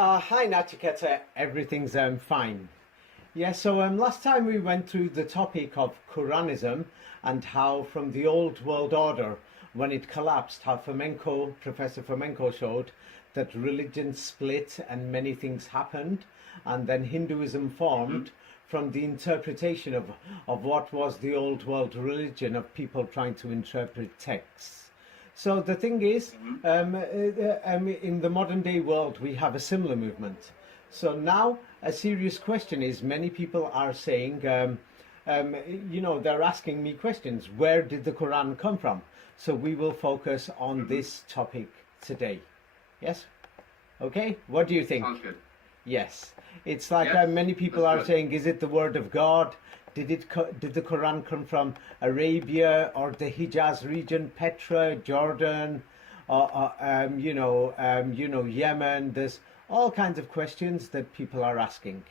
Hi Nachiketa, everything's fine. Yeah, so last time we went through the topic of Quranism and how from the old world order, when it collapsed, how Professor Fomenko showed that religion split and many things happened, and then Hinduism formed from the interpretation of what was the old world religion of people trying to interpret texts. So the thing is, in the modern day world, we have a similar movement. So now a serious question is, many people are saying, they're asking me questions. Where did the Quran come from? So we will focus on this topic today. Yes? Okay? What do you think? Sounds good. Yes. It's like many people are saying, is it the word of God? Did the Quran come from Arabia or the Hijaz region, Petra, Jordan, or Yemen? There's all kinds of questions that people are asking.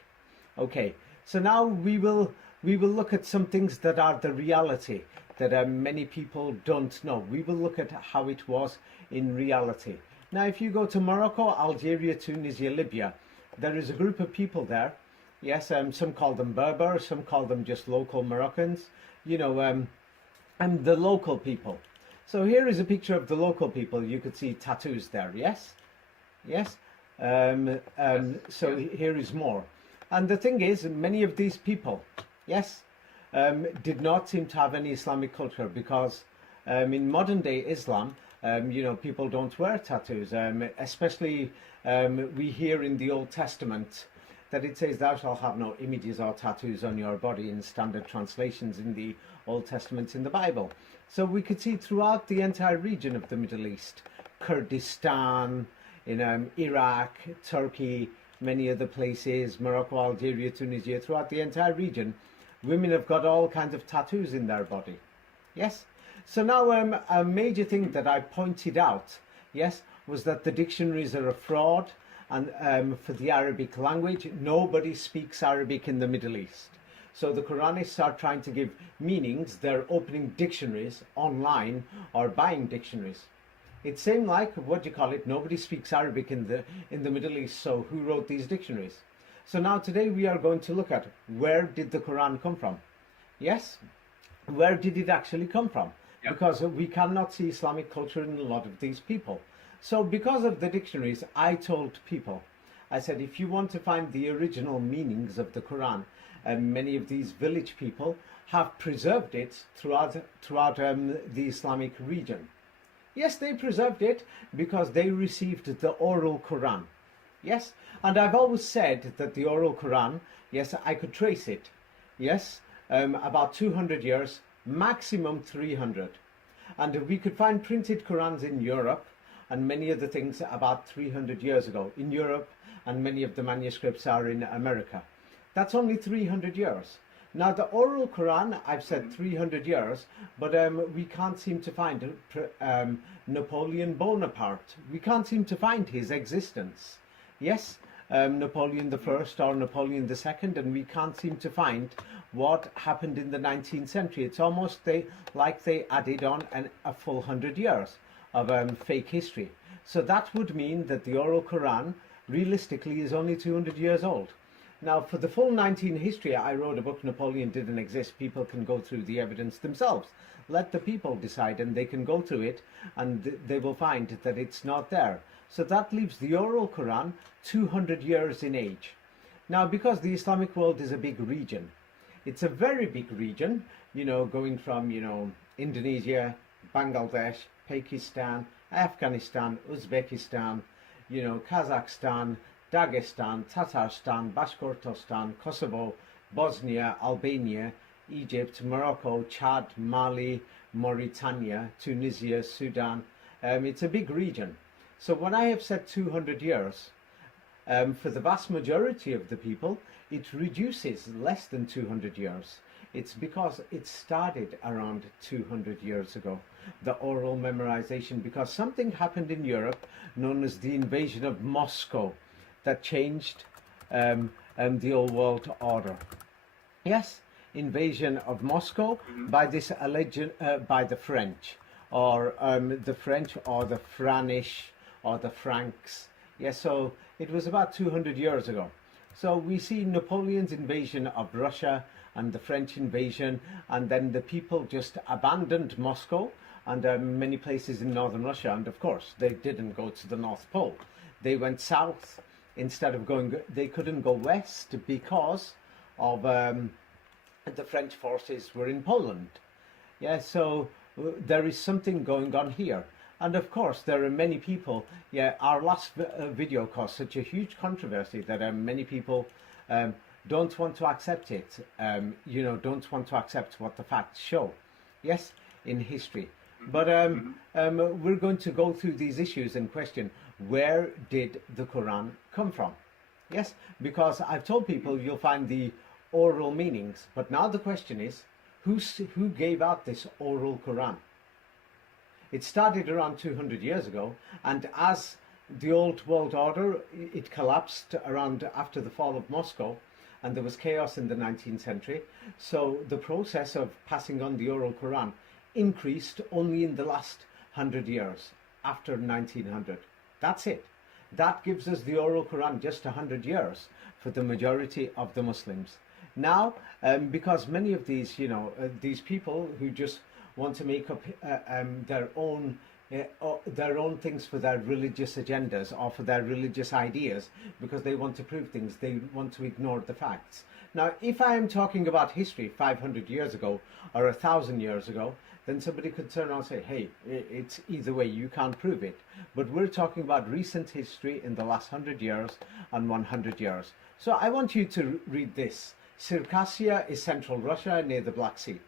Okay, so now we will look at some things that are the reality that many people don't know. We will look at how it was in reality. Now, if you go to Morocco, Algeria, Tunisia, Libya, there is a group of people there. Yes, some call them Berber, some call them just local Moroccans, and the local people. So here is a picture of the local people. You could see tattoos there, yes? Yes? So here is more. And the thing is, many of these people, yes, did not seem to have any Islamic culture because in modern day Islam, people don't wear tattoos, especially we hear in the Old Testament that it says thou shalt have no images or tattoos on your body in standard translations in the Old Testament in the Bible. So we could see throughout the entire region of the Middle East, Kurdistan, in Iraq, Turkey, many other places, Morocco, Algeria, Tunisia, throughout the entire region, women have got all kinds of tattoos in their body. Yes? So now a major thing that I pointed out, yes, was that the dictionaries are a fraud. And for the Arabic language, nobody speaks Arabic in the Middle East. So the Quranists are trying to give meanings. They're opening dictionaries online or buying dictionaries. It seemed like, nobody speaks Arabic in the Middle East, so who wrote these dictionaries? So now today we are going to look at, where did the Quran come from? Yes? Where did it actually come from? Yep. Because we cannot see Islamic culture in a lot of these people. So because of the dictionaries, I told people, I said, if you want to find the original meanings of the Quran, many of these village people have preserved it throughout the Islamic region. Yes, they preserved it because they received the oral Quran. Yes, and I've always said that the oral Quran, yes, I could trace it. Yes, about 200 years, maximum 300. And we could find printed Qurans in Europe, and many of the things about 300 years ago in Europe, and many of the manuscripts are in America. That's only 300 years. Now the oral Quran, I've said 300 years, but we can't seem to find Napoleon Bonaparte. We can't seem to find his existence. Yes, Napoleon the First or Napoleon the Second, and we can't seem to find what happened in the 19th century. It's almost like they added on a full 100 years of fake history. So that would mean that the oral Quran realistically is only 200 years old. Now for the full 19th history, I wrote a book, Napoleon Didn't Exist. People can go through the evidence themselves. Let the people decide, and they can go through it and they will find that it's not there. So that leaves the oral Quran 200 years in age. Now because the Islamic world is a big region, it's a very big region, going from, Indonesia, Bangladesh, Pakistan, Afghanistan, Uzbekistan, Kazakhstan, Dagestan, Tatarstan, Bashkortostan, Kosovo, Bosnia, Albania, Egypt, Morocco, Chad, Mali, Mauritania, Tunisia, Sudan. It's a big region. So when I have said 200 years, for the vast majority of the people, it reduces less than 200 years. It's because it started around 200 years ago, the oral memorization, because something happened in Europe known as the invasion of Moscow that changed the old world order. Yes, invasion of Moscow by this alleged, by the French, or the French or the Franish or the Franks. Yes, so it was about 200 years ago. So we see Napoleon's invasion of Russia and the French invasion, and then the people just abandoned Moscow and many places in northern Russia. And of course, they didn't go to the North Pole. They went south instead of going, they couldn't go west because of the French forces were in Poland. Yeah, so there is something going on here. And of course, there are many people, yeah, our last video caused such a huge controversy that many people don't want to accept it, you know, don't want to accept what the facts show, yes, in history. But we're going to go through these issues and question, where did the Quran come from? Yes, because I've told people you'll find the oral meanings, but now the question is, who gave out this oral Quran? It started around 200 years ago, and as the old world order, it collapsed around after the fall of Moscow, and there was chaos in the 19th century. So the process of passing on the oral Quran increased only in the last 100 years, after 1900. That's it. That gives us the oral Quran just 100 years for the majority of the Muslims. Now, because many of these, you know, these people who just want to make up their own things for their religious agendas or for their religious ideas, because they want to prove things, they want to ignore the facts. Now, if I am talking about history 500 years ago or 1,000 years ago, then somebody could turn around and say, hey, it's either way, you can't prove it. But we're talking about recent history in the last 100 years and 100 years. So I want you to read this. Circassia is central Russia near the Black Sea.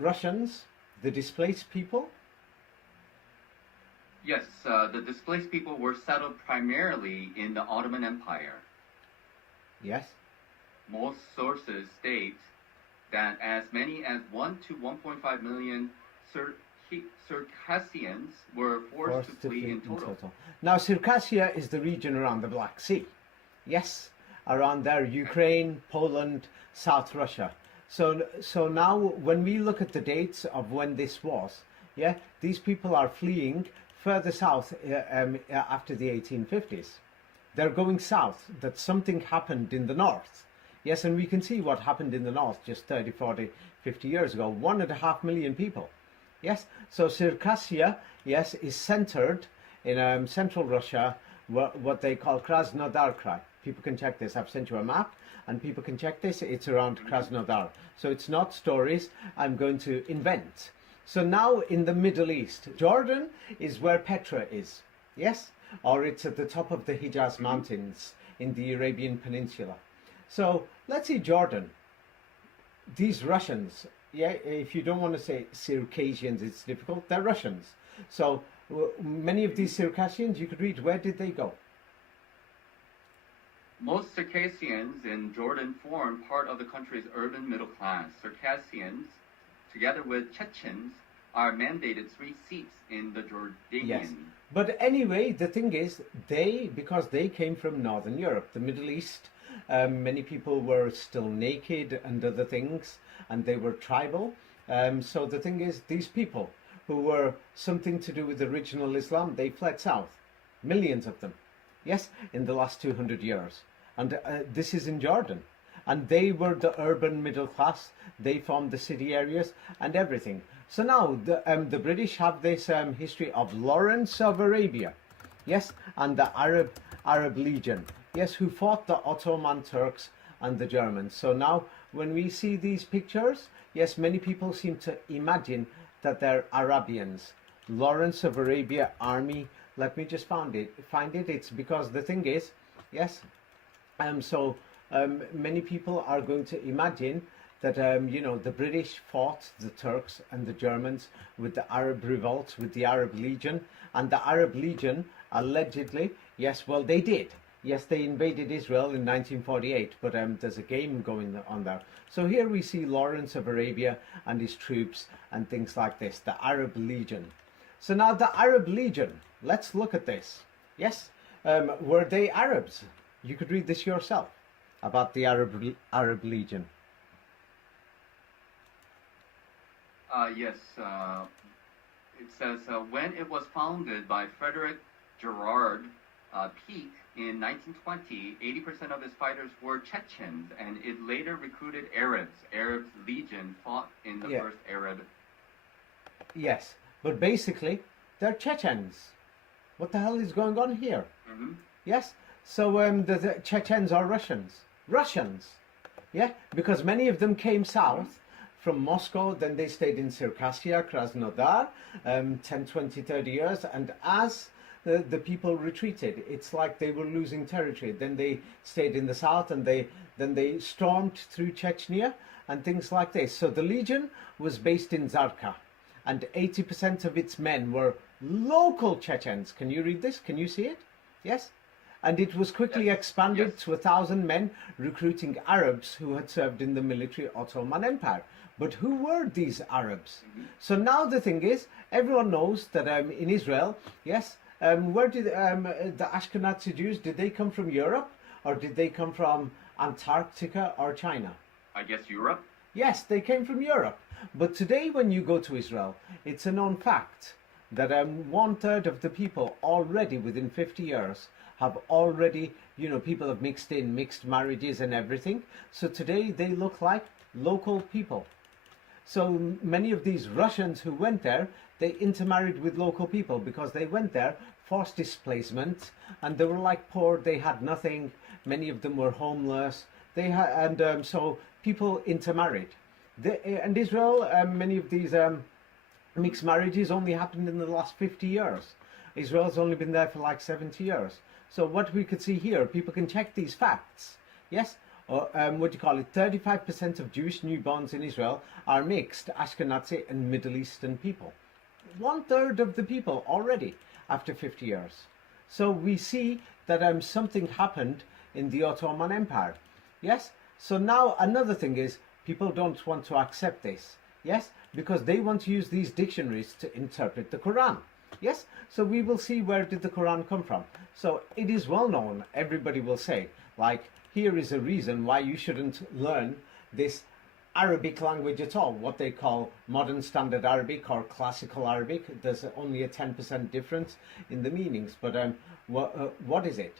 Russians, the displaced people? Yes, the displaced people were settled primarily in the Ottoman Empire. Yes. Most sources state that as many as 1 to 1.5 million Circassians were forced to flee in total. Now, Circassia is the region around the Black Sea. Yes, around there, Ukraine, Poland, South Russia. So now, when we look at the dates of when this was, yeah, these people are fleeing further south after the 1850s. They're going south, that something happened in the north. Yes, and we can see what happened in the north just 30, 40, 50 years ago. 1.5 million people. Yes, so Circassia, yes, is centered in central Russia, what they call Krasnodar Krai. People can check this. I've sent you a map, and people can check this. It's around Krasnodar. So it's not stories I'm going to invent. So now in the Middle East, Jordan is where Petra is. Yes? Or it's at the top of the Hijaz Mountains in the Arabian Peninsula. So let's see Jordan. These Russians, yeah, if you don't want to say Circassians, it's difficult. They're Russians. So many of these Circassians, you could read, where did they go? Most Circassians in Jordan form part of the country's urban middle class. Circassians, together with Chechens, are mandated 3 seats in the Jordanian. Yes. But anyway, the thing is, because they came from Northern Europe, the Middle East, many people were still naked and other things, and they were tribal. So the thing is, these people who were something to do with original Islam, they fled south. Millions of them. Yes, in the last 200 years. And this is in Jordan. And they were the urban middle class. They formed the city areas and everything. So now the British have this history of Lawrence of Arabia. Yes, and the Arab Legion. Yes, who fought the Ottoman Turks and the Germans. So now when we see these pictures, yes, many people seem to imagine that they're Arabians. Lawrence of Arabia army. Let me just find it. It's because the thing is, yes, many people are going to imagine that, you know, the British fought the Turks and the Germans with the Arab revolts, with the Arab Legion, and the Arab Legion allegedly, yes, well, they did. Yes, they invaded Israel in 1948, but there's a game going on there. So here we see Lawrence of Arabia and his troops and things like this, the Arab Legion. So now the Arab Legion, let's look at this. Yes, were they Arabs? You could read this yourself about the Arab Legion. Yes, it says, when it was founded by Frederick Gerard peak in 1920, 80% of its fighters were Chechens, and it later recruited Arabs. Arabs Legion fought in the Yeah. first Arab. Yes, but basically, they're Chechens. What the hell is going on here? Hmm. Yes, so the Chechens are Russians. Russians, yeah, because many of them came south from Moscow, then they stayed in Circassia, Krasnodar, 10, 20, 30 years, and as the people retreated, it's like they were losing territory. Then they stayed in the south, and then they stormed through Chechnya and things like this. So the Legion was based in Zarka, and 80% of its men were local Chechens. Can you read this? Can you see it? Yes? And it was quickly Yes. expanded Yes. to 1,000 men, recruiting Arabs who had served in the military Ottoman Empire. But who were these Arabs? So now the thing is, everyone knows that in Israel, yes, where did the Ashkenazi Jews, did they come from Europe? Or did they come from Antarctica or China? I guess Europe. Yes, they came from Europe. But today, when you go to Israel, it's a known fact that 1/3 of the people already within 50 years have already, people have mixed marriages and everything. So today they look like local people. So many of these Russians who went there, they intermarried with local people because they went there, forced displacement, and they were like poor, they had nothing. Many of them were homeless. So people intermarried. And Israel, many of these mixed marriages only happened in the last 50 years. Israel's only been there for like 70 years. So what we could see here, people can check these facts. Yes? Or, 35% of Jewish newborns in Israel are mixed Ashkenazi and Middle Eastern people. 1/3 of the people already after 50 years. So we see that something happened in the Ottoman Empire. Yes? So now another thing is, people don't want to accept this. Yes? Because they want to use these dictionaries to interpret the Quran. Yes? So we will see, where did the Quran come from? So it is well known, everybody will say, like, here is a reason why you shouldn't learn this Arabic language at all, what they call modern standard Arabic or classical Arabic. There's only a 10% difference in the meanings, but what is it?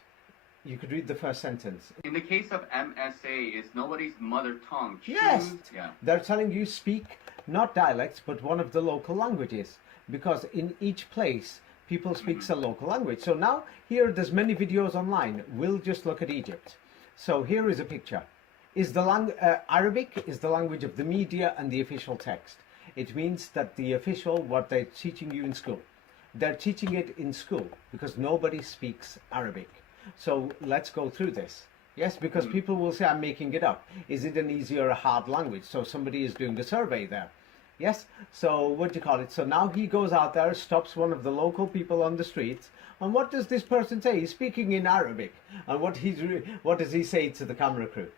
You could read the first sentence. In the case of MSA, it's nobody's mother tongue. Yes. Yeah. They're telling you speak not dialects, but one of the local languages, because in each place people speak a local language. So now here there's many videos online. We'll just look at Egypt. So here is a picture. Arabic is the language of the media and the official text. It means that the official, what they're teaching you in school, they're teaching it in school because nobody speaks Arabic. So let's go through this. Yes, because people will say I'm making it up. Is it an easy or a hard language? So somebody is doing the survey there. Yes, so what do you call it? So now he goes out there, stops one of the local people on the street, and what does this person say? He's speaking in Arabic. And what does he say to the camera crew?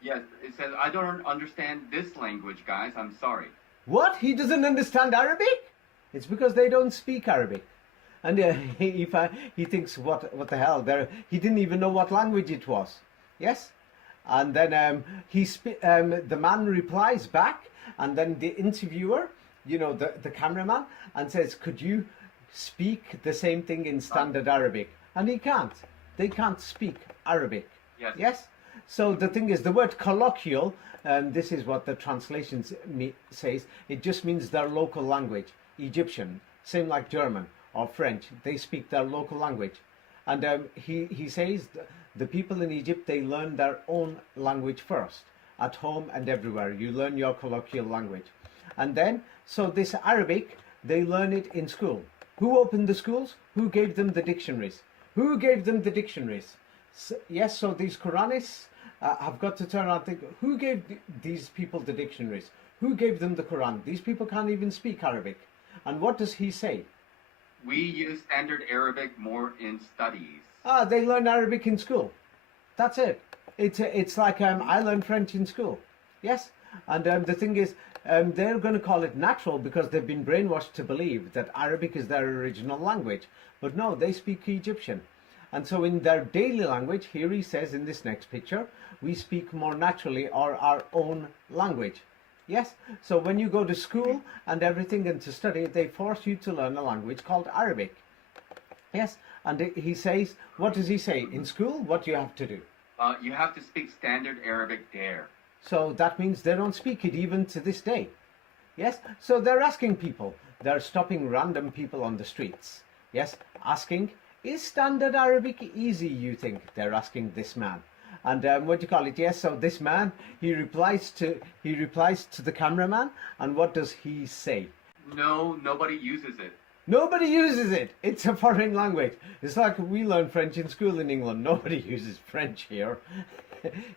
Yes, it says, I don't understand this language, guys. I'm sorry. What? He doesn't understand Arabic? It's because they don't speak Arabic. And he thinks, what the hell? He didn't even know what language it was. Yes? And then the man replies back, and then the interviewer, the cameraman, and says, could you speak the same thing in standard Arabic? And he can't. They can't speak Arabic. Yes. Yes? So the thing is, the word colloquial, this is what the translation says, it just means their local language. Egyptian, same like German or French, they speak their local language. And he says the people in Egypt, they learn their own language first, at home and everywhere. You learn your colloquial language. And then, so this Arabic, they learn it in school. Who opened the schools? Who gave them the dictionaries? Who gave them the dictionaries? Yes, so these Quranists have got to turn around and think, who gave these people the dictionaries? Who gave them the Quran? These people can't even speak Arabic. And what does he say? We use standard Arabic more in studies. They learn Arabic in school. That's it. It's like I learned French in school. Yes? And the thing is, they're going to call it natural because they've been brainwashed to believe that Arabic is their original language. But no, they speak Egyptian. And so in their daily language, here he says in this next picture, we speak more naturally our own language. Yes? So when you go to school and everything and to study, they force you to learn a language called Arabic. Yes? And he says, what does he say? In school, what do you have to do? You have to speak standard Arabic there. So that means they don't speak it even to this day. Yes? So they're asking people. They're stopping random people on the streets. Yes? Asking, is standard Arabic easy, you think? They're asking this man. And what do you call it? Yes, so this man, he replies to the cameraman, and what does he say? No, nobody uses it. Nobody uses it. It's a foreign language. It's like we learn French in school in England. Nobody uses French here.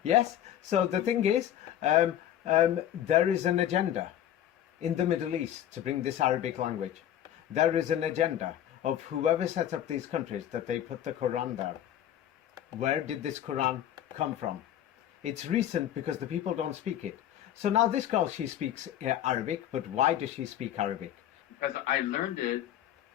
Yes? So the thing is, there is an agenda in the Middle East to bring this Arabic language. There is an agenda of whoever sets up these countries that they put the Quran there. Where did this Quran come from? It's recent because the people don't speak it. So now this girl, she speaks Arabic, but why does she speak Arabic? Because I learned it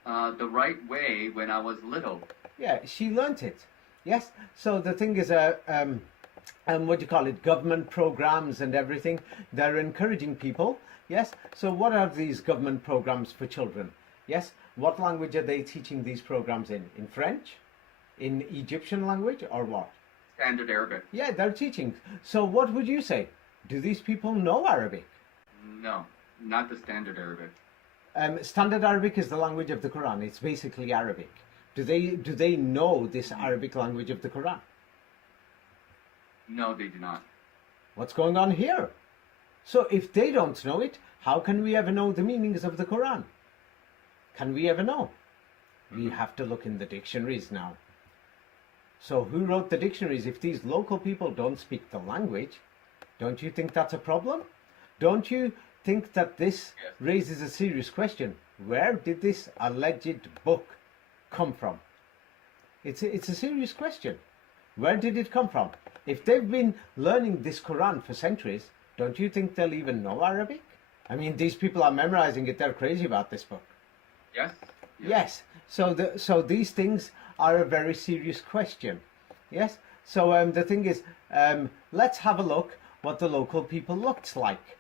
the right way when I was little. Yeah, she learnt it. Yes. So the thing is, what do you call it? Government programs and everything. They're encouraging people. Yes. So what are these government programs for children? Yes. What language are they teaching these programs in? In French? In Egyptian language or what? Standard Arabic. Yeah, they're teaching. So what would you say? Do these people know Arabic? No, not the standard Arabic. Standard Arabic is the language of the Quran. It's basically Arabic. Do they know this Arabic language of the Quran? No, they do not. What's going on here? So if they don't know it, how can we ever know the meanings of the Quran? Can we ever know? We have to look in the dictionaries now. So who wrote the dictionaries? If these local people don't speak the language, don't you think that's a problem? Don't you think that this raises a serious question? Where did this alleged book come from? It's a serious question. Where did it come from? If they've been learning this Quran for centuries, don't you think they'll even know Arabic? I mean, these people are memorizing it. They're crazy about this book. Yes? Yes. So these things are a very serious question. Yes. So the thing is, let's have a look what the local people looked like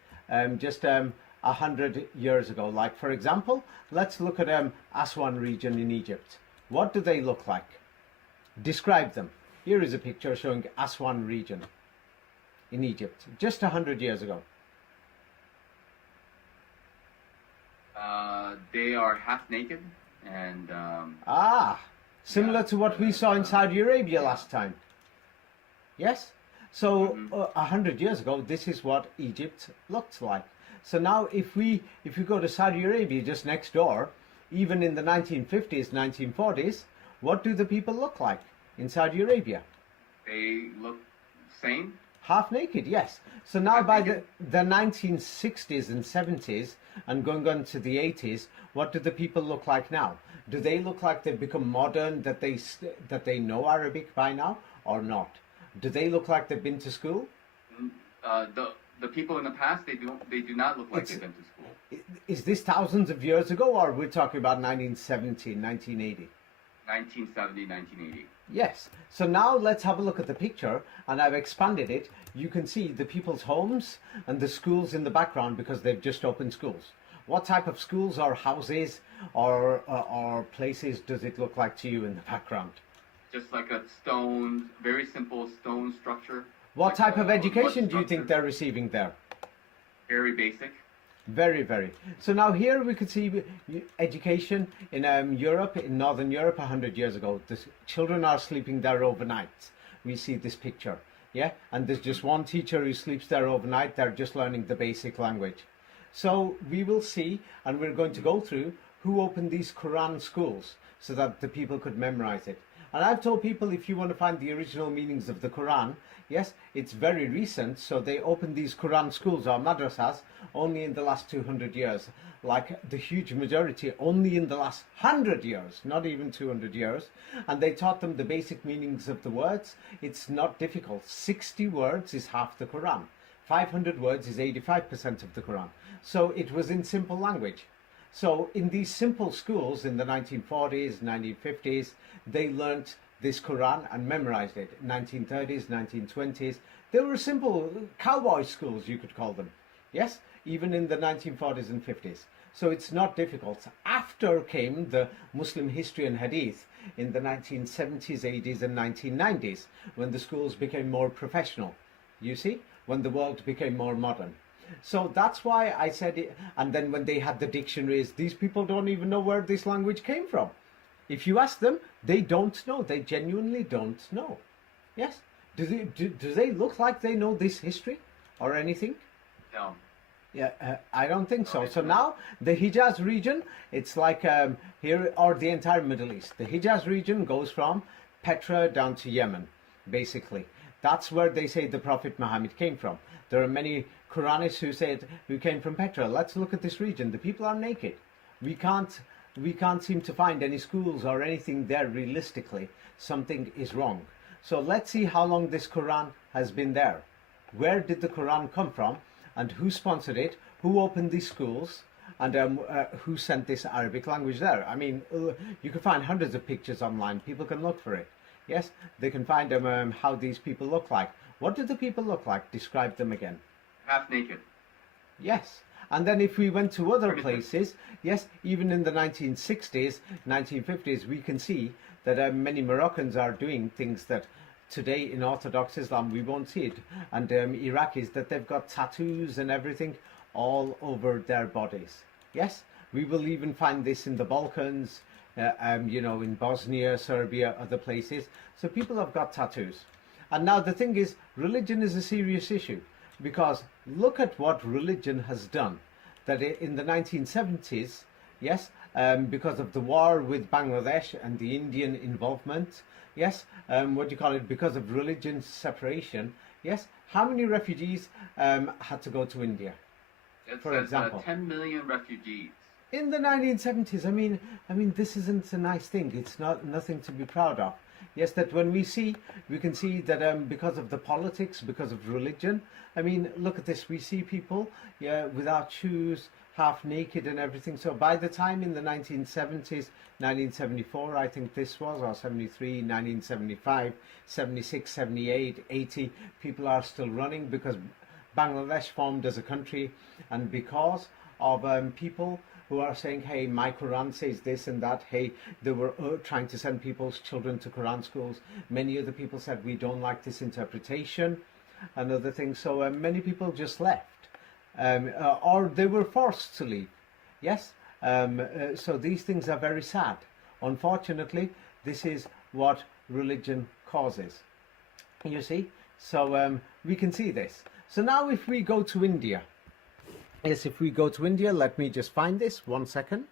just 100 years ago. Like, for example, let's look at Aswan region in Egypt. What do they look like? Describe them. Here is a picture showing Aswan region in Egypt just 100 years ago. They are half naked and similar to what we saw in Saudi Arabia last time. Yes. So 100 years ago, this is what Egypt looked like. So now if we go to Saudi Arabia just next door, even in the 1950s, 1940s, what do the people look like in Saudi Arabia? They look same. Half naked, yes. So now by the 1960s and 70s and going on to the 80s, what do the people look like now? Do they look like they've become modern, that they know Arabic by now or not? Do they look like they've been to school? The people in the past, they do not look like they've been to school. Is this thousands of years ago, or we're talking about 1970, 1980? 1970, 1980. Yes. So now let's have a look at the picture, and I've expanded it. You can see the people's homes and the schools in the background because they've just opened schools. What type of schools or houses or places does it look like to you in the background? Just like a stone, very simple stone structure. What type of education do you think they're receiving there? Very basic. Very, very. So now here we could see education in Europe, in Northern Europe 100 years ago. The children are sleeping there overnight. We see this picture, yeah? And there's just one teacher who sleeps there overnight. They're just learning the basic language. So we will see, and we're going to go through who opened these Quran schools so that the people could memorize it. And I've told people, if you want to find the original meanings of the Quran, yes, it's very recent. So they opened these Quran schools or madrasas only in the last 200 years. Like the huge majority only in the last 100 years, not even 200 years. And they taught them the basic meanings of the words. It's not difficult. 60 words is half the Quran. 500 words is 85% of the Quran. So it was in simple language. So in these simple schools in the 1940s, 1950s, they learnt this Quran and memorized it. 1930s, 1920s, they were simple cowboy schools, you could call them. Yes, even in the 1940s and 50s. So it's not difficult. After came the Muslim history and hadith in the 1970s, 80s and 1990s, when the schools became more professional, you see, when the world became more modern. So that's why I said it. And then when they had the dictionaries, these people don't even know where this language came from. If you ask them, they don't know. They genuinely don't know. Yes? Do they look like they know this history or anything? No. Yeah, I don't think so. No, So not. now the Hijaz region, it's like here, or the entire Middle East. The Hijaz region goes from Petra down to Yemen, basically. That's where they say the Prophet Muhammad came from. There are many Quranists who said who came from Petra. Let's look at this region. The people are naked. We can't seem to find any schools or anything there realistically. Something is wrong. So let's see how long this Quran has been there. Where did the Quran come from? And who sponsored it? Who opened these schools? And who sent this Arabic language there? I mean, you can find hundreds of pictures online. People can look for it. Yes, they can find how these people look like. What do the people look like? Describe them again. Half naked. Yes. And then if we went to other places, yes, even in the 1960s, 1950s, we can see that many Moroccans are doing things that today in Orthodox Islam we won't see it. And Iraqis, that they've got tattoos and everything all over their bodies. Yes, we will even find this in the Balkans, you know, in Bosnia, Serbia, other places. So people have got tattoos. And now the thing is, religion is a serious issue, because look at what religion has done. That in the 1970s, yes, because of the war with Bangladesh and the Indian involvement, yes, what do you call it, because of religion separation, yes, how many refugees had to go to India? It For says example. 10 million refugees. In the 1970s, I mean, this isn't a nice thing. It's nothing to be proud of. Yes, that when we can see that because of the politics, because of religion, I mean, look at this. We see people, yeah, without shoes, half naked and everything. So by the time in the 1970s, 1974, I think this was, or 73, 1975, 76, 78, 80, people are still running because Bangladesh formed as a country, and because of people who are saying, hey, my Quran says this and that. Hey, they were trying to send people's children to Quran schools. Many other people said, we don't like this interpretation and other things. So many people just left, or they were forced to leave. Yes, so these things are very sad. Unfortunately, this is what religion causes. You see? So we can see this. So now if we go to India, yes, if we go to India, let me just find this, 1 second.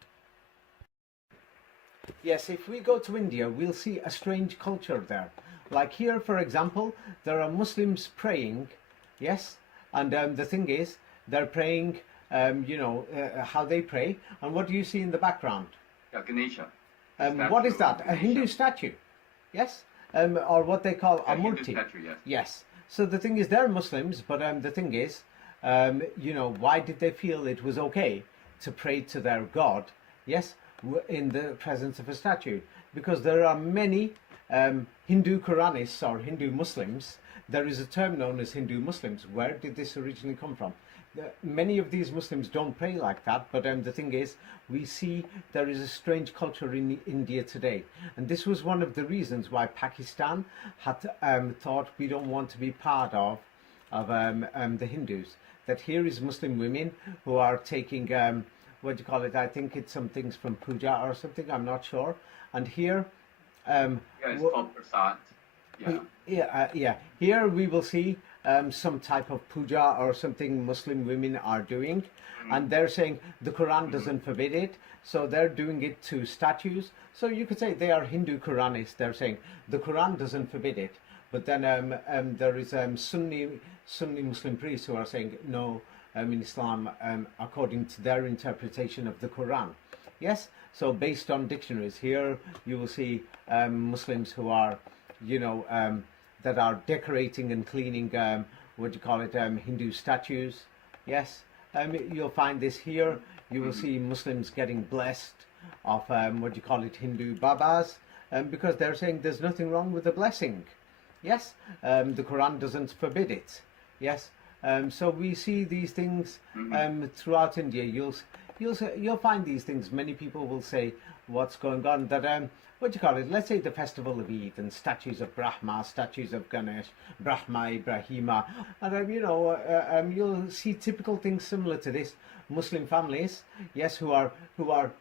Yes, if we go to India, we'll see a strange culture there. Like here, for example, there are Muslims praying, yes, and the thing is, they're praying, you know, how they pray, and what do you see in the background? Yeah, Ganesha. What is that? A Hindu statue, yes, or what they call a Hindu murti. statue, yes. Yes. So the thing is, they're Muslims, but the thing is, you know, why did they feel it was okay to pray to their God, yes, in the presence of a statue? Because there are many Hindu Quranists or Hindu Muslims. There is a term known as Hindu Muslims. Where did this originally come from? Many of these Muslims don't pray like that, but the thing is, we see there is a strange culture in India today. And this was one of the reasons why Pakistan had thought we don't want to be part of the Hindus. That here is Muslim women who are taking, what do you call it? I think it's some things from puja or something, I'm not sure. And here... Yeah, it's called prasad. Yeah. Yeah. Here we will see some type of puja or something Muslim women are doing, and they're saying the Quran doesn't forbid it, so they're doing it to statues. So you could say they are Hindu Quranists. They're saying the Quran doesn't forbid it, but then there is Sunni Muslim priests who are saying no, in Islam, according to their interpretation of the Quran. Yes, so based on dictionaries, here you will see Muslims who are, you know, that are decorating and cleaning, what do you call it, Hindu statues. Yes, you'll find this here. You will see Muslims getting blessed of, what do you call it, Hindu Babas, because they're saying there's nothing wrong with the blessing. Yes, the Quran doesn't forbid it. Yes, so we see these things throughout India. you'll find these things. Many people will say what's going on, that what do you call it? Let's say the festival of Eid and statues of Brahma, statues of Ganesh, Brahma, Ibrahima, and you'll see typical things similar to this. Muslim families, yes, who are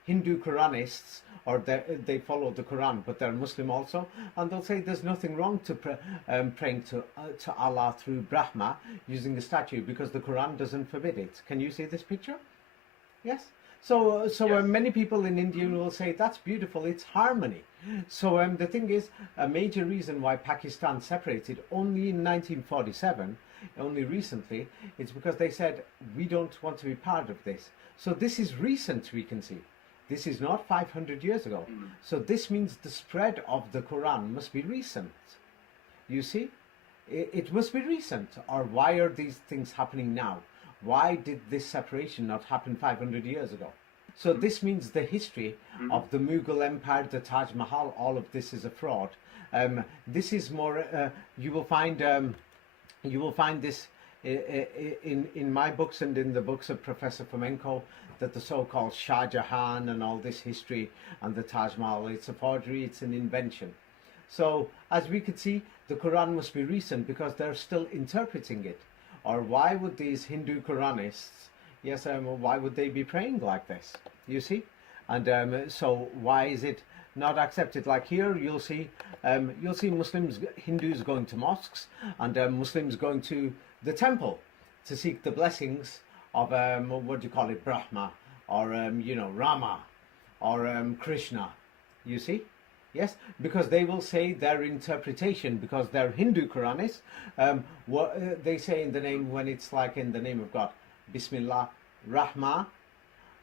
Hindu Quranists, or they follow the Quran, but they're Muslim also, and they'll say there's nothing wrong to praying to Allah through Brahma using a statue, because the Quran doesn't forbid it. Can you see this picture? Yes. So Yes. many people in India will say that's beautiful. It's harmony. So the thing is, a major reason why Pakistan separated only in 1947, only recently, it's because they said we don't want to be part of this. So this is recent, we can see. This is not 500 years ago. So this means the spread of the Quran must be recent. You see, it must be recent. Or why are these things happening now? Why did this separation not happen 500 years ago? So this means the history of the Mughal Empire, the Taj Mahal, all of this is a fraud. This is more. You will find this in my books and in the books of Professor Fomenko, that the so-called Shah Jahan and all this history and the Taj Mahal, it's a forgery, it's an invention. So as we could see, the Quran must be recent because they're still interpreting it. Or why would these Hindu Quranists, yes, why would they be praying like this? You see? And so why is it not accepted? Like here, you'll see Muslims, Hindus going to mosques, and Muslims going to the temple to seek the blessings of what do you call it, Brahma, or Rama, or Krishna. You see? Yes, because they will say their interpretation, because they're Hindu Quranists, what they say in the name, when it's like in the name of God, Bismillah, Rahman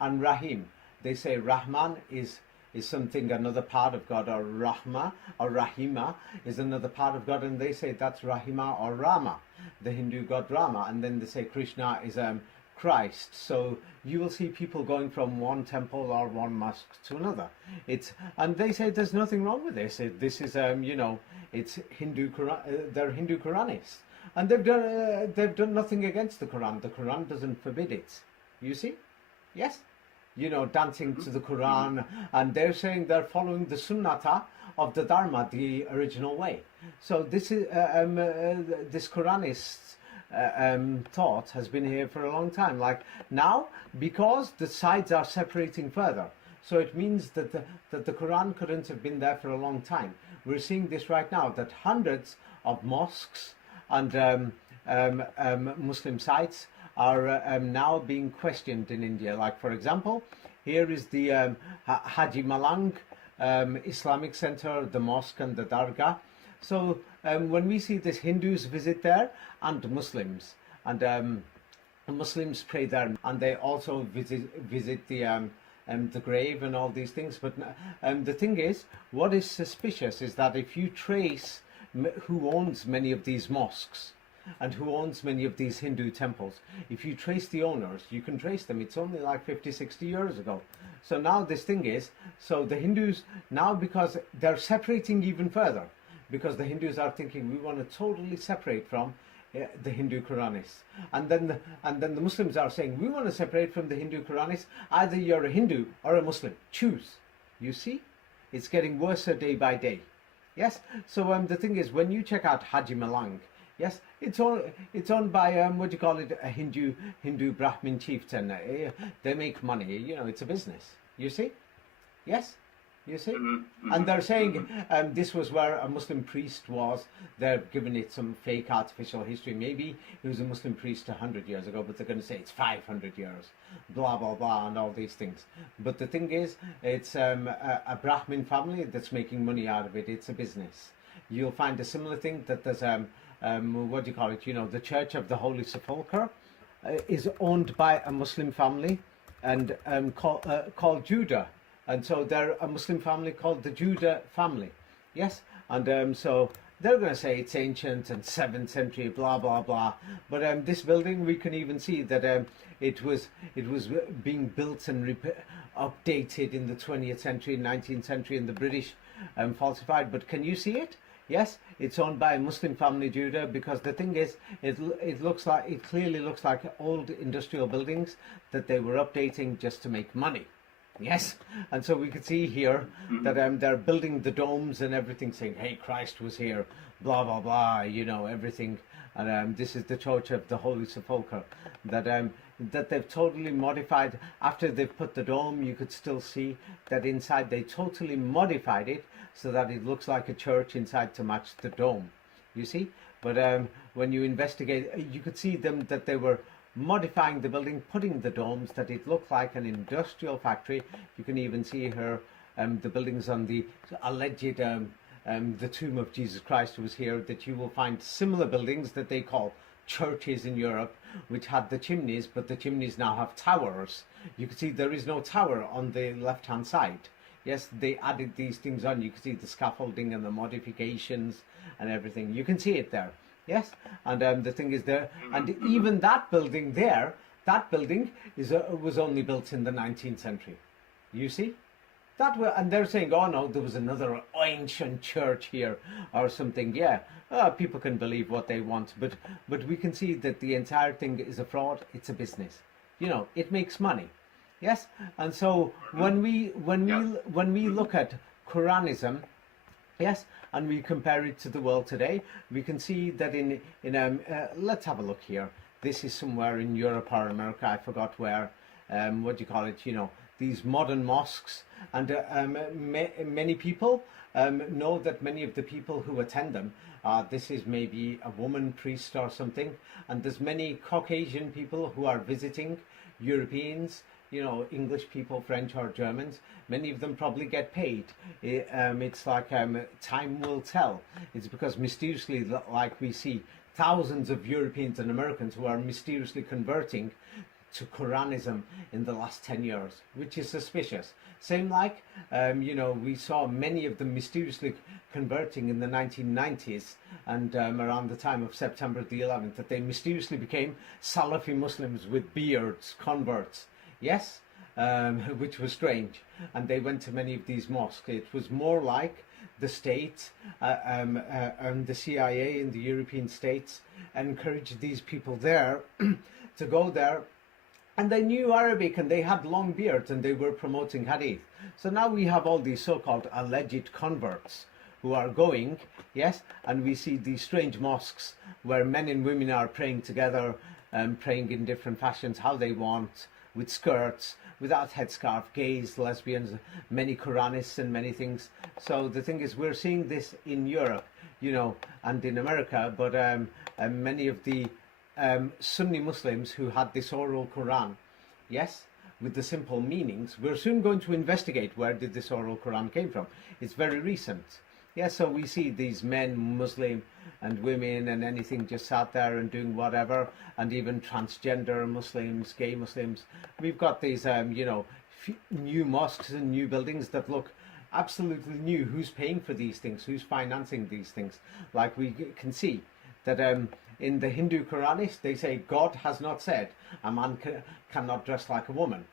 and Rahim. They say Rahman is something, another part of God, or Rahma or Rahima is another part of God, and they say that's Rahima or Rama, the Hindu god Rama, and then they say Krishna is Christ. So you will see people going from one temple or one mosque to another. And they say there's nothing wrong with this. This is it's Hindu Quran. They're Hindu Quranists, and they've done nothing against the Quran. The Quran doesn't forbid it. You see, yes, dancing to the Quran, and they're saying they're following the Sunnata of the Dharma, the original way. So this is this Quranist thought has been here for a long time. Like now, because the sides are separating further, so it means that the Quran couldn't have been there for a long time. We're seeing this right now, that hundreds of mosques and Muslim sites are now being questioned in India. Like for example, here is the Haji Malang Islamic Center, the mosque and the Dargah. So when we see this, Hindus visit there, and Muslims, and Muslims pray there, and they also visit the grave and all these things. But the thing is, what is suspicious is that if you trace who owns many of these mosques and who owns many of these Hindu temples, if you trace the owners, you can trace them. It's only like 50, 60 years ago. So now this thing is, so the Hindus now, because they're separating even further, because the Hindus are thinking we want to totally separate from the Hindu Quranists, and then the Muslims are saying we want to separate from the Hindu Quranists. Either you're a Hindu or a Muslim. Choose. You see, it's getting worse day by day. Yes. So the thing is, when you check out Haji Malang, yes, it's owned by what do you call it, a Hindu Brahmin chieftain. They make money. It's a business. You see, yes. You see? And they're saying this was where a Muslim priest was. They're giving it some fake artificial history. Maybe he was a Muslim priest 100 years ago, but they're going to say it's 500 years, blah, blah, blah, and all these things. But the thing is, it's a Brahmin family that's making money out of it. It's a business. You'll find a similar thing, that there's, what do you call it, the Church of the Holy Sepulchre is owned by a Muslim family and called Judah. And so they're a Muslim family called the Judah family. Yes? And so they're going to say it's ancient and 7th century, blah, blah, blah. But this building, we can even see that it was being built and updated in the 20th century, 19th century, and the British falsified. But can you see it? Yes? it's owned by a Muslim family, Judah, because the thing is, it clearly looks like old industrial buildings that they were updating just to make money. Yes, and so we could see here that they're building the domes and everything, saying, "Hey, Christ was here," blah blah blah, everything. And this is the Church of the Holy Sepulchre that they've totally modified. After they've put the dome, you could still see that inside they totally modified it so that it looks like a church inside to match the dome. You see, but when you investigate, you could see them that they were modifying the building, putting the domes that it looked like an industrial factory. You can even see here the buildings on the alleged the tomb of Jesus Christ was here, that you will find similar buildings that they call churches in Europe, which had the chimneys, but the chimneys now have towers. You can see there is no tower on the left hand side. Yes, they added these things on. You can see the scaffolding and the modifications and everything. You can see it there. Yes, and the thing is there, and even that building there, that building was only built in the 19th century. You see, and they're saying, oh no, there was another ancient church here or something. Yeah, people can believe what they want, but we can see that the entire thing is a fraud. It's a business. It makes money. Yes, and so when we look at Quranism, yes, and we compare it to the world today, we can see that let's have a look here. This is somewhere in Europe or America, I forgot where. What do you call it? These modern mosques, and many people know that many of the people who attend them, this is maybe a woman priest or something, and there's many Caucasian people who are visiting, Europeans, English people, French or Germans. Many of them probably get paid. It's like time will tell. It's because mysteriously, like we see thousands of Europeans and Americans who are mysteriously converting to Quranism in the last 10 years, which is suspicious. Same like, we saw many of them mysteriously converting in the 1990s and around the time of September the 11th, that they mysteriously became Salafi Muslims with beards, converts. Yes, which was strange. And they went to many of these mosques. It was more like the state and the CIA in the European states encouraged these people there to go there. And they knew Arabic and they had long beards and they were promoting hadith. So now we have all these so-called alleged converts who are going, yes, and we see these strange mosques where men and women are praying together, praying in different fashions, how they want, with skirts, without headscarf, gays, lesbians, many Quranists and many things. So the thing is, we're seeing this in Europe, and in America, but many of the Sunni Muslims who had this oral Quran, yes, with the simple meanings, we're soon going to investigate where did this oral Quran came from. It's very recent. Yes, so we see these men, Muslim and women and anything just sat there and doing whatever, and even transgender Muslims, gay Muslims. We've got these, new mosques and new buildings that look absolutely new. Who's paying for these things? Who's financing these things? Like we can see that in the Hindu Quranis, they say God has not said a man cannot dress like a woman.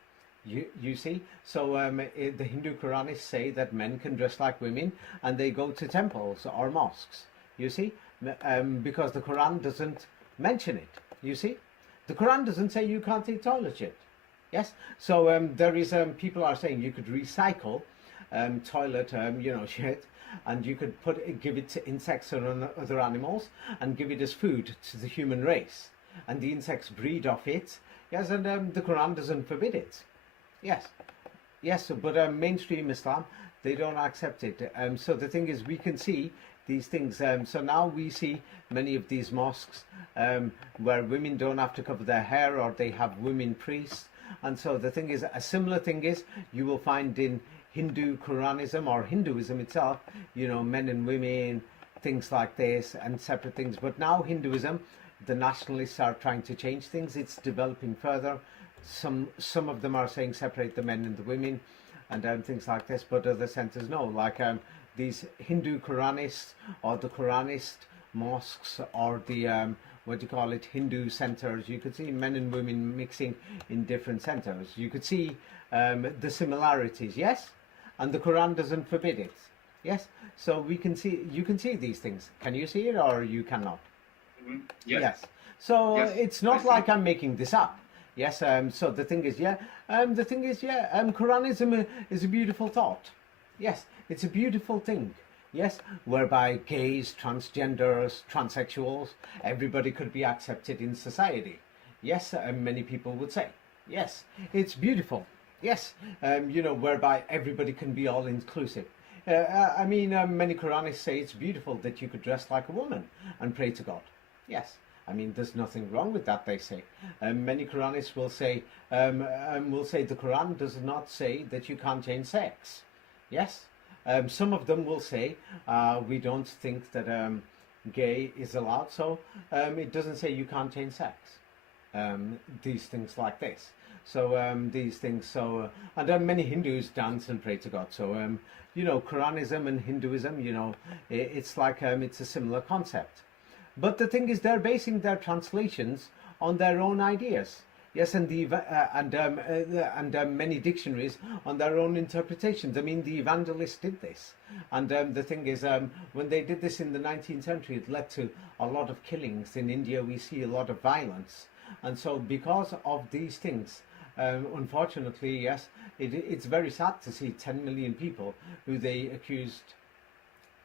You see, so the Hindu Quranis say that men can dress like women, and they go to temples or mosques. You see, because the Quran doesn't mention it. You see, the Quran doesn't say you can't eat toilet shit. Yes, so there is people are saying you could recycle toilet shit, and you could give it to insects or other animals and give it as food to the human race, and the insects breed off it. Yes, and the Quran doesn't forbid it. Yes, but mainstream Islam, they don't accept it. So the thing is, we can see these things. So now we see many of these mosques where women don't have to cover their hair, or they have women priests. And so the thing is, a similar thing is, you will find in Hindu Quranism or Hinduism itself, men and women, things like this, and separate things. But now Hinduism, the nationalists are trying to change things. It's developing further. Some of them are saying separate the men and the women, and things like this. But other centers no, like these Hindu Quranists or the Quranist mosques or the Hindu centers. You could see men and women mixing in different centers. You could see the similarities, yes, and the Quran doesn't forbid it. Yes, so we can see, you can see these things. Can you see it or you cannot? Yes. Yes. So Yes, it's I not see. like I'm making this up. Yes. So the thing is, Quranism is a beautiful thought. Yes, it's a beautiful thing. Yes, whereby gays, transgenders, transsexuals, everybody could be accepted in society. Yes, many people would say. Yes, it's beautiful. Yes, whereby everybody can be all inclusive. Many Quranists say it's beautiful that you could dress like a woman and pray to God. Yes, there's nothing wrong with that. They say. Many Quranists will say the Quran does not say that you can't change sex. Yes, some of them will say we don't think that gay is allowed, so it doesn't say you can't change sex. These things like this. So these things. So and many Hindus dance and pray to God. So Quranism and Hinduism. It's like it's a similar concept. But the thing is, they're basing their translations on their own ideas. Yes, and many dictionaries on their own interpretations. The evangelists did this, and the thing is, when they did this in the 19th century, it led to a lot of killings. In India, we see a lot of violence, and so because of these things, unfortunately, yes, it's very sad to see 10 million people who they accused,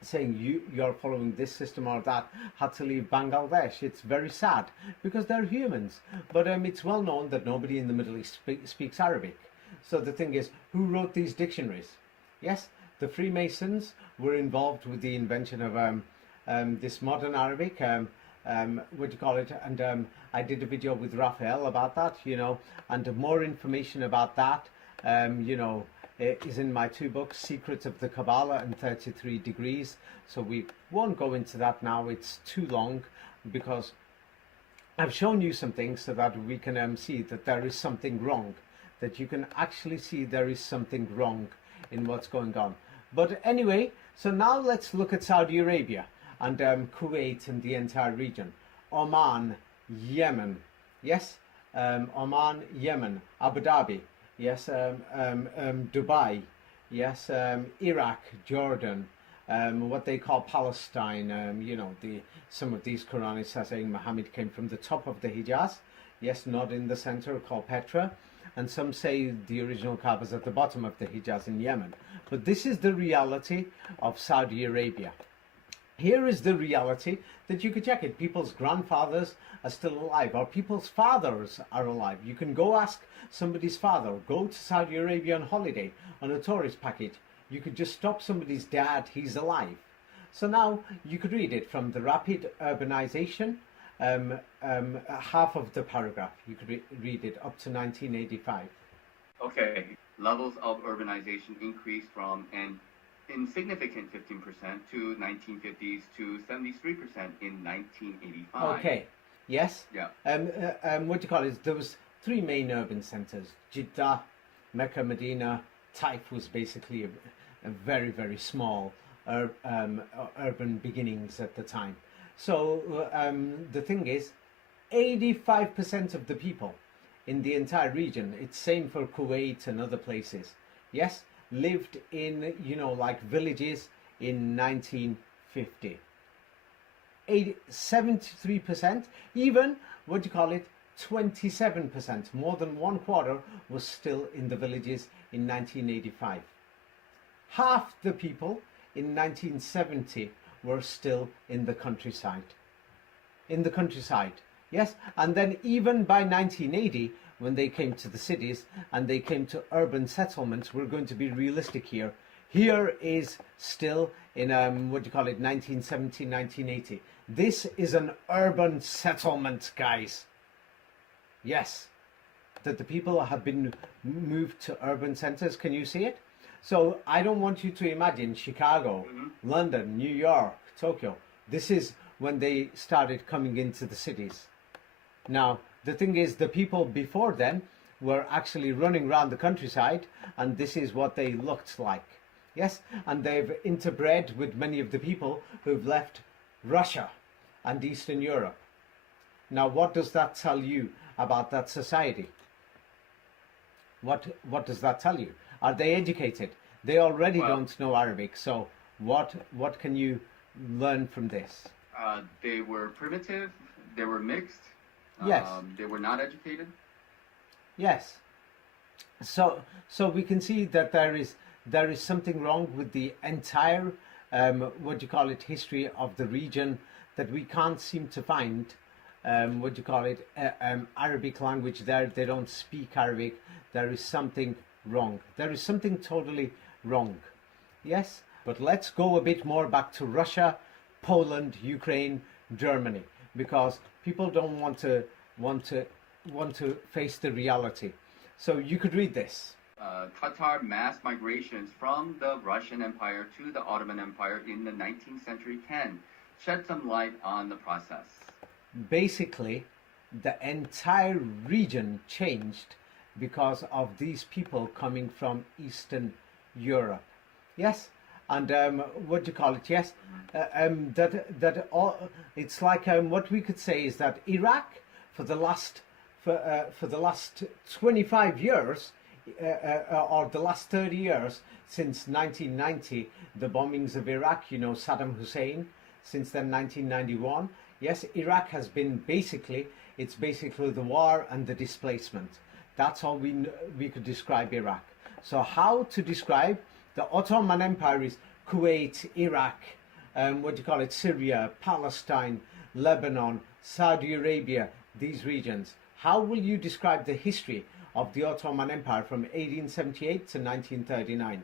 saying you're following this system or that, had to leave Bangladesh. It's very sad because they're humans, but it's well known that nobody in the Middle East speaks Arabic. So the thing is, who wrote these dictionaries? Yes, the Freemasons were involved with the invention of this modern Arabic, what do you call it, and I did a video with Raphael about that, and more information about that is in my 2 books, Secrets of the Kabbalah and 33 Degrees. So we won't go into that now, it's too long, because I've shown you some things so that we can see that there is something wrong, that you can actually see there is something wrong in what's going on. But anyway, so now let's look at Saudi Arabia and Kuwait and the entire region. Oman, Yemen, yes, Oman, Yemen, Abu Dhabi, yes, Dubai, yes, Iraq, Jordan, what they call Palestine. Some of these Quranists are saying Muhammad came from the top of the Hijaz, yes, not in the center, called Petra, and some say the original Kaaba is at the bottom of the Hijaz in Yemen. But this is the reality of Saudi Arabia. Here is the reality that you can check it. People's grandfathers are still alive, or people's fathers are alive. You can go ask somebody's father, go to Saudi Arabia on holiday on a tourist package. You could just stop somebody's dad, he's alive. So now you could read it from the rapid urbanization, half of the paragraph. You could read it up to 1985. Okay, levels of urbanization increased from an insignificant 15% to 1950s to 73% in 1985. Okay, yes. Yeah. What do you call it? There was 3 main urban centers: Jeddah, Mecca, Medina. Taif was basically a very, very small urban beginnings at the time. So the thing is, 85% of the people in the entire region, it's same for Kuwait and other places, yes, lived in, like villages in 1950. 73%, even, 27%, more than 1/4 was still in the villages in 1985. Half the people in 1970 were still in the countryside. Yes, and then even by 1980, when they came to the cities and they came to urban settlements, we're going to be realistic here. Here is still in 1970, 1980. This is an urban settlement, guys. Yes, that the people have been moved to urban centers. Can you see it? So I don't want you to imagine Chicago, London, New York, Tokyo. This is when they started coming into the cities. Now, the thing is, the people before then were actually running around the countryside, and this is what they looked like. Yes, and they've interbred with many of the people who've left Russia and Eastern Europe. Now, what does that tell you about that society? What does that tell you? Are they educated? They already don't know Arabic, so What can you learn from this? They were primitive. They were mixed. Yes. They were not educated. Yes. So we can see that there is something wrong with the entire history of the region, that we can't seem to find Arabic language there. They don't speak Arabic. There is something wrong. There is something totally wrong. Yes. But let's go a bit more back to Russia, Poland, Ukraine, Germany, because people don't want to face the reality. So you could read this. Tatar mass migrations from the Russian Empire to the Ottoman Empire in the 19th century can shed some light on the process. Basically, the entire region changed because of these people coming from Eastern Europe. Yes, and yes, that all. It's like what we could say is that Iraq, for the last 25 years, or the last 30 years, since 1990, the bombings of Iraq, Saddam Hussein, since then 1991, yes, Iraq has been basically the war and the displacement. That's how we could describe Iraq. So how to describe the Ottoman Empire is Kuwait, Iraq, Syria, Palestine, Lebanon, Saudi Arabia, these regions. How will you describe the history of the Ottoman Empire from 1878 to 1939?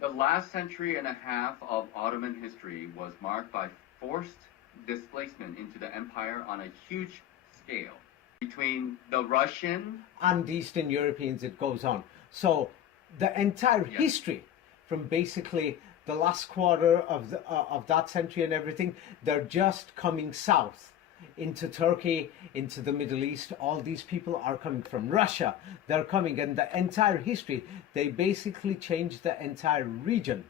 The last century and a half of Ottoman history was marked by forced displacement into the empire on a huge scale. Between the Russian and Eastern Europeans, it goes on. So the entire history from basically the last quarter of that century and everything, they're just coming south into Turkey, into the Middle East. All these people are coming from Russia. They're coming, and the entire history, they basically changed the entire region.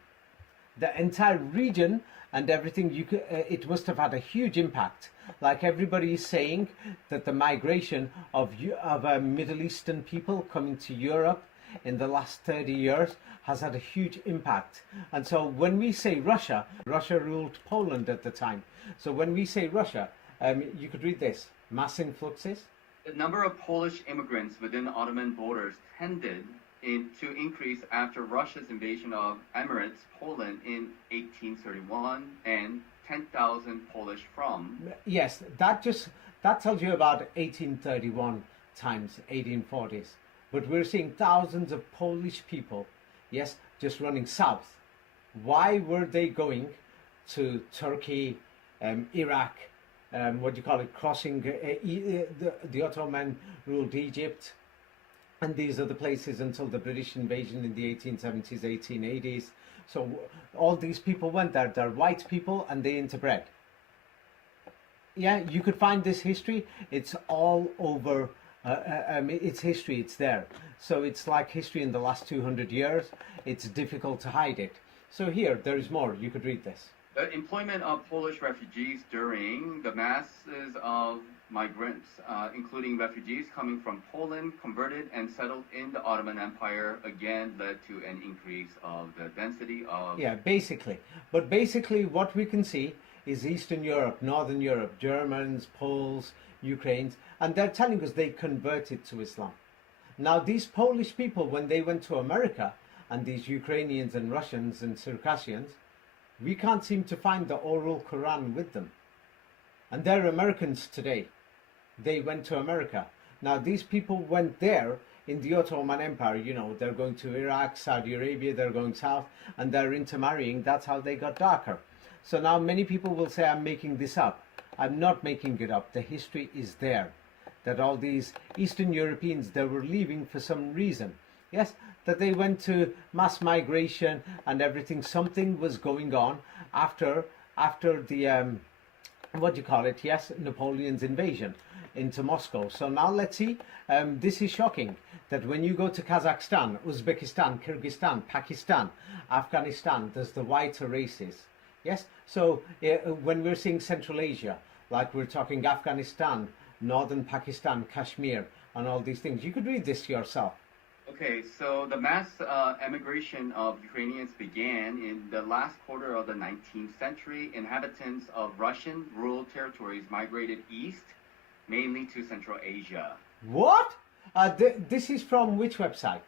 The entire region and everything, it must have had a huge impact. Like everybody is saying that the migration of Middle Eastern people coming to Europe in the last 30 years has had a huge impact. And so when we say Russia ruled Poland at the time. So when we say Russia, you could read this: mass influxes. The number of Polish immigrants within the Ottoman borders tended to increase after Russia's invasion of Emirates, Poland in 1831, and 10,000 Polish from. Yes, that tells you about 1831 times 1840s. But we're seeing thousands of Polish people, yes, just running south. Why were they going to Turkey, Iraq, crossing the Ottoman ruled Egypt, and these are the places until the British invasion in the 1870s, 1880s. So all these people went there. They're white people and they interbred. Yeah, you could find this history. It's all over. It's history. It's there. So it's like history in the last 200 years. It's difficult to hide it. So here, there is more. You could read this. The employment of Polish refugees during the masses of migrants, including refugees coming from Poland, converted and settled in the Ottoman Empire, again led to an increase of the density of... Yeah, basically. But basically what we can see is Eastern Europe, Northern Europe, Germans, Poles, Ukrainians, and they're telling us they converted to Islam. Now these Polish people, when they went to America, and these Ukrainians and Russians and Circassians, we can't seem to find the oral Quran with them. And they're Americans today. They went to America. Now these people went there in the Ottoman Empire, they're going to Iraq, Saudi Arabia, they're going south, and they're intermarrying. That's how they got darker. So now many people will say I'm making this up. I'm not making it up. The history is there. That all these Eastern Europeans, they were leaving for some reason. Yes, that they went to mass migration and everything. Something was going on after the yes, Napoleon's invasion into Moscow. So now let's see. This is shocking that when you go to Kazakhstan, Uzbekistan, Kyrgyzstan, Pakistan, Afghanistan, there's the whiter races. Yes. So when we're seeing Central Asia, like we're talking Afghanistan, northern Pakistan, Kashmir, and all these things, you could read this yourself. Okay, so the mass emigration of Ukrainians began in the last quarter of the 19th century. Inhabitants of Russian rural territories migrated east, mainly to Central Asia. What? This is from which website?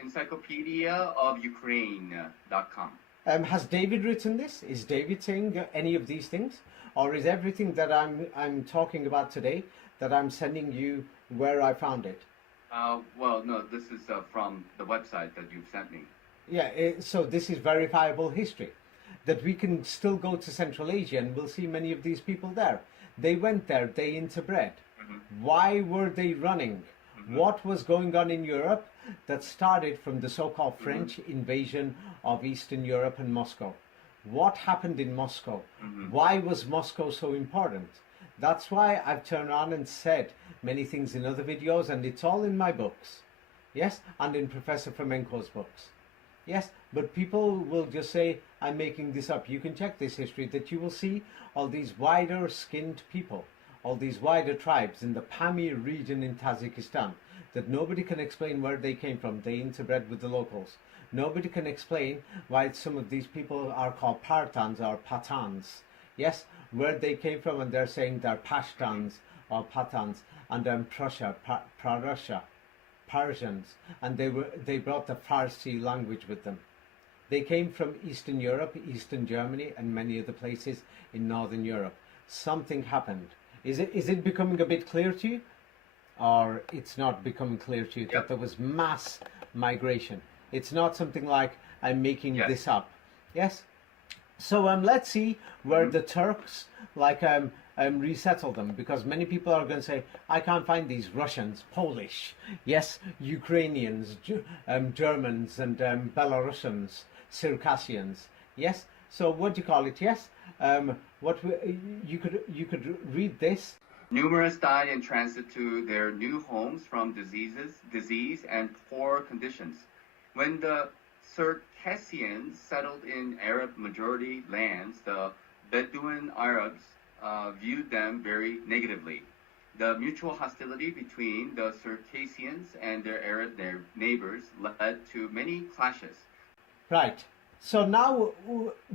Encyclopedia of Ukraine.com. Has David written this? Is David saying any of these things? Or is everything that I'm talking about today that I'm sending you where I found it? Well, no, this is from the website that you've sent me. Yeah, so this is verifiable history. That we can still go to Central Asia and we'll see many of these people there. They went there, they interbred. Why were they running? What was going on in Europe that started from the so-called French invasion of Eastern Europe and Moscow? What happened in Moscow? Why was Moscow so important? That's why I've turned on and said many things in other videos, and it's all in my books. Yes, and in Professor Fomenko's books. Yes, but people will just say, I'm making this up. You can check this history, that you will see all these wider skinned people, all these wider tribes in the Pamir region in Tajikistan, that nobody can explain where they came from. They interbred with the locals. Nobody can explain why some of these people are called Partans or Pathans. Yes, where they came from, and they're saying they're Pashtuns or Pathans, and Prussia, Prussia, Persians, and they brought the Farsi language with them. They came from Eastern Europe, Eastern Germany, and many other places in Northern Europe. Something happened. Is it becoming a bit clear to you? Or it's not becoming clear to you that there was mass migration? It's not something like I'm making this up. Yes? So let's see where the Turks resettle them, because many people are going to say, I can't find these Russians, Polish, yes, Ukrainians, Germans, and Belarusians, Circassians. Yes? So what do you call it? Yes? You could read this. Numerous died in transit to their new homes from disease and poor conditions. When the Circassians settled in Arab-majority lands, the Bedouin Arabs viewed them very negatively. The mutual hostility between the Circassians and their Arab neighbors led to many clashes. Right. So now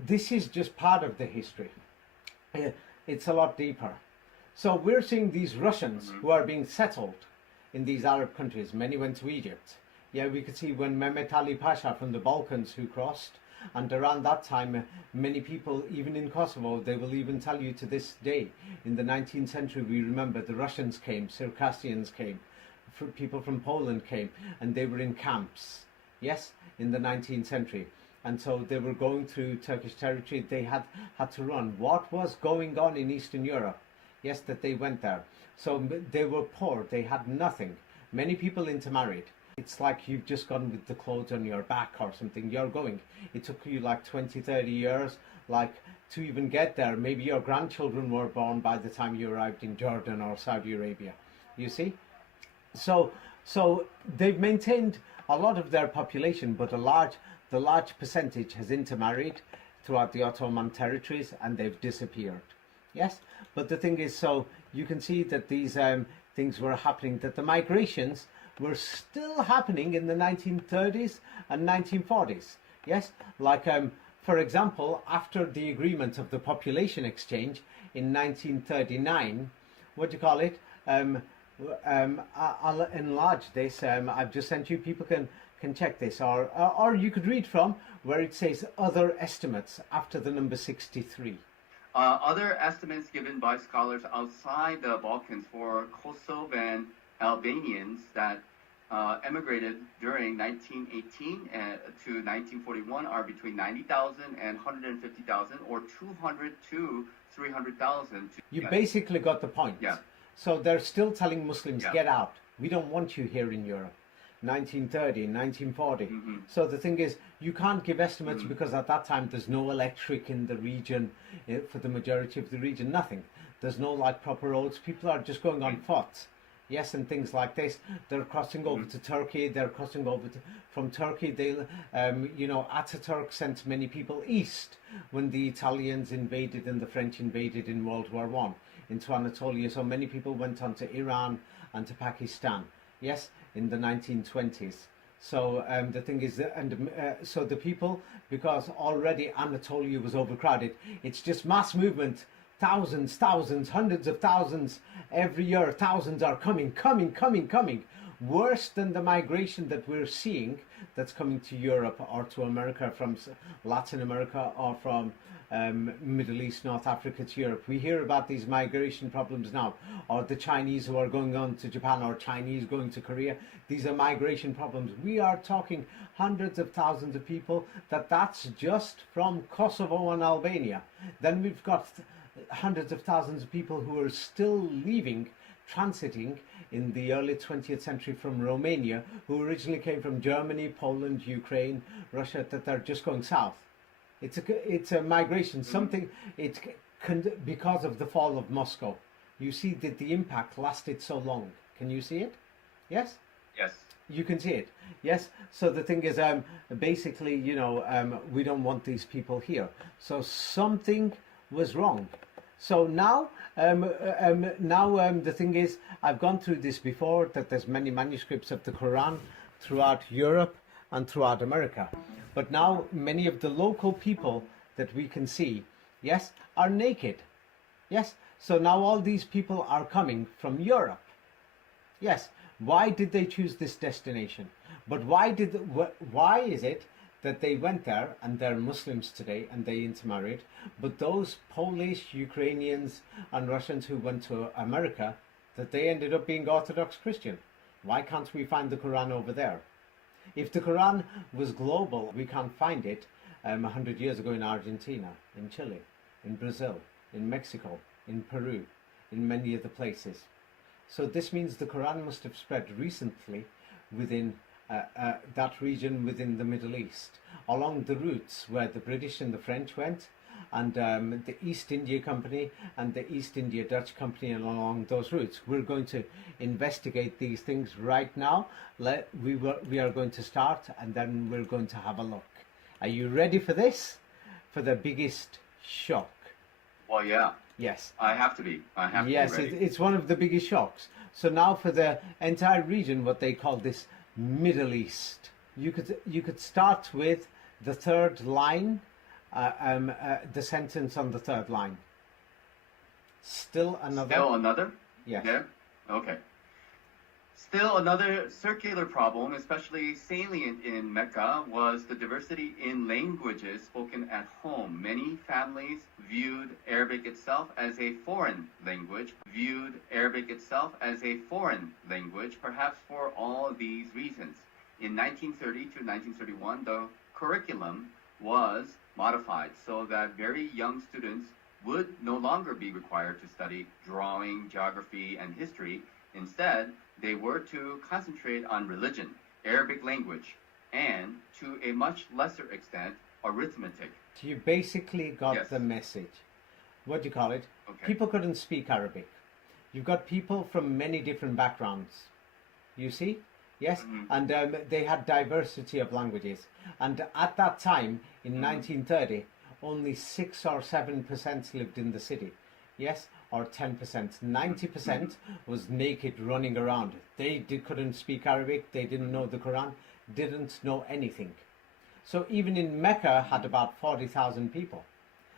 this is just part of the history. It's a lot deeper. So we're seeing these Russians who are being settled in these Arab countries. Many went to Egypt. Yeah, we could see when Mehmet Ali Pasha from the Balkans who crossed, and around that time many people, even in Kosovo, they will even tell you to this day, in the 19th century, we remember the Russians came, Circassians came, people from Poland came, and they were in camps, yes, in the 19th century. And so they were going through Turkish territory. They had to run. What was going on in Eastern Europe? Yes, that they went there. So they were poor. They had nothing. Many people intermarried. It's like you've just gone with the clothes on your back or something. You're going. It took you like 20, 30 years to even get there. Maybe your grandchildren were born by the time you arrived in Jordan or Saudi Arabia. You see? So they've maintained a lot of their population, but the large percentage has intermarried throughout the Ottoman territories, and they've disappeared. Yes, but the thing is, so you can see that these things were happening, that the migrations were still happening in the 1930s and 1940s. Yes, like for example, after the agreement of the population exchange in 1939, what do you call it? I'll enlarge this. I've just sent you. People can check this, or you could read from where it says other estimates after the number 63. Other estimates given by scholars outside the Balkans for Kosovan Albanians that emigrated during 1918 to 1941 are between 90,000 and 150,000, or 200 to 300,000. You basically got the point. Yeah. So they're still telling Muslims, get out. We don't want you here in Europe. 1930, 1940. So the thing is, you can't give estimates because at that time there's no electric in the region, for the majority of the region, nothing. There's no proper roads. People are just going on foot. Yes, and things like this. They're crossing over to Turkey. They're crossing over from Turkey. They, Ataturk sent many people east when the Italians invaded and the French invaded in World War I into Anatolia. So many people went on to Iran and to Pakistan. Yes, in the 1920s. So the thing is, so the people, because already Anatolia was overcrowded, it's just mass movement, thousands, hundreds of thousands every year. Thousands are coming. Worse than the migration that we're seeing that's coming to Europe or to America from Latin America or from Middle East, North Africa to Europe. We hear about these migration problems now, or the Chinese who are going on to Japan, or Chinese going to Korea. These are migration problems. We are talking hundreds of thousands of people. That's just from Kosovo and Albania. Then we've got hundreds of thousands of people who are still leaving, transiting in the early 20th century from Romania, who originally came from Germany, Poland, Ukraine, Russia, that they're just going south. It's a migration, something, because of the fall of Moscow. You see that the impact lasted so long. Can you see it? Yes? Yes. You can see it. Yes. So the thing is, basically, we don't want these people here. So something was wrong. So now, the thing is, I've gone through this before, that there's many manuscripts of the Quran throughout Europe and throughout America. But now many of the local people that we can see, yes, are naked. Yes. So now all these people are coming from Europe. Yes. Why did they choose this destination? But why is it that they went there, and they're Muslims today and they intermarried, but those Polish, Ukrainians and Russians who went to America, that they ended up being Orthodox Christian? Why can't we find the Quran over there? If the Quran was global, we can't find it 100 years ago in Argentina, in Chile, in Brazil, in Mexico, in Peru, in many other places. So this means the Quran must have spread recently within that region within the Middle East, along the routes where the British and the French went, and the East India Company and the East India Dutch Company, and along those routes. We're going to investigate these things right now. We are going to start, and then we're going to have a look. Are you ready for this? For the biggest shock? Well, yeah. Yes. I have to be. Yes, to be ready. it's one of the biggest shocks. So now for the entire region, what they call this Middle East. You could start with the third line, the sentence on the third line. Still another. Still another? Yes. Yeah? Okay. Still another circular problem, especially salient in Mecca, was the diversity in languages spoken at home. Many families viewed Arabic itself as a foreign language, perhaps for all these reasons. In 1930 to 1931, the curriculum was modified so that very young students would no longer be required to study drawing, geography, and history. Instead, they were to concentrate on religion, Arabic language, and to a much lesser extent, arithmetic. You basically got Yes. the message. What do you call it? Okay. People couldn't speak Arabic. You've got people from many different backgrounds. You see? Yes? Mhm. And they had diversity of languages. And at that time, in 1930, only 6 or 7% lived in the city. Yes? Or 10%. 90% was naked running around. They couldn't speak Arabic. They didn't know the Quran. Didn't know anything. So even in Mecca had about 40,000 people.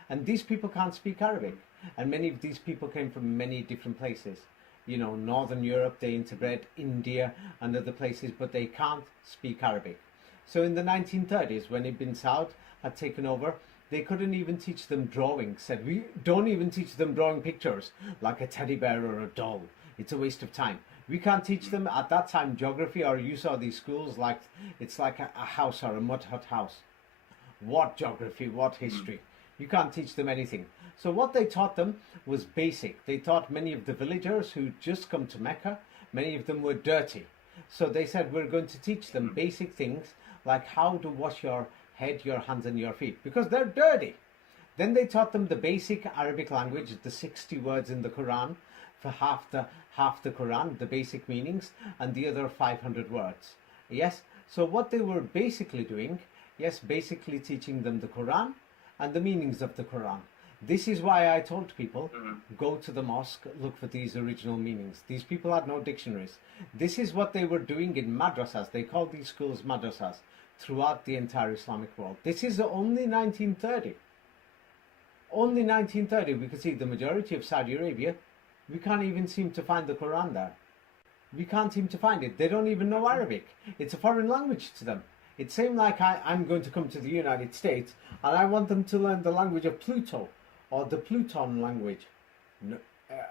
And these people can't speak Arabic. And many of these people came from many different places. You know, Northern Europe, they interbred, India and other places, but they can't speak Arabic. So in the 1930s, when Ibn Saud had taken over, they couldn't even teach them drawing. Said, we don't even teach them drawing pictures like a teddy bear or a doll. It's a waste of time. We can't teach them at that time geography, or you saw these schools like it's like a house or a mud hut house. What geography, what history? You can't teach them anything. So what they taught them was basic. They taught many of the villagers who just come to Mecca, many of them were dirty. So they said, we're going to teach them basic things like how to wash your head, your hands and your feet, because they're dirty. Then they taught them the basic Arabic language, the 60 words in the Quran, for half the Quran, the basic meanings, and the other 500 words. Yes, so what they were basically doing, yes, basically teaching them the Quran and the meanings of the Quran. This is why I told people, go to the mosque, look for these original meanings. These people had no dictionaries. This is what they were doing in madrasas. They called these schools madrasas throughout the entire Islamic world. This is only 1930. Only 1930. We could see the majority of Saudi Arabia, we can't even seem to find the Quran there. We can't seem to find it. They don't even know Arabic. It's a foreign language to them. It's same like I'm going to come to the United States and I want them to learn the language of Pluto or the Pluton language. No,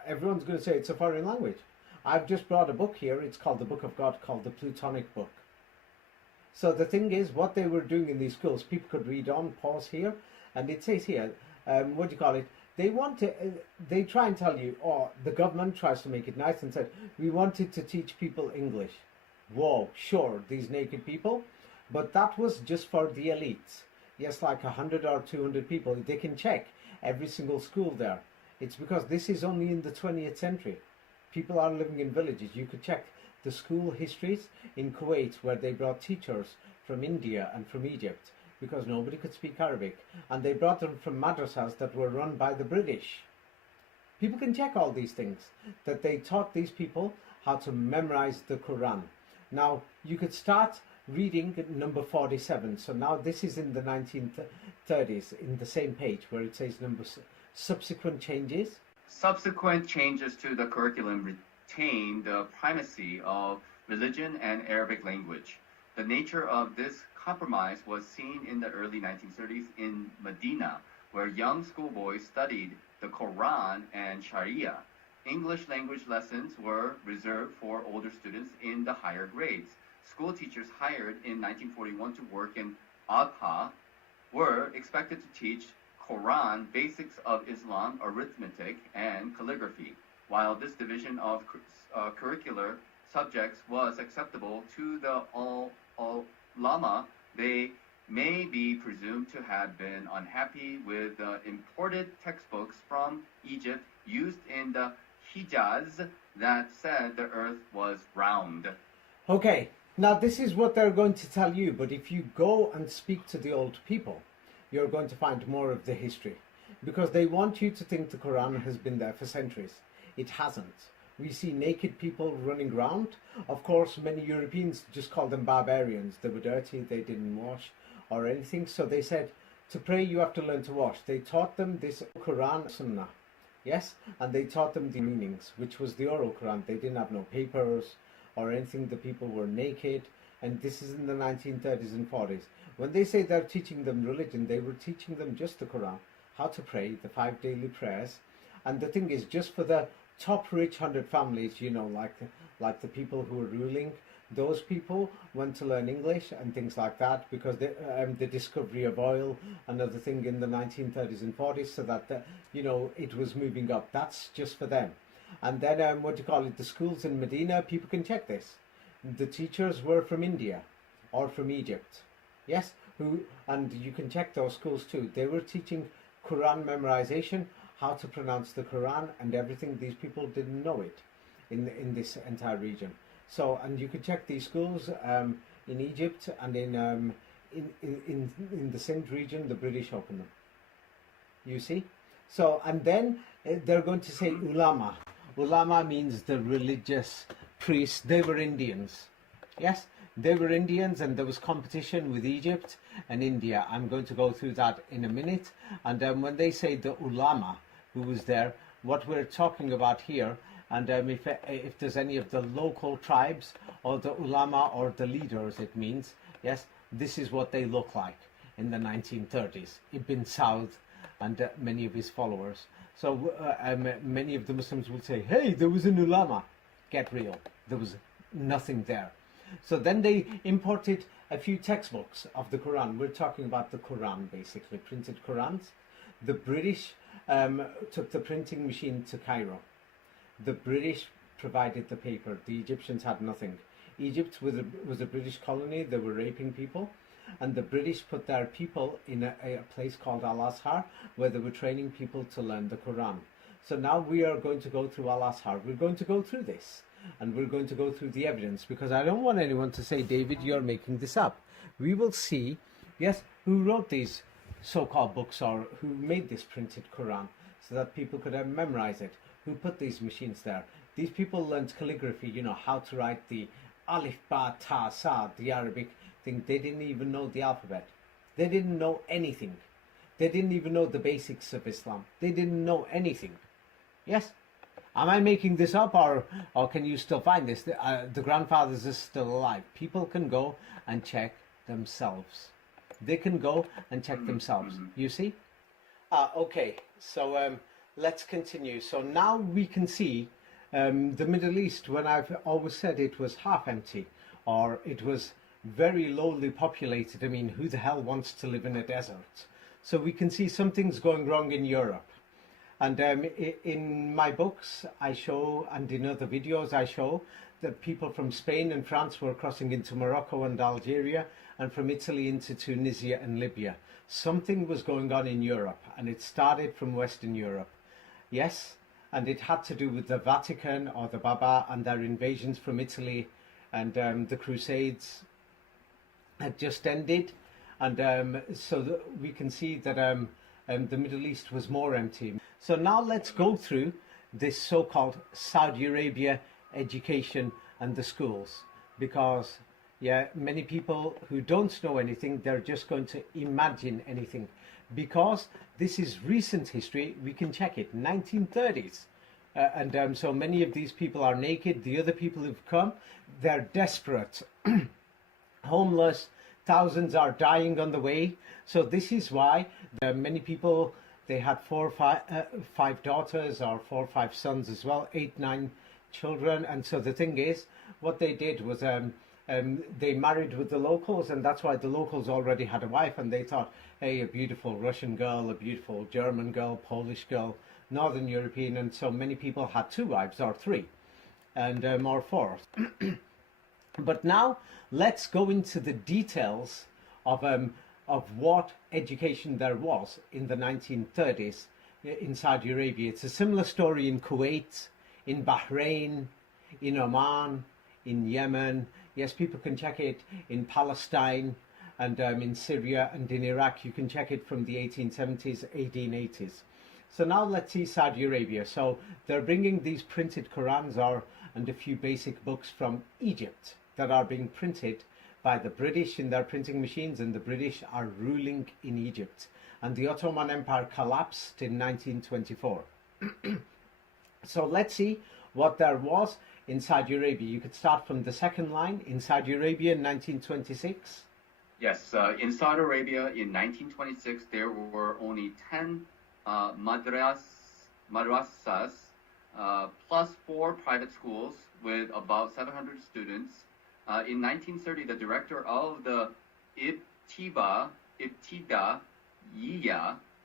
everyone's going to say it's a foreign language. I've just brought a book here. It's called the Book of God, called the Plutonic Book. So the thing is, what they were doing in these schools, people could read on, pause here, and it says here, what do you call it? They want to, they try and tell you, or the government tries to make it nice and said, we wanted to teach people English. Whoa, sure, these naked people, but that was just for the elites. Yes, like 100 or 200 people. They can check every single school there. It's because this is only in the 20th century. People are living in villages. You could check the school histories in Kuwait where they brought teachers from India and from Egypt because nobody could speak Arabic. And they brought them from madrasas that were run by the British. People can check all these things, that they taught these people how to memorize the Quran. Now, you could start reading number 47. So now this is in the 1930s, in the same page where it says subsequent changes. Subsequent changes to the curriculum retain the primacy of religion and Arabic language. The nature of this compromise was seen in the early 1930s in Medina, where young schoolboys studied the Quran and Sharia. English language lessons were reserved for older students in the higher grades. School teachers hired in 1941 to work in Adha were expected to teach Quran, basics of Islam, arithmetic, and calligraphy. While this division of curricular subjects was acceptable to the ulama, they may be presumed to have been unhappy with the imported textbooks from Egypt used in the Hijaz that said the earth was round. Okay, now this is what they're going to tell you, but if you go and speak to the old people, you're going to find more of the history, because they want you to think the Quran has been there for centuries. It hasn't. We see naked people running around. Of course, many Europeans just called them barbarians. They were dirty, they didn't wash or anything. So they said, to pray you have to learn to wash. They taught them this Quran Sunnah, yes? And they taught them the meanings, which was the oral Quran. They didn't have no papers or anything. The people were naked. And this is in the 1930s and 40s. When they say they're teaching them religion, they were teaching them just the Quran, how to pray, the 5 daily prayers. And the thing is, just for the top rich 100 families, you know, like the people who were ruling, those people went to learn English and things like that, because the discovery of oil, another thing in the 1930s and 40s, so that you know, it was moving up. That's just for them. And then what do you call it? The schools in Medina, people can check this. The teachers were from India or from Egypt, yes. And you can check those schools too. They were teaching Quran memorization, how to pronounce the Quran and everything. These people didn't know it in this entire region. So, and you could check these schools in Egypt and in the Sindh region. The British opened them. You see. So, and then they're going to say ulama. Ulama means the religious priests. They were Indians. Yes, they were Indians, and there was competition with Egypt and India. I'm going to go through that in a minute. And when they say the ulama who was there, what we're talking about here, and if there's any of the local tribes or the ulama or the leaders, it means, yes, this is what they look like in the 1930s. Ibn Saud and many of his followers. So many of the Muslims will say, hey, there was an ulama. Get real. There was nothing there. So then they imported a few textbooks of the Quran. We're talking about the Quran, basically, printed Qurans. The British took the printing machine to Cairo. The British provided the paper. The Egyptians had nothing. Egypt was a British colony. They were raping people. And the British put their people in a place called Al-Azhar, where they were training people to learn the Quran. So now we are going to go through Al-Azhar. We're going to go through this. And we're going to go through the evidence, because I don't want anyone to say, David, you're making this up. We will see, yes, who wrote these so-called books, or who made this printed Quran so that people could memorize it, who put these machines there. These people learned calligraphy, you know, how to write the alif, ba, ta, sa, the Arabic thing. They didn't even know the alphabet. They didn't know anything. They didn't even know the basics of Islam. They didn't know anything. Yes? Am I making this up, or can you still find this? The grandfathers are still alive. People can go and check themselves. They can go and check themselves. You see? Okay, so let's continue. So now we can see the Middle East, when I've always said it was half empty, or it was very lowly populated. I mean, who the hell wants to live in a desert? So we can see something's going wrong in Europe. And in my books I show, and in other videos I show, that people from Spain and France were crossing into Morocco and Algeria, and from Italy into Tunisia and Libya. Something was going on in Europe, and it started from Western Europe. Yes, and it had to do with the Vatican, or the Baba, and their invasions from Italy, and the Crusades had just ended. And so we can see that the Middle East was more empty. So now let's go through this so-called Saudi Arabia education and the schools, because many people who don't know anything, they're just going to imagine anything, because this is recent history. We can check it, 1930s, and so many of these people are naked. The other people who've come, they're desperate, homeless. Thousands are dying on the way. So this is why many people, they had 4 or 5 daughters, or 4 or 5 sons as well, 8, 9 children. And so the thing is, what they did was they married with the locals, and that's why the locals already had a wife, and they thought, hey, a beautiful Russian girl, a beautiful German girl, Polish girl, Northern European. And so many people had 2 wives, or 3, and or 4. But now let's go into the details of what education there was in the 1930s in Saudi Arabia. It's a similar story in Kuwait, in Bahrain, in Oman, in Yemen. Yes, people can check it in Palestine, and in Syria and in Iraq. You can check it from the 1870s, 1880s. So now let's see Saudi Arabia. So they're bringing these printed Qurans and a few basic books from Egypt that are being printed by the British in their printing machines, and the British are ruling in Egypt. And the Ottoman Empire collapsed in 1924. So let's see what there was in Saudi Arabia. You could start from the second line. In Saudi Arabia in 1926. Yes, in Saudi Arabia in 1926, there were only 10 madrasas plus 4 private schools with about 700 students. In 1930, the director of the Ibtidaiya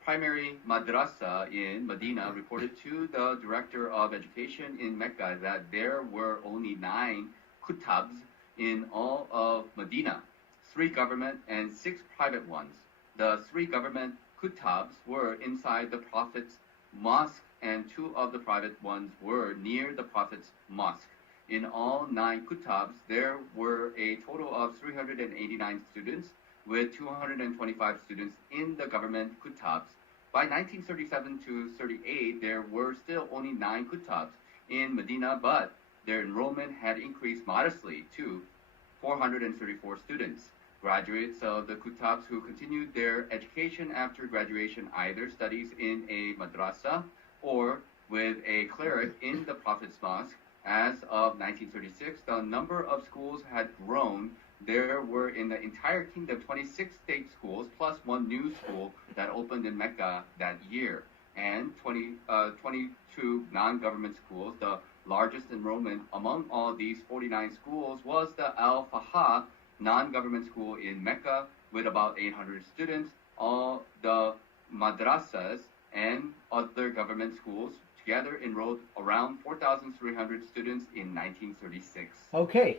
primary madrasa in Medina reported to the director of education in Mecca that there were only 9 kutabs in all of Medina, 3 government and 6 private ones. The 3 government kutabs were inside the Prophet's mosque, and 2 of the private ones were near the Prophet's mosque. In all 9 kutabs, there were a total of 389 students, with 225 students in the government kutabs. By 1937 to 38, there were still only 9 kutabs in Medina, but their enrollment had increased modestly to 434 students. Graduates of the kutabs who continued their education after graduation either studies in a madrasa or with a cleric in the Prophet's mosque. As of 1936, the number of schools had grown. There were in the entire kingdom 26 state schools plus 1 new school that opened in Mecca that year, and 22 non-government schools. The largest enrollment among all these 49 schools was the Al-Faha non-government school in Mecca with about 800 students. All the madrasas and other government schools together enrolled around 4,300 students in 1936. Okay,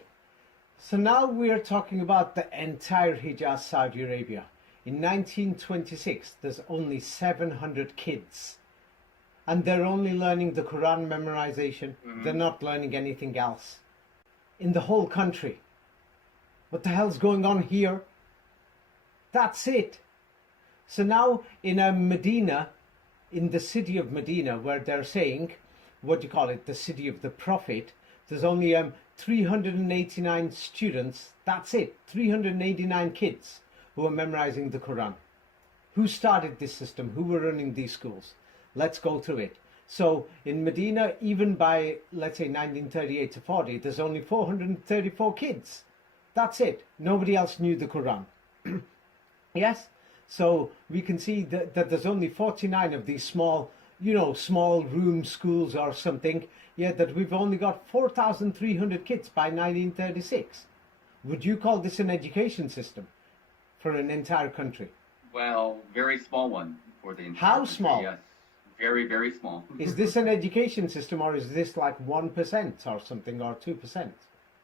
so now we are talking about the entire Hijaz, Saudi Arabia. In 1926, there's only 700 kids, and they're only learning the Quran memorization. They're not learning anything else in the whole country. What the hell's going on here? That's it. So now in Medina, in the city of Medina, where they're saying, what do you call it, the city of the Prophet, there's only 389 students, that's it, 389 kids who are memorizing the Quran. Who started this system? Who were running these schools? Let's go through it. So in Medina, even by, let's say, 1938 to 40, there's only 434 kids. That's it. Nobody else knew the Quran. Yes? So we can see that there's only 49 of these small, small room schools or something, yet that we've only got 4,300 kids by 1936. Would you call this an education system for an entire country? Well, very small one for the entire How country, small? Yes, very, very small. Is this an education system, or is this like 1% or something, or 2%?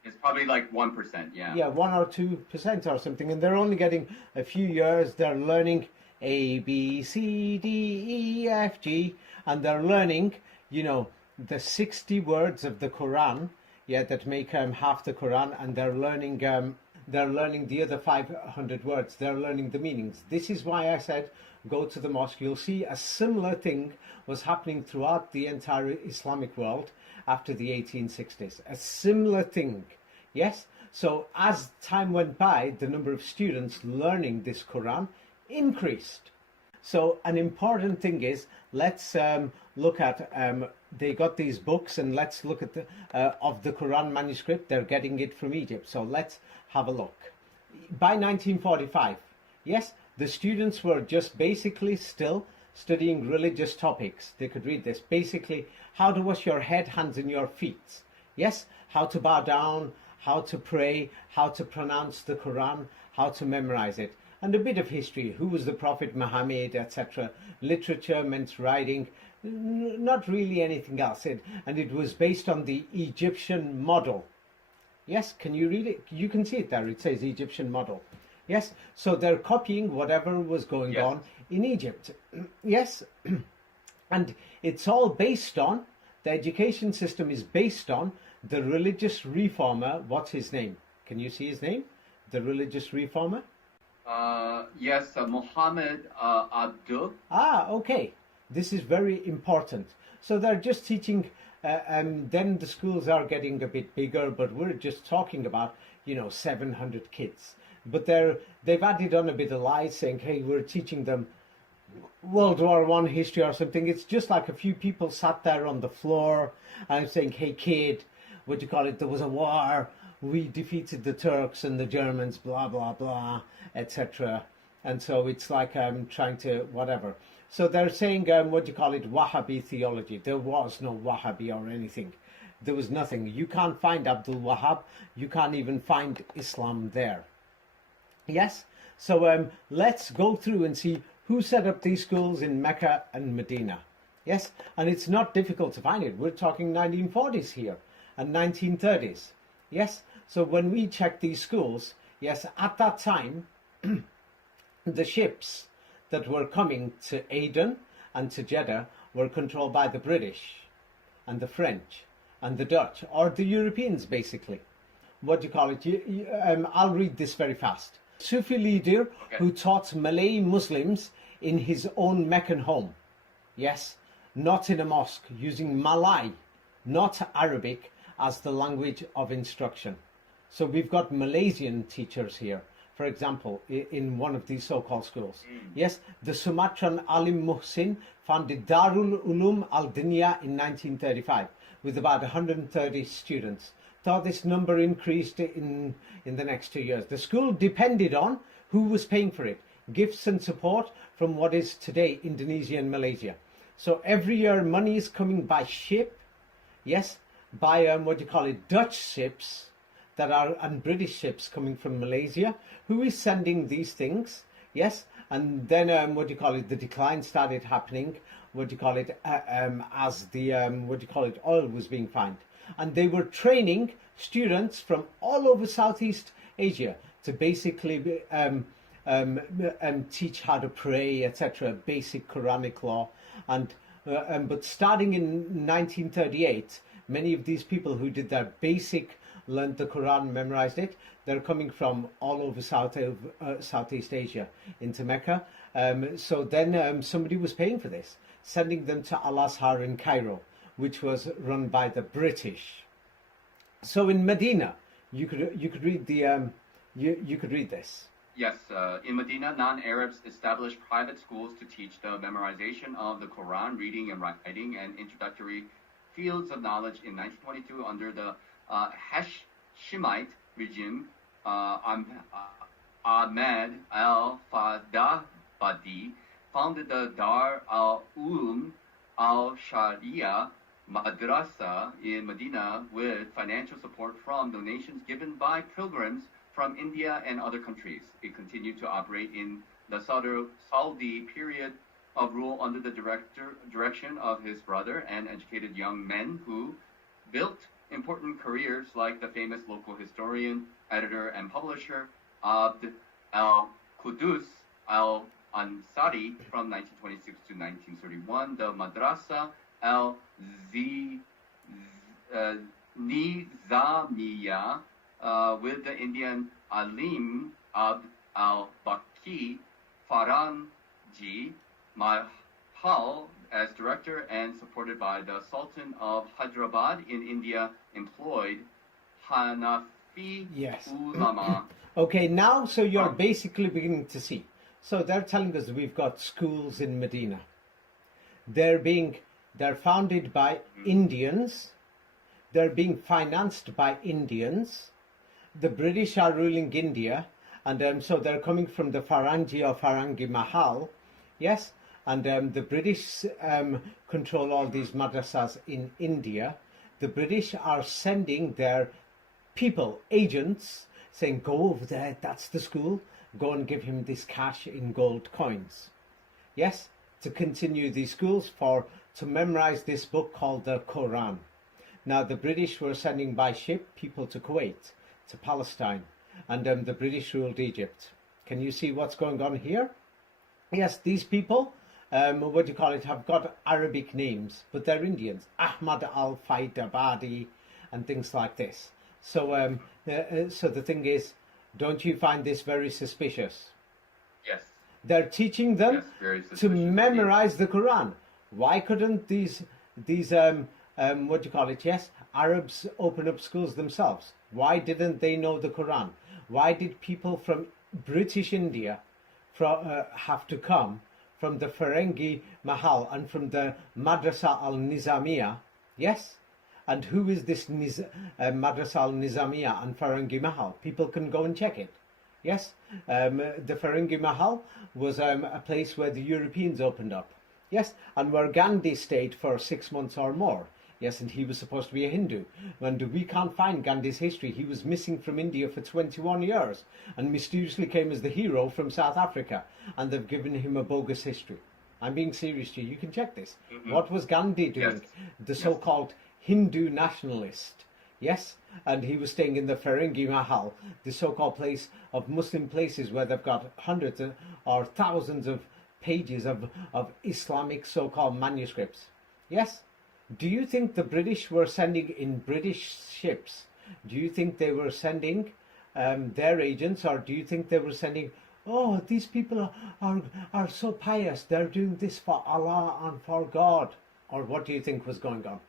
It's probably like 1%, yeah. Yeah, 1 or 2% or something, and they're only getting a few years. They're learning A, B, C, D, E, F, G, and they're learning, the 60 words of the Quran, that make half the Quran, and they're learning the other 500 words. They're learning the meanings. This is why I said, go to the mosque. You'll see a similar thing was happening throughout the entire Islamic world after the 1860s. A similar thing, yes? So as time went by, the number of students learning this Quran increased. So an important thing is, let's look at, they got these books, and let's look at of the Quran manuscript. They're getting it from Egypt. So let's have a look. By 1945, yes, the students were just basically still studying religious topics. They could read this. Basically, how to wash your head, hands, and your feet. Yes, how to bow down, how to pray, how to pronounce the Quran, how to memorize it. And a bit of history, who was the Prophet Muhammad, etc. Literature meant writing, not really anything else. And it was based on the Egyptian model. Yes, can you read it? You can see it there. It says Egyptian model. Yes, so they're copying whatever was going on in Egypt. Yes, and it's all based on, the education system is based on the religious reformer. What's his name? Can you see his name? The religious reformer? Yes, Muhammad Abdul. Okay. This is very important. So they're just teaching, and then the schools are getting a bit bigger, but we're just talking about, 700 kids. But they've added on a bit of lies, saying, hey, we're teaching them World War I history or something. It's just like a few people sat there on the floor and saying, hey, kid, what do you call it? There was a war. We defeated the Turks and the Germans, blah, blah, blah, etc. And so it's like trying to whatever. So they're saying, what do you call it? Wahhabi theology. There was no Wahhabi or anything. There was nothing. You can't find Abdul Wahhab. You can't even find Islam there. Yes? So let's go through and see who set up these schools in Mecca and Medina. Yes? And it's not difficult to find it. We're talking 1940s here and 1930s. Yes? So when we check these schools, yes, at that time, the ships that were coming to Aden and to Jeddah were controlled by the British and the French and the Dutch, or the Europeans, basically. What do you call it? I'll read this very fast. Sufi leader who taught Malay Muslims in his own Meccan home. Yes, not in a mosque, using Malay, not Arabic, as the language of instruction. So we've got Malaysian teachers here, for example, in one of these so-called schools. Yes, the Sumatran Alim Muhsin founded Darul Ulum Al-Dinya in 1935 with about 130 students. Thought this number increased in the next 2 years. The school depended on who was paying for it, gifts and support from what is today Indonesia and Malaysia. So every year money is coming by ship, yes, by Dutch ships and British ships coming from Malaysia. Who is sending these things? Yes, and then the decline started happening. As the oil was being found, and they were training students from all over Southeast Asia to basically teach how to pray, etc. Basic Quranic law, but starting in 1938. Many of these people who did their basic learned the Quran, memorized it. They're coming from all over Southeast Asia into Mecca. So then somebody was paying for this, sending them to Al-Azhar in Cairo, which was run by the British. So in Medina, you could read the you could read this. Yes, in Medina, non-Arabs established private schools to teach the memorization of the Quran, reading and writing, and introductory fields of knowledge. In 1922, under the Hashemite regime, Ahmed al-Fadabadi founded the Dar al-Ulum al-Sharia Madrasa in Medina with financial support from donations given by pilgrims from India and other countries. It continued to operate in the Saudi period of rule under the direction of his brother and educated young men who built important careers like the famous local historian, editor, and publisher Abd al-Qudus al-Ansari from 1926 to 1931, the Madrasa al-Nizamiya with the Indian Alim Abd al-Baqi Faranji Mahal as director and supported by the Sultan of Hyderabad in India, employed Hanafi ulama. Okay, now so you're basically beginning to see. So they're telling us we've got schools in Medina. They're founded by Indians. They're being financed by Indians. The British are ruling India, and so they're coming from the Farangi or Farangi Mahal, yes, and the British control all these madrasas in India. The British are sending their people, agents, saying, go over there, that's the school, go and give him this cash in gold coins, yes, to continue these schools to memorize this book called the Quran. Now the British were sending by ship people to Kuwait, to Palestine, and the British ruled Egypt. Can you see what's going on here? Yes, these people, what do you call it, have got Arabic names, but they're Indians. Ahmad al-Faidabadi and things like this. So, so the thing is, don't you find this very suspicious? Yes. They're teaching them to memorize the Quran. Why couldn't these what do you call it, yes, Arabs open up schools themselves? Why didn't they know the Quran? Why did people from British India have to come from the Ferengi Mahal and from the Madrasa al-Nizamiya? Yes? And who is this Madrasa al-Nizamiya and Ferengi Mahal? People can go and check it. Yes? The Ferengi Mahal was a place where the Europeans opened up. Yes? And where Gandhi stayed for 6 months or more. Yes, and he was supposed to be a Hindu. And we can't find Gandhi's history. He was missing from India for 21 years and mysteriously came as the hero from South Africa. And they've given him a bogus history. I'm being serious to you. You can check this. Mm-hmm. What was Gandhi doing? Yes. The so-called Hindu nationalist. Yes? And he was staying in the Ferengi Mahal, the so-called place of Muslim places where they've got hundreds or thousands of pages of Islamic so-called manuscripts. Yes? Do you think the British were sending in British ships? Do you think they were sending their agents, or do you think they were sending, oh, these people are so pious, they're doing this for Allah and for God? Or what do you think was going on?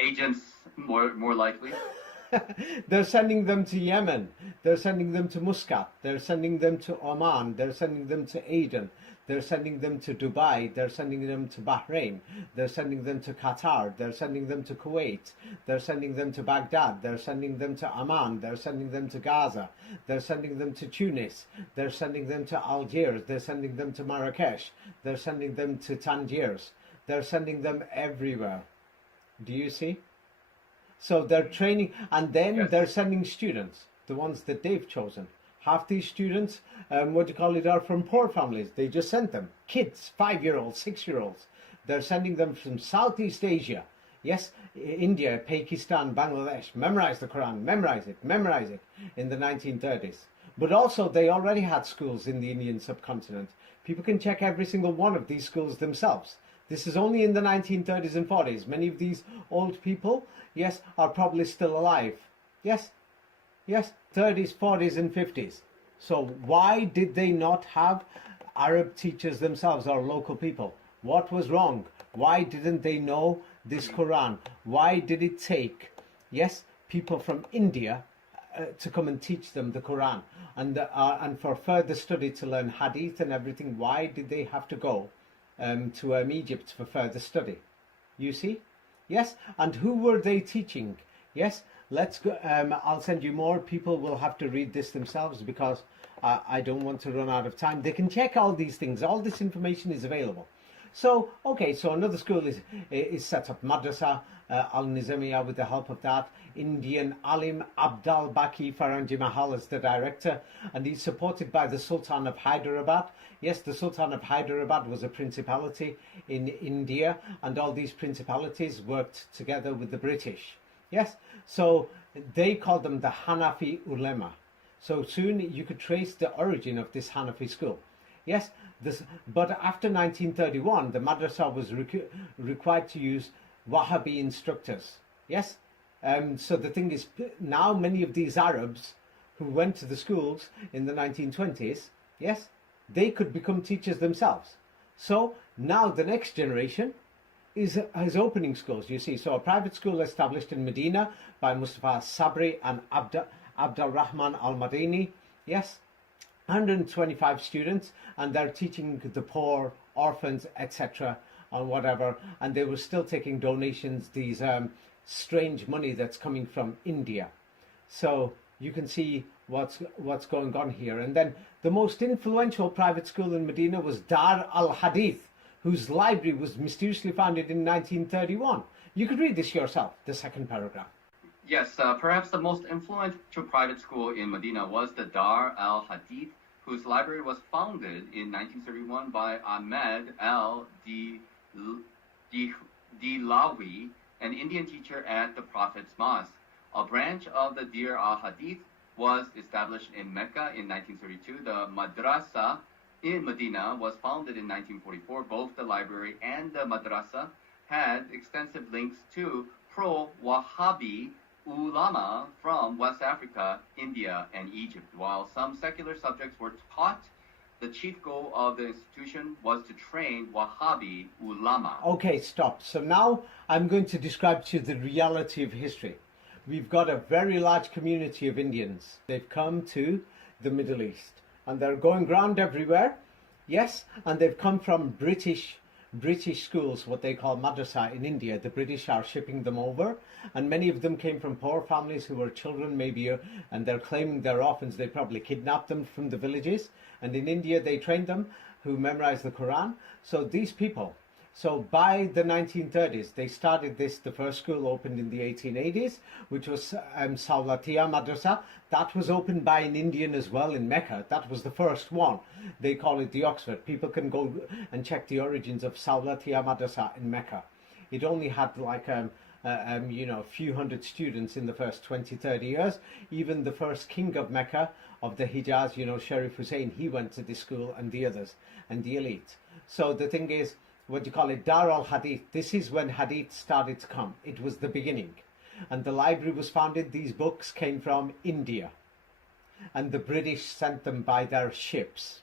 Agents, more likely. They're sending them to Yemen. They're sending them to Muscat. They're sending them to Oman. They're sending them to Aden. They're sending them to Dubai. They're sending them to Bahrain. They're sending them to Qatar. They're sending them to Kuwait. They're sending them to Baghdad. They're sending them to Amman. They're sending them to Gaza. They're sending them to Tunis. They're sending them to Algiers. They're sending them to Marrakesh. They're sending them to Tangiers. They're sending them everywhere. Do you see? So they're training, and then yes, they're sending students, the ones that they've chosen. Half these students, are from poor families. They just sent them. Kids, 5-year-olds, 6-year-olds. They're sending them from Southeast Asia. Yes, India, Pakistan, Bangladesh. Memorize the Quran, memorize it in the 1930s. But also they already had schools in the Indian subcontinent. People can check every single one of these schools themselves. This is only in the 1930s and 40s. Many of these old people, yes, are probably still alive. Yes, yes, 30s, 40s, and 50s. So why did they not have Arab teachers themselves or local people? What was wrong? Why didn't they know this Quran? Why did it take, yes, people from India to come and teach them the Quran? And for further study to learn Hadith and everything, why did they have to go to Egypt for further study? You see? Yes, and who were they teaching? Yes, let's go. I'll send you more. People will have to read this themselves because I don't want to run out of time. They can check all these things. All this information is available. So, okay, so another school is set up, Madrasa Al-Nizamiya, with the help of that Indian Alim Abdal Baki Faranji Mahal as the director, and he's supported by the Sultan of Hyderabad. Yes, the Sultan of Hyderabad was a principality in India, and all these principalities worked together with the British. Yes, so they called them the Hanafi Ulema. So soon you could trace the origin of this Hanafi school. Yes, but after 1931, the madrasa was required to use Wahhabi instructors. Yes, so the thing is, now many of these Arabs who went to the schools in the 1920s, yes, they could become teachers themselves. So now the next generation is opening schools, you see. So a private school established in Medina by Mustafa Sabri and Abdul Rahman Al-Madini, yes, 125 students, and they're teaching the poor, orphans, etc., and whatever, and they were still taking donations, these strange money that's coming from India. So you can see what's going on here. And then the most influential private school in Medina was Dar al-Hadith, whose library was mysteriously founded in 1931. You could read this yourself, the second paragraph. Yes, perhaps the most influential private school in Medina was the Dar al-Hadith, whose library was founded in 1931 by Ahmed al-Dilawi, an Indian teacher at the Prophet's Mosque. A branch of the Dar al-Hadith was established in Mecca in 1932. The madrasa in Medina was founded in 1944. Both the library and the madrasa had extensive links to pro-Wahhabi ulama from West Africa, India, and Egypt. While some secular subjects were taught, the chief goal of the institution was to train Wahhabi ulama. Okay, stop. So now I'm going to describe to you the reality of history. We've got a very large community of Indians. They've come to the Middle East and they're going round everywhere. Yes, and they've come from British schools, what they call madrasa in India. The British are shipping them over, and many of them came from poor families who were children maybe, and they're claiming they're orphans. They probably kidnapped them from the villages, and in India they trained them who memorized the Quran. So these people, so by the 1930s, they started this. The first school opened in the 1880s, which was Saulatia Madrasa. That was opened by an Indian as well in Mecca. That was the first one. They call it the Oxford. People can go and check the origins of Saulatia Madrasa in Mecca. It only had like a few hundred students in the first 20, 30 years. Even the first king of Mecca, of the Hijaz, Sharif Hussein, he went to this school, and the others, and the elite. So the thing is, what you call it, Dar al-Hadith. This is when Hadith started to come. It was the beginning. And the library was founded. These books came from India. And the British sent them by their ships.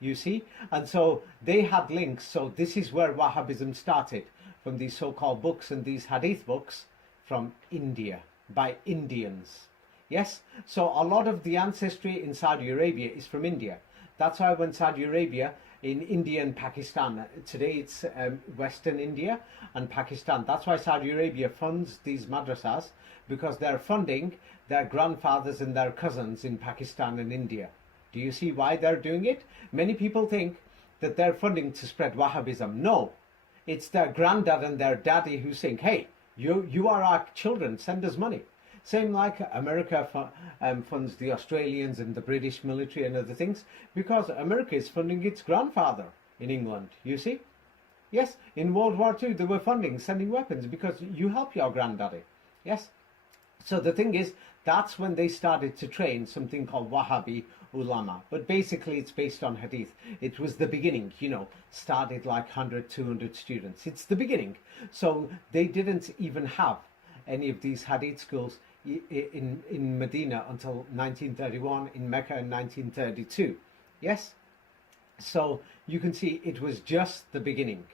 You see? And so they had links. So this is where Wahhabism started, from these so-called books and these Hadith books from India, by Indians. Yes? So a lot of the ancestry in Saudi Arabia is from India. That's why when Saudi Arabia, in India and Pakistan, today it's Western India and Pakistan. That's why Saudi Arabia funds these madrasas, because they're funding their grandfathers and their cousins in Pakistan and India. Do you see why they're doing it? Many people think that they're funding to spread Wahhabism. No, it's their granddad and their daddy who's saying, hey, you are our children, send us money. Same like America funds the Australians and the British military and other things, because America is funding its grandfather in England, you see? Yes, in World War II they were sending weapons because you help your granddaddy. Yes? So the thing is, that's when they started to train something called Wahhabi ulama. But basically it's based on Hadith. It was the beginning, started like 100, 200 students. It's the beginning. So they didn't even have any of these Hadith schools in Medina until 1931, in Mecca in 1932. Yes? So you can see it was just the beginning.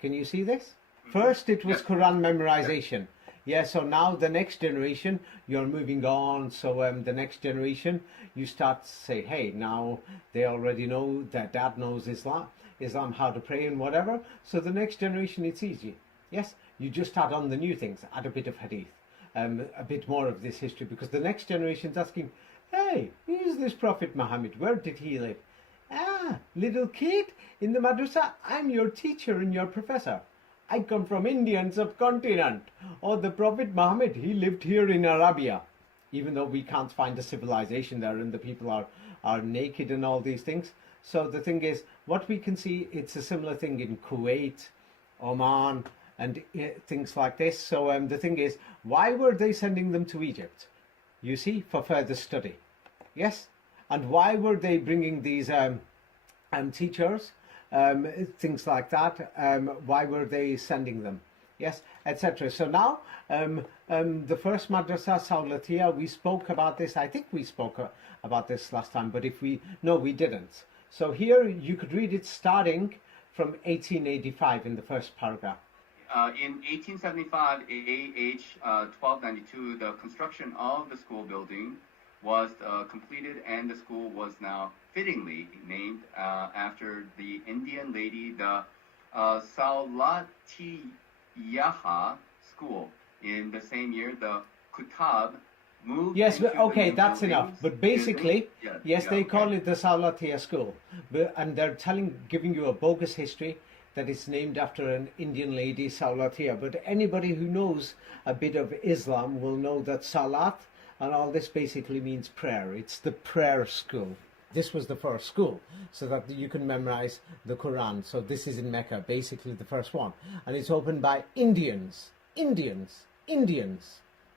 Can you see this? First it was Quran memorization. Yeah, so now the next generation, you're moving on. So the next generation, you start to say, hey, now they already know, that dad knows Islam, how to pray and whatever. So the next generation, it's easy. Yes, you just add on the new things, add a bit of hadith, a bit more of this history, because the next generation's asking, hey, who's this Prophet Muhammad? Where did he live? Ah, little kid in the madrasa, I'm your teacher and your professor. I come from Indian subcontinent. Oh, the Prophet Muhammad, he lived here in Arabia. Even though we can't find a civilization there and the people are naked and all these things. So the thing is, what we can see, it's a similar thing in Kuwait, Oman, and things like this. So the thing is, why were they sending them to Egypt? You see, for further study. Yes? And why were they bringing these teachers, things like that? Why were they sending them? Yes, etc. So now, the first madrasa, Saulatia, we spoke about this. I think we spoke about this last time, but no, we didn't. So here you could read it starting from 1885 in the first paragraph. In 1875, AH 1292, the construction of the school building was completed, and the school was now fittingly named after the Indian lady, the Saulatiyaha school. In the same year, the Kutab moved. Yes, into okay, the that's enough. But basically, they call okay. it the Saulatiya school, and they're giving you a bogus history that it's named after an Indian lady, Saulatiya. But anybody who knows a bit of Islam will know that Salat and all this basically means prayer. It's the prayer school. This was the first school, so that you can memorize the Quran. So this is in Mecca, basically the first one. And it's opened by Indians.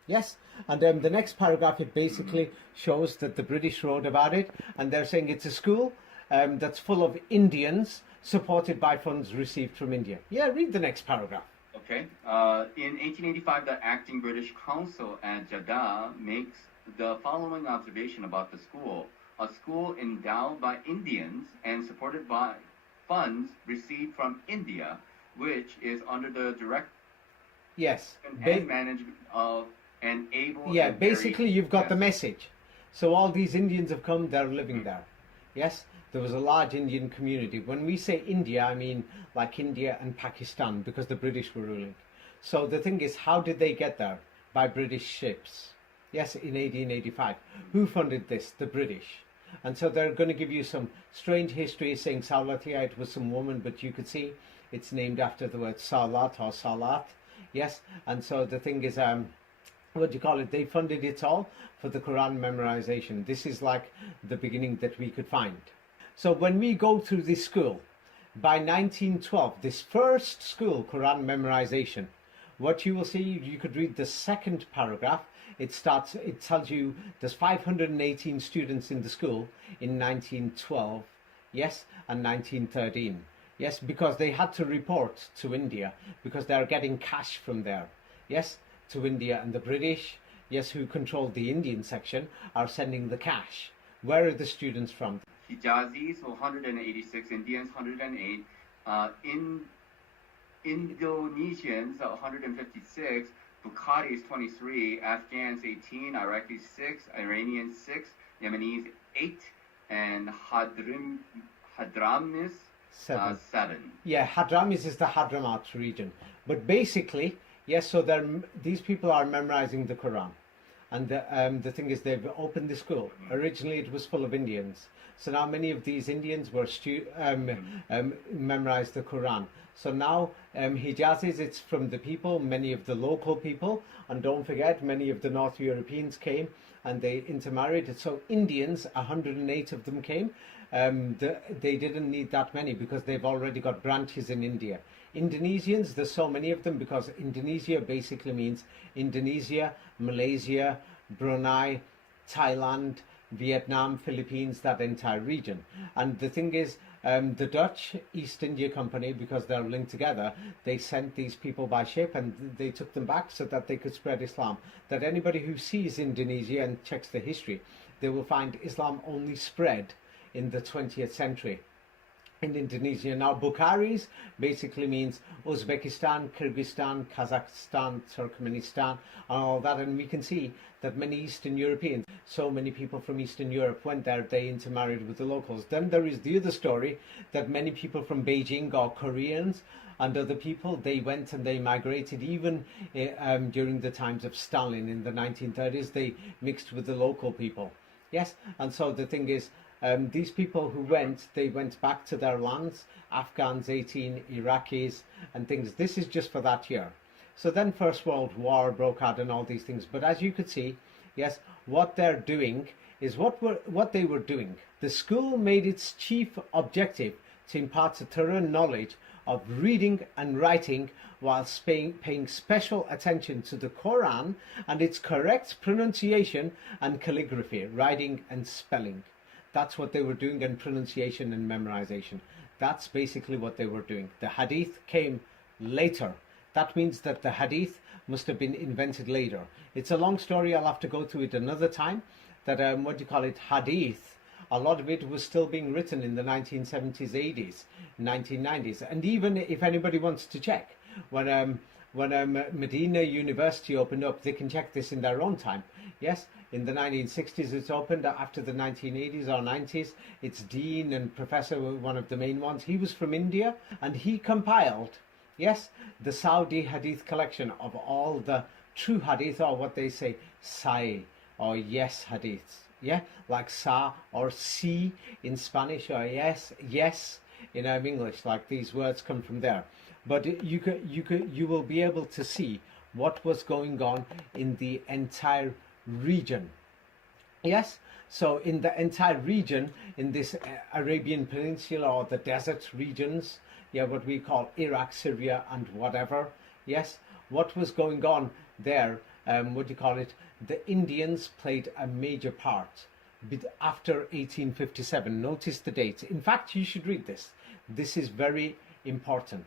Yes? And then the next paragraph, it basically shows that the British wrote about it, and they're saying it's a school that's full of Indians, supported by funds received from India. Yeah, read the next paragraph. Okay. In 1885, the acting British consul at Jeddah makes the following observation about the school. A school endowed by Indians and supported by funds received from India, which is under the direct and management of an able... Yeah, basically you've got the message. So all these Indians have come, they're living there. Yes? There was a large Indian community. When we say India, I mean like India and Pakistan, because the British were ruling. So the thing is, how did they get there? By British ships. Yes, in 1885. Who funded this? The British. And so they're going to give you some strange history saying Saulatia, it was some woman, but you could see it's named after the word Salat or Salat. Yes, and so the thing is, what do you call it? They funded it all for the Quran memorization. This is like the beginning that we could find. So when we go through this school, by 1912, this first school, Quran memorization, what you will see, you could read the second paragraph. It tells you there's 518 students in the school in 1912, yes, and 1913. Yes, because they had to report to India, because they're getting cash from there, yes, to India, and the British, yes, who controlled the Indian section, are sending the cash. Where are the students from? Hijazis, 186, Indians, 108, Indonesians, 156, Bukharis, 23, Afghans, 18, Iraqis, 6, Iranians, 6, Yemenis, 8, and Hadramis, 7. Yeah, Hadramis is the Hadramaut region. But basically, yes, so these people are memorizing the Quran. And the thing is, they've opened the school. Originally, it was full of Indians. So now many of these Indians were memorized the Quran. So now Hijazis, it's from the people, many of the local people. And don't forget, many of the North Europeans came and they intermarried. So Indians, 108 of them came. They didn't need that many because they've already got branches in India. Indonesians, there's so many of them because Indonesia basically means Indonesia, Malaysia, Brunei, Thailand, Vietnam, Philippines, that entire region. And the thing is, The Dutch East India Company, because they're linked together, they sent these people by ship and they took them back so that they could spread Islam. That anybody who sees Indonesia and checks the history, they will find Islam only spread in the 20th century in Indonesia. Now, Bukharis basically means Uzbekistan, Kyrgyzstan, Kazakhstan, Turkmenistan, and all that. And we can see that many Eastern Europeans, so many people from Eastern Europe went there, they intermarried with the locals. Then there is the other story that many people from Beijing or Koreans and other people, they went and they migrated even during the times of Stalin in the 1930s. They mixed with the local people. Yes, and so the thing is, these people who went, they went back to their lands, Afghans 18, Iraqis and things. This is just for that year. So then First World War broke out and all these things. But as you could see, yes, what they're doing is what they were doing. The school made its chief objective to impart a thorough knowledge of reading and writing whilst paying special attention to the Quran and its correct pronunciation and calligraphy, writing and spelling. That's what they were doing, and pronunciation and memorization. That's basically what they were doing. The hadith came later. That means that the hadith must have been invented later. It's a long story. I'll have to go through it another time. That, hadith, a lot of it was still being written in the 1970s, 80s, 1990s. And even if anybody wants to check, when Medina University opened up, they can check this in their own time. Yes, in the 1960s it's opened. After the 1980s or 90s, its dean and professor were one of the main ones. He was from India and he compiled, yes, the Saudi hadith collection of all the true hadith, or what they say, Sahih or yes hadiths. Yeah, like sa or si in Spanish, or yes in English. Like these words come from there. But you will be able to see what was going on in the entire region. Yes, so in the entire region, in this Arabian Peninsula or the desert regions, yeah, what we call Iraq, Syria and whatever, yes, what was going on there, the Indians played a major part after 1857. Notice the dates. In fact, you should read this. This is very important.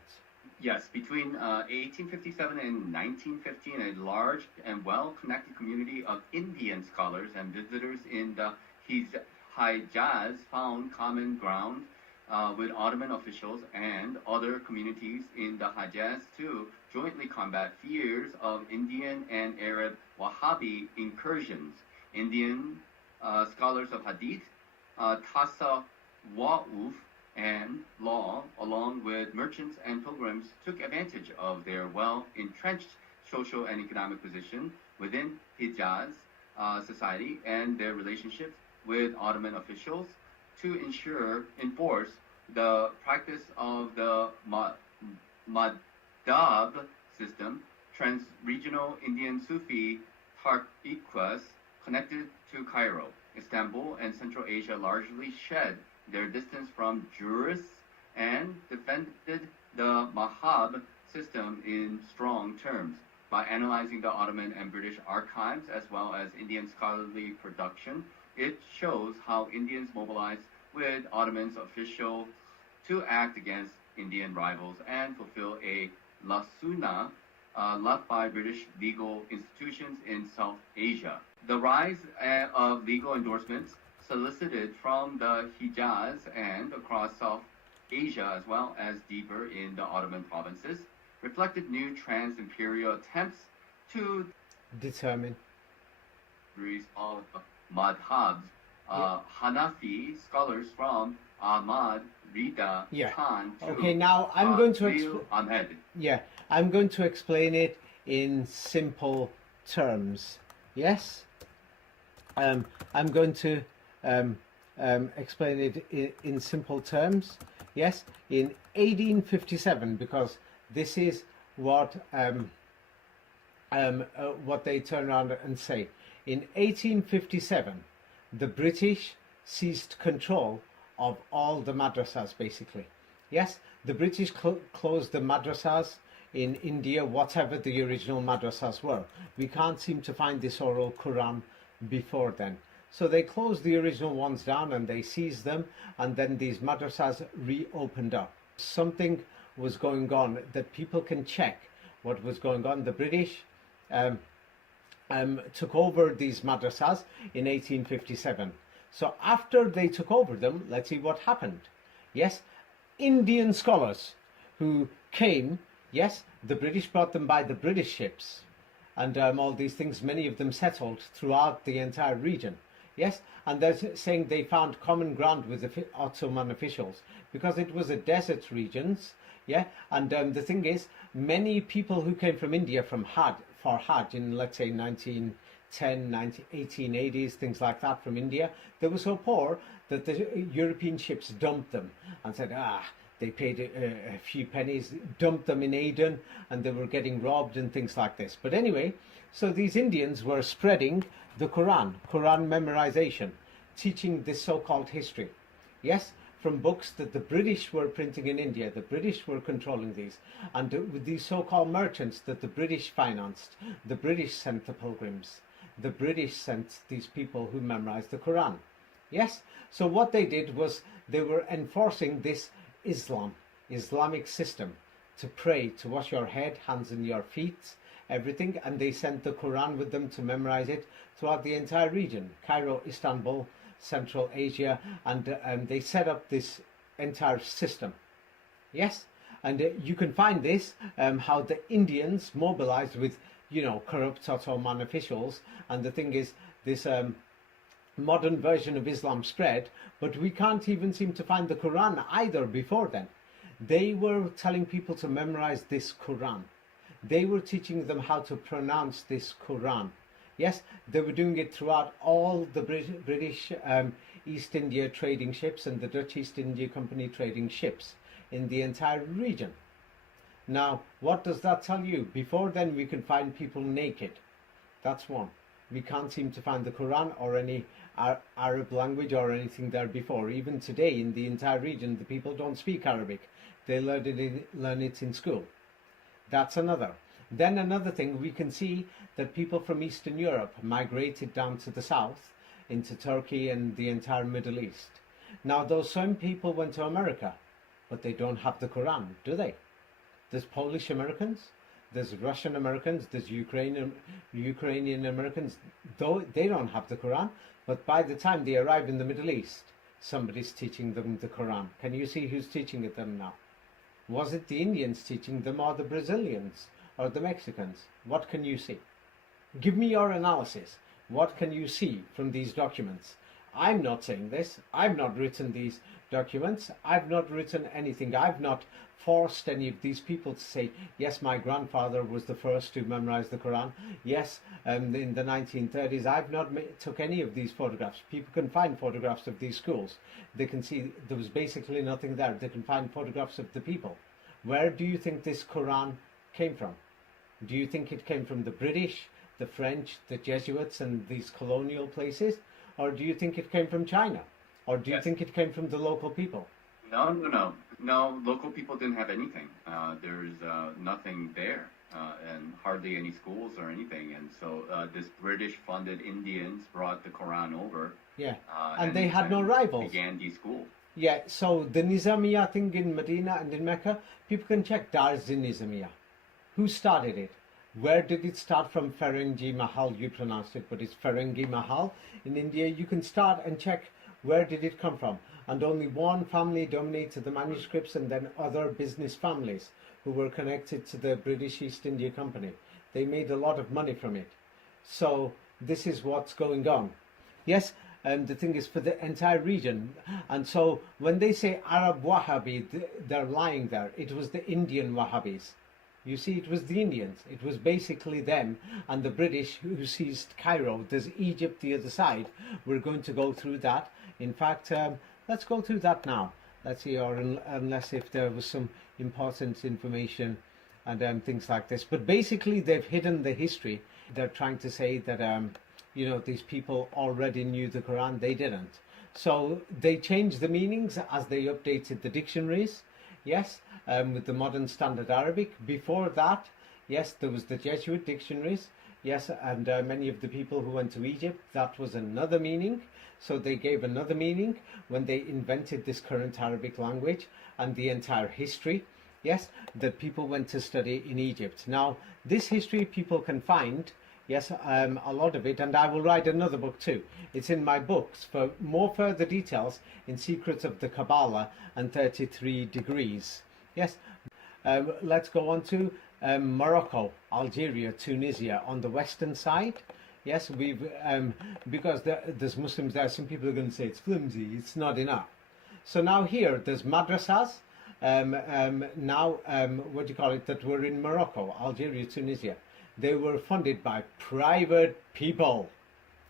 Yes, between 1857 and 1915, a large and well-connected community of Indian scholars and visitors in the Hijaz found common ground with Ottoman officials and other communities in the Hijaz to jointly combat fears of Indian and Arab Wahhabi incursions. Indian scholars of Hadith, Tasawwuf, and law, along with merchants and pilgrims, took advantage of their well-entrenched social and economic position within Hijaz society and their relationships with Ottoman officials to enforce the practice of the Madhab system, trans-regional Indian Sufi tariqas connected to Cairo. Istanbul and Central Asia largely shed their distance from jurists and defended the Madhab system in strong terms. By analyzing the Ottoman and British archives as well as Indian scholarly production, it shows how Indians mobilized with Ottoman's official to act against Indian rivals and fulfill a lasuna left by British legal institutions in South Asia. The rise of legal endorsements solicited from the Hijaz and across South Asia as well as deeper in the Ottoman provinces reflected new trans-imperial attempts to determine of madhabs. Hanafi scholars from Ahmad Rida Khan to okay, now I'm going to I'm going to explain it in simple terms. Yes, I'm going to explain it in simple terms. Yes, in 1857, because this is what they turn around and say. In 1857, the British seized control of all the madrasas, basically. Yes, the British closed the madrasas in India, whatever the original madrasas were. We can't seem to find this oral Quran before then. So they closed the original ones down and they seized them, and then these madrasas reopened up. Something was going on that people can check what was going on. The British took over these madrasas in 1857. So after they took over them, let's see what happened. Yes, Indian scholars who came, yes, the British brought them by the British ships, and all these things, many of them settled throughout the entire region. Yes, and they're saying they found common ground with the Ottoman officials because it was a desert regions. Yeah, and the thing is, many people who came from India for Hajj in, let's say, 1910, 1880s, things like that, from India, they were so poor that the European ships dumped them and said, they paid a few pennies, dumped them in Aden, and they were getting robbed and things like this. But anyway, so these Indians were spreading the Quran memorization, teaching this so-called history. Yes, from books that the British were printing in India. The British were controlling these. And with these so-called merchants that the British financed, the British sent the pilgrims. The British sent these people who memorized the Quran. Yes, so what they did was they were enforcing this Islamic system, to pray, to wash your head, hands and your feet, everything, and they sent the Quran with them to memorize it throughout the entire region, Cairo, Istanbul, Central Asia, and they set up this entire system. Yes, and you can find this, how the Indians mobilized with, corrupt Ottoman officials, and the thing is, this modern version of Islam spread, but we can't even seem to find the Quran either before then. They were telling people to memorize this Quran. They were teaching them how to pronounce this Quran. Yes, they were doing it throughout all the British East India trading ships and the Dutch East India Company trading ships in the entire region. Now, what does that tell you? Before then, we can find people naked. That's one. We can't seem to find the Quran or any Arab language or anything there before. Even today, in the entire region, the people don't speak Arabic. They learn it in school. That's another. Then another thing, we can see that people from Eastern Europe migrated down to the south, into Turkey and the entire Middle East. Now, those same people went to America, but they don't have the Quran, do they? There's Polish Americans, there's Russian Americans, there's Ukrainian Americans. Though they don't have the Quran, but by the time they arrive in the Middle East, somebody's teaching them the Quran. Can you see who's teaching it them now? Was it the Indians teaching them, or the Brazilians, or the Mexicans? What can you see? Give me your analysis. What can you see from these documents? I'm not saying this. I've not written these documents. I've not written anything. I've not forced any of these people to say, yes, my grandfather was the first to memorize the Quran. Yes, in the 1930s, I've not took any of these photographs. People can find photographs of these schools. They can see there was basically nothing there. They can find photographs of the people. Where do you think this Quran came from? Do you think it came from the British, the French, the Jesuits, and these colonial places? Or do you think it came from China? Or do you think it came from the local people? No, local people didn't have anything. There's nothing there, and hardly any schools or anything. And so this British-funded Indians brought the Quran over. Yeah, and they had no rivals. Began these schools. Yeah, so the Nizamiya thing in Medina and in Mecca, people can check Darz-i-Nizamiya. Who started it? Where did it start from? Ferengi Mahal, you pronounced it, but it's Ferengi Mahal. In India, you can start and check where did it come from. And only one family dominated the manuscripts, and then other business families who were connected to the British East India Company. They made a lot of money from it. So this is what's going on. Yes, and the thing is for the entire region. And so when they say Arab Wahhabi, they're lying there. It was the Indian Wahhabis. You see, it was the Indians. It was basically them and the British who seized Cairo. There's Egypt the other side. We're going to go through that. In fact, let's go through that now. Let's see, or unless if there was some important information and things like this. But basically, they've hidden the history. They're trying to say that, these people already knew the Quran. They didn't. So they changed the meanings as they updated the dictionaries. Yes, with the modern standard Arabic. Before that, yes, there was the Jesuit dictionaries. Yes, and many of the people who went to Egypt, that was another meaning. So they gave another meaning when they invented this current Arabic language and the entire history. Yes, that people went to study in Egypt. Now, this history people can find, yes, a lot of it, and I will write another book too. It's in my books for more further details in Secrets of the Kabbalah and 33 Degrees. Yes, let's go on to Morocco, Algeria, Tunisia on the western side. Yes, we've because there's Muslims there. Some people are going to say it's flimsy. It's not enough. So now here there's madrasas. Now what do you call it? That were in Morocco, Algeria, Tunisia. They were funded by private people.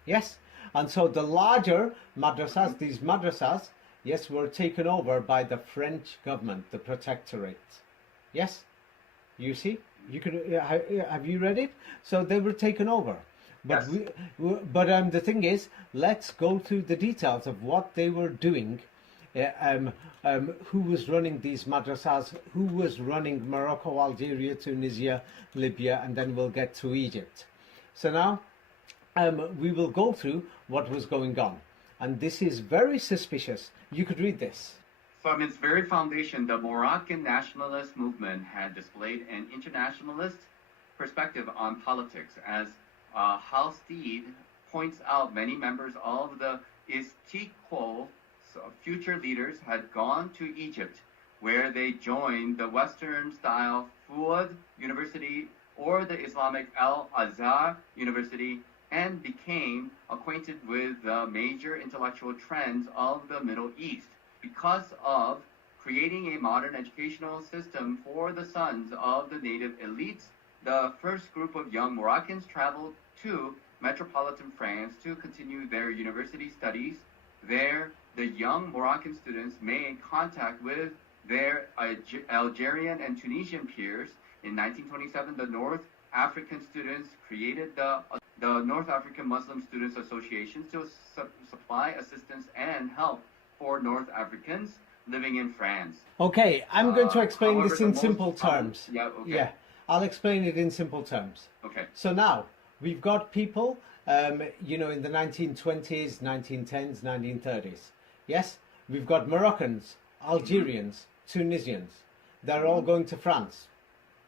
Yes, and so the larger madrasas, these madrasas, yes, were taken over by the French government, the protectorate. Yes, you see, you could have you read it? So they were taken over. But Yes. the thing is, let's go through the details of what they were doing. Who was running these madrasas? Who was running Morocco, Algeria, Tunisia, Libya, and then we'll get to Egypt. So now we will go through what was going on, and this is very suspicious. You could read this. From its very foundation, the Moroccan nationalist movement had displayed an internationalist perspective on politics. As Halstead points out, many members of the Istiqlal future leaders had gone to Egypt, where they joined the Western-style Fuad University or the Islamic Al-Azhar University and became acquainted with the major intellectual trends of the Middle East. Because of creating a modern educational system for the sons of the native elites, the first group of young Moroccans traveled to metropolitan France to continue their university studies. There, the young Moroccan students made contact with their Algerian and Tunisian peers. In 1927, the North African students created the North African Muslim Students Association to supply assistance and help for North Africans living in France. Okay, I'm going to explain However, this the in most simple common- terms. Yeah, okay. Yeah, I'll explain it in simple terms. Okay. So now we've got people, in the 1920s, 1910s, 1930s. Yes, we've got Moroccans, Algerians, Tunisians. They're all going to France.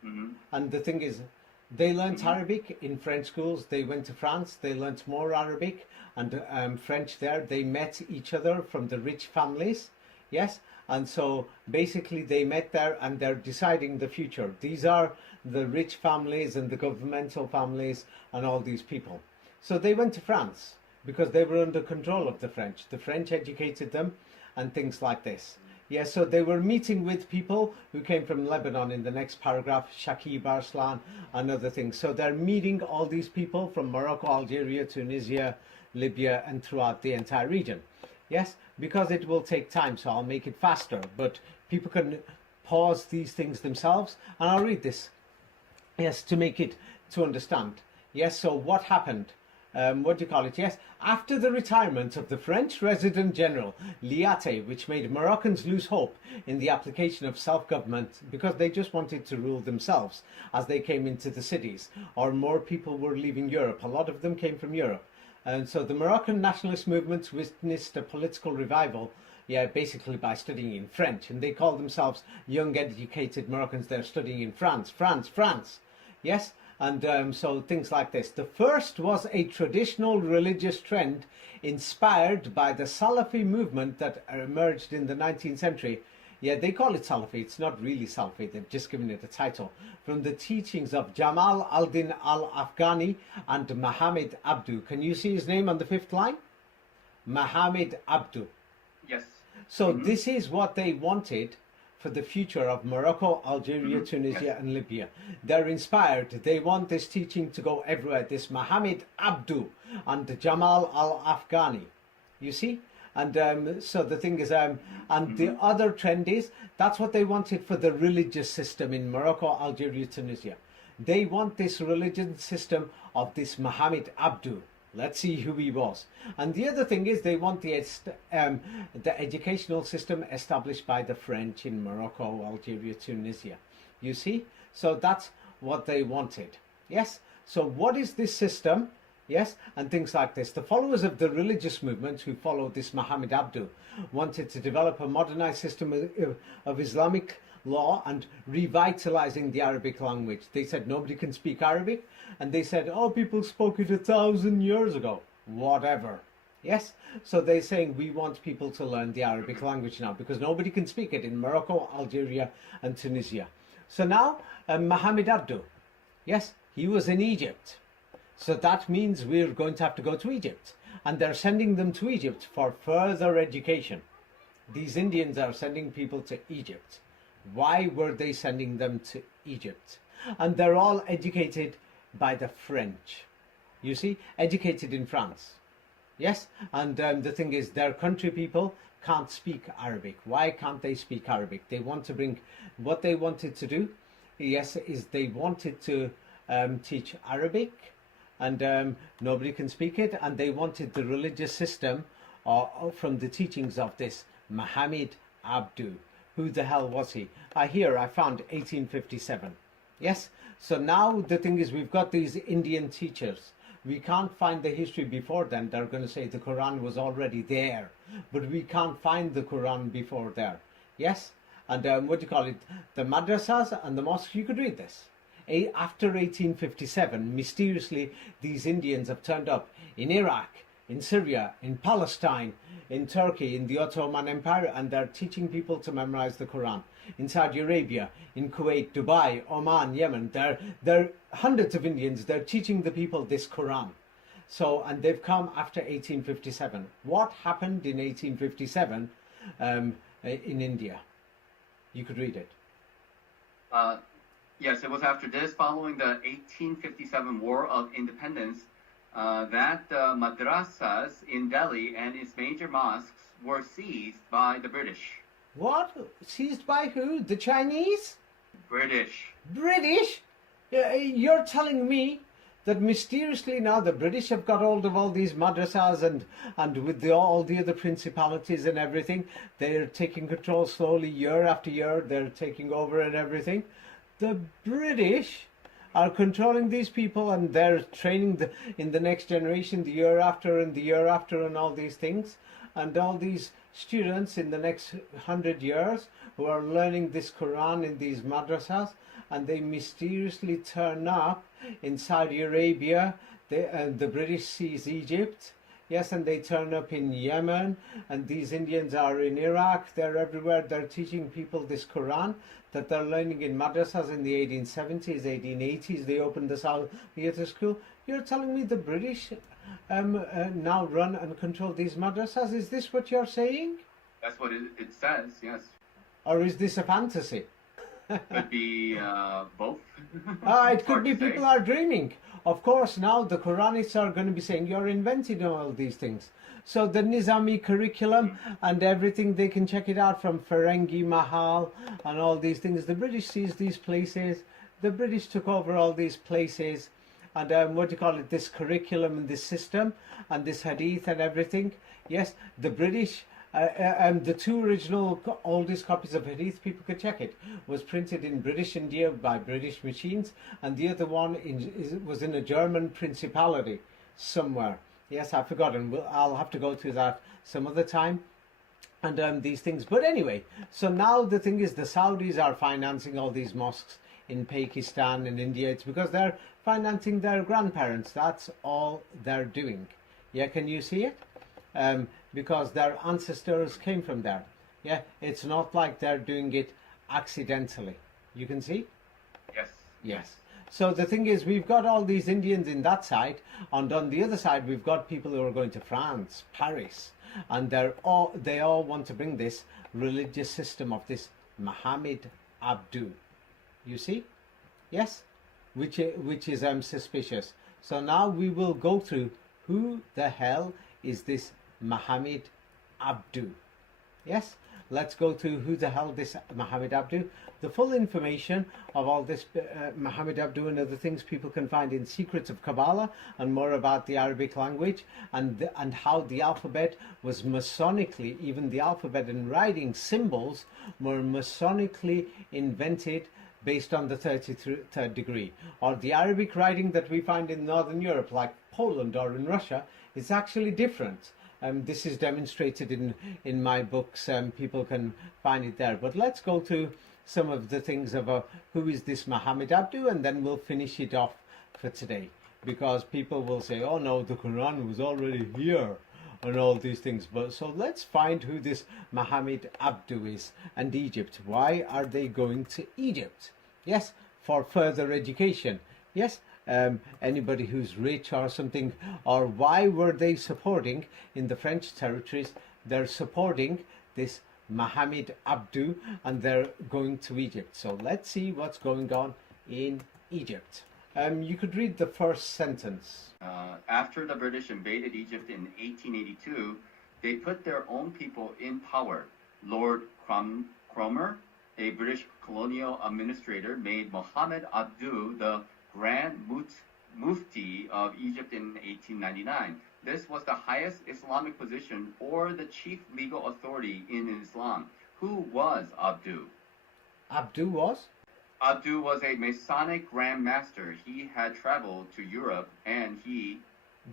Mm-hmm. And the thing is, they learnt Arabic in French schools. They went to France. They learnt more Arabic and French there. They met each other from the rich families. Yes. And so basically they met there and they're deciding the future. These are the rich families and the governmental families and all these people. So they went to France because they were under control of the French. The French educated them and things like this. Yes, so they were meeting with people who came from Lebanon in the next paragraph, Shakib Arslan and other things. So they're meeting all these people from Morocco, Algeria, Tunisia, Libya, and throughout the entire region. Yes, because it will take time, so I'll make it faster. But people can pause these things themselves, and I'll read this. Yes, to make it to understand. Yes, so what happened? What do you call it? Yes, after the retirement of the French Resident General Liate, which made Moroccans lose hope in the application of self-government because they just wanted to rule themselves as they came into the cities, or more people were leaving Europe. A lot of them came from Europe. And so the Moroccan nationalist movement witnessed a political revival, basically by studying in French. And they called themselves young, educated Moroccans. They're studying in France, France, France. Yes? And so things like this. The first was a traditional religious trend inspired by the Salafi movement that emerged in the 19th century. Yeah, they call it Salafi. It's not really Salafi. They've just given it a title. From the teachings of Jamal al-Din al-Afghani and Mohammed Abdu. Can you see his name on the fifth line? Mohammed Abdu. Yes. So this is what they wanted for the future of Morocco, Algeria, Tunisia, Yes. and Libya. They're inspired. They want this teaching to go everywhere. This Mohammed Abdu and Jamal al-Afghani. You see? And so the thing is, and the other trend is, that's what they wanted for the religious system in Morocco, Algeria, Tunisia. They want this religion system of this Mohammed Abdu. Let's see who he was. And the other thing is they want the educational system established by the French in Morocco, Algeria, Tunisia. You see? So that's what they wanted. Yes? So what is this system? Yes, and things like this. The followers of the religious movement who followed this Muhammad Abdu wanted to develop a modernized system of Islamic law and revitalizing the Arabic language. They said nobody can speak Arabic, and they said, oh, people spoke it 1,000 years ago. Whatever. Yes, so they're saying we want people to learn the Arabic language now because nobody can speak it in Morocco, Algeria, and Tunisia. So now Muhammad Abdu, yes, he was in Egypt. So that means we're going to have to go to Egypt. And they're sending them to Egypt for further education. These Indians are sending people to Egypt. Why were they sending them to Egypt? And they're all educated by the French. You see, educated in France. Yes, and the thing is, their country people can't speak Arabic. Why can't they speak Arabic? They want to bring, what they wanted to do, yes, is they wanted to teach Arabic, and nobody can speak it, and they wanted the religious system from the teachings of this Muhammad Abdu. Who the hell was he? Here I found 1857. Yes, so now the thing is, we've got these Indian teachers. We can't find the history before then. They're going to say the Quran was already there, but we can't find the Quran before there. Yes, and what do you call it? The madrasas and the mosques, you could read this. After 1857, mysteriously, these Indians have turned up in Iraq, in Syria, in Palestine, in Turkey, in the Ottoman Empire, and they're teaching people to memorize the Quran. In Saudi Arabia, in Kuwait, Dubai, Oman, Yemen, there are hundreds of Indians. They're teaching the people this Quran. So, and they've come after 1857. What happened in 1857 in India? You could read it. Yes, it was after this, following the 1857 War of Independence, that madrasas in Delhi and its major mosques were seized by the British. What? Seized by who? The Chinese? British. British? You're telling me that mysteriously now the British have got hold of all these madrasas and with all the other principalities and everything, they're taking control slowly year after year, they're taking over and everything. The British are controlling these people, and they're training in the next generation, the year after and the year after, and all these things. And all these students in the next 100 years who are learning this Quran in these madrasas, and they mysteriously turn up in Saudi Arabia. The British seize Egypt. Yes, and they turn up in Yemen, and these Indians are in Iraq. They're everywhere. They're teaching people this Quran that they're learning in madrasas in the 1870s, 1880s. They opened the Saudi Theatre School. You're telling me the British now run and control these madrasas? Is this what you're saying? That's what it says, yes. Or is this a fantasy? Could be both. It could be people are dreaming. Of course, now the Quranists are going to be saying you're inventing all these things. So the Nizami curriculum and everything, they can check it out from Ferengi Mahal and all these things. The British seized these places. The British took over all these places. And what do you call it? This curriculum and this system and this hadith and everything. Yes, the British, the two original oldest copies of hadith, people could check it, was printed in British India by British machines, and the other one was in a German principality somewhere. Yes, I've forgotten. I'll have to go through that some other time. And these things. But anyway, so now the thing is, the Saudis are financing all these mosques in Pakistan and India. It's because they're financing their grandparents. That's all they're doing. Yeah, can you see it? Because their ancestors came from there. Yeah, it's not like they're doing it accidentally. You can see? Yes. Yes. So the thing is, we've got all these Indians in that side, and on the other side we've got people who are going to France, Paris, and they all want to bring this religious system of this Muhammad Abdu. You see? Yes? Which is suspicious. So now we will go through who the hell is this Muhammad Abdu. Yes? Let's go through who the hell this Muhammad Abdu. The full information of all this Muhammad Abdu and other things people can find in Secrets of Kabbalah, and more about the Arabic language and how the alphabet was Masonically, even the alphabet and writing symbols were Masonically invented based on the 33rd degree. Or the Arabic writing that we find in Northern Europe, like Poland or in Russia, is actually different. This is demonstrated in my books. People can find it there. But let's go to some of the things of who is this Muhammad Abdu, and then we'll finish it off for today. Because people will say, oh no, the Quran was already here and all these things. But so let's find who this Muhammad Abdu is, and Egypt. Why are they going to Egypt? Yes, for further education. Yes, anybody who's rich or something. Or why were they supporting in the French territories? They're supporting this Muhammad Abdu, and they're going to Egypt. So let's see what's going on in Egypt. You could read the first sentence. After the British invaded Egypt in 1882, they put their own people in power. Lord Cromer, a British colonial administrator, made Muhammad Abdu the Grand Mufti of Egypt in 1899. This was the highest Islamic position or the chief legal authority in Islam. Who was Abdu? Abdu was? Abdu was a Masonic Grand Master. He had traveled to Europe and he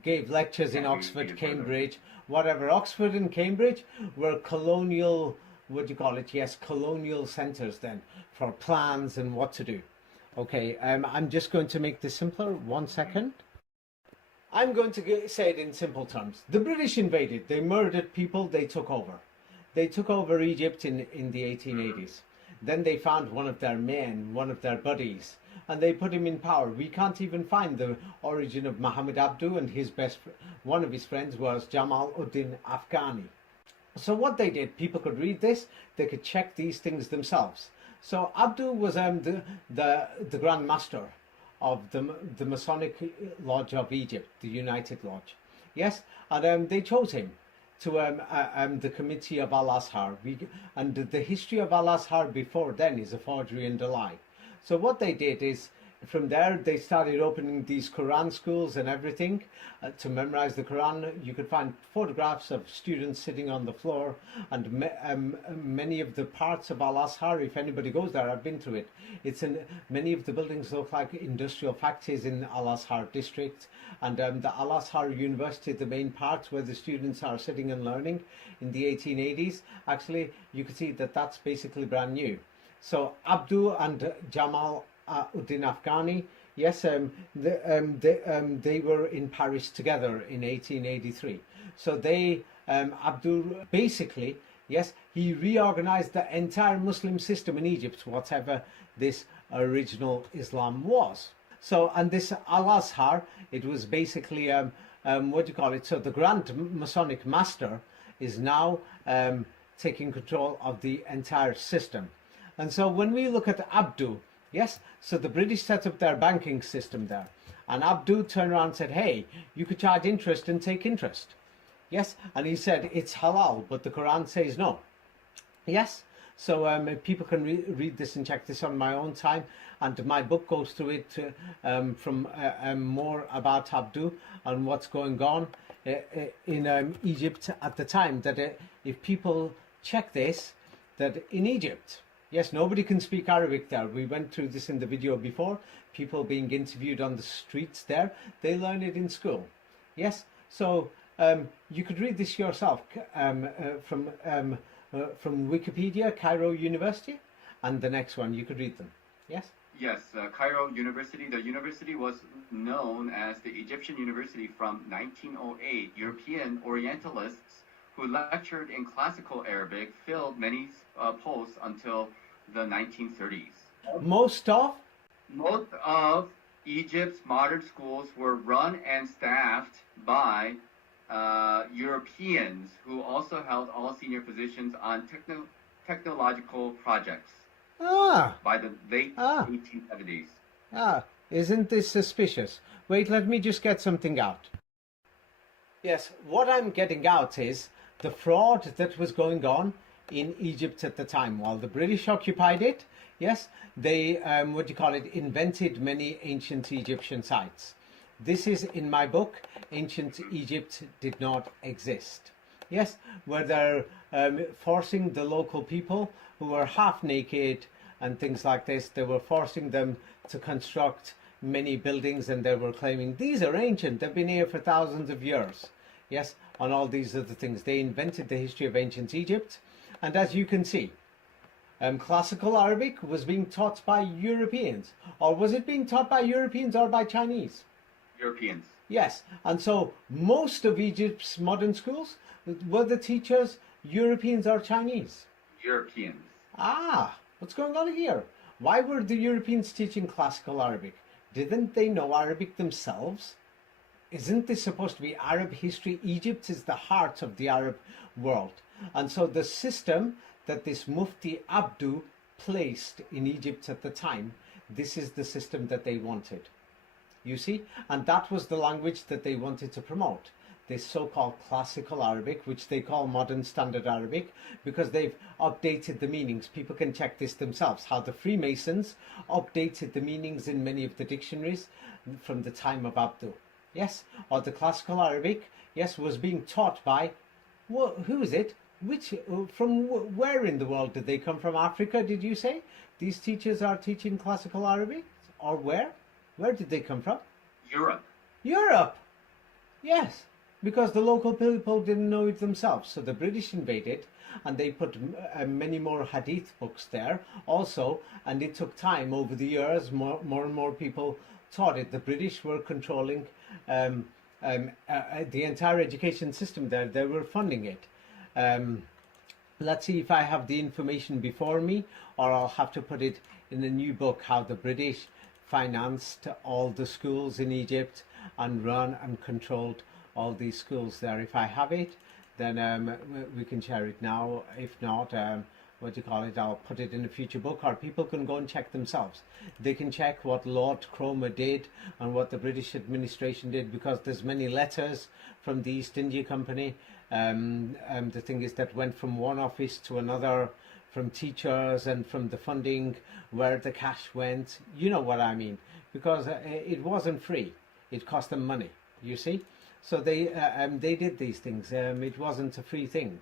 gave lectures in Oxford, Cambridge, whatever. Oxford and Cambridge were colonial, what do you call it? Yes, colonial centres then for plans and what to do. Okay, I'm just going to make this simpler. 1 second. I'm going to say it in simple terms. The British invaded. They murdered people. They took over. They took over Egypt in the 1880s. Then they found one of their men, one of their buddies, and they put him in power. We can't even find the origin of Muhammad Abdu, and one of his friends was Jamal Uddin Afghani. So what they did, people could read this, they could check these things themselves. So Abdu was the Grand Master of the Masonic Lodge of Egypt, the United Lodge. Yes, and they chose him to the Committee of Al-Azhar. And the history of Al-Azhar before then is a forgery and a lie. So what they did is, from there they started opening these Quran schools and everything to memorize the Quran. You could find photographs of students sitting on the floor, and many of the parts of Al-Azhar, if anybody goes there, I've been through it. It's in many of the buildings look like industrial factories in Al-Azhar district, and the Al-Azhar University, the main parts where the students are sitting and learning in the 1880s, actually you could see that that's basically brand new. So Abdu and Jamal Uddin Afghani, yes, they were in Paris together in 1883. So Abdu basically, yes, he reorganized the entire Muslim system in Egypt, whatever this original Islam was. So, and this Al-Azhar, it was basically, what do you call it? So the Grand Masonic Master is now taking control of the entire system. And so when we look at Abdu, yes, so the British set up their banking system there. And Abdu turned around and said, hey, you could charge interest and take interest. Yes, and he said it's halal, but the Quran says no. Yes, so people can read this and check this on my own time. And my book goes through it from more about Abdu and what's going on in Egypt at the time. That if people check this, that in Egypt, yes, nobody can speak Arabic there. We went through this in the video before. People being interviewed on the streets there, they learn it in school. Yes, so you could read this yourself from Wikipedia, Cairo University, and the next one, you could read them. Yes? Yes, Cairo University. The university was known as the Egyptian University from 1908. European Orientalists who lectured in classical Arabic filled many posts until the 1930s. Most of Egypt's modern schools were run and staffed by Europeans who also held all senior positions on technological projects by the late 1870s. Isn't this suspicious? Wait, let me just get something out. Yes, what I'm getting out is the fraud that was going on in Egypt at the time. While the British occupied it, yes, they, invented many ancient Egyptian sites. This is in my book, Ancient Egypt Did Not Exist. Yes, where they're forcing the local people who were half naked and things like this. They were forcing them to construct many buildings, and they were claiming these are ancient, they've been here for thousands of years. Yes, on all these other things. They invented the history of ancient Egypt, and as you can see, classical Arabic was being taught by Europeans. Or was it being taught by Europeans or by Chinese? Europeans. Yes, and so most of Egypt's modern schools, were the teachers Europeans or Chinese? Europeans. Ah, what's going on here? Why were the Europeans teaching classical Arabic? Didn't they know Arabic themselves? Isn't this supposed to be Arab history? Egypt is the heart of the Arab world. And so the system that this Mufti Abdu placed in Egypt at the time, this is the system that they wanted. You see? And that was the language that they wanted to promote. This so-called classical Arabic, which they call modern standard Arabic, because they've updated the meanings. People can check this themselves, how the Freemasons updated the meanings in many of the dictionaries from the time of Abdu. Yes? Or the classical Arabic, yes, was being taught by, who is it? From where in the world did they come from? Africa, did you say? These teachers are teaching classical Arabic? Or where? Where did they come from? Europe. Europe! Yes, because the local people didn't know it themselves. So the British invaded, and they put many more hadith books there also, and it took time over the years. More and more people taught it. The British were controlling the entire education system there. They were funding it. Let's see if I have the information before me, or I'll have to put it in a new book, how the British financed all the schools in Egypt and run and controlled all these schools there. If I have it, then we can share it now. If not, what do you call it, I'll put it in a future book, or people can go and check themselves. They can check what Lord Cromer did and what the British administration did, because there's many letters from the East India Company. The thing is that went from one office to another, from teachers and from the funding, where the cash went. You know what I mean, because it wasn't free. It cost them money, you see. So they did these things. It wasn't a free thing.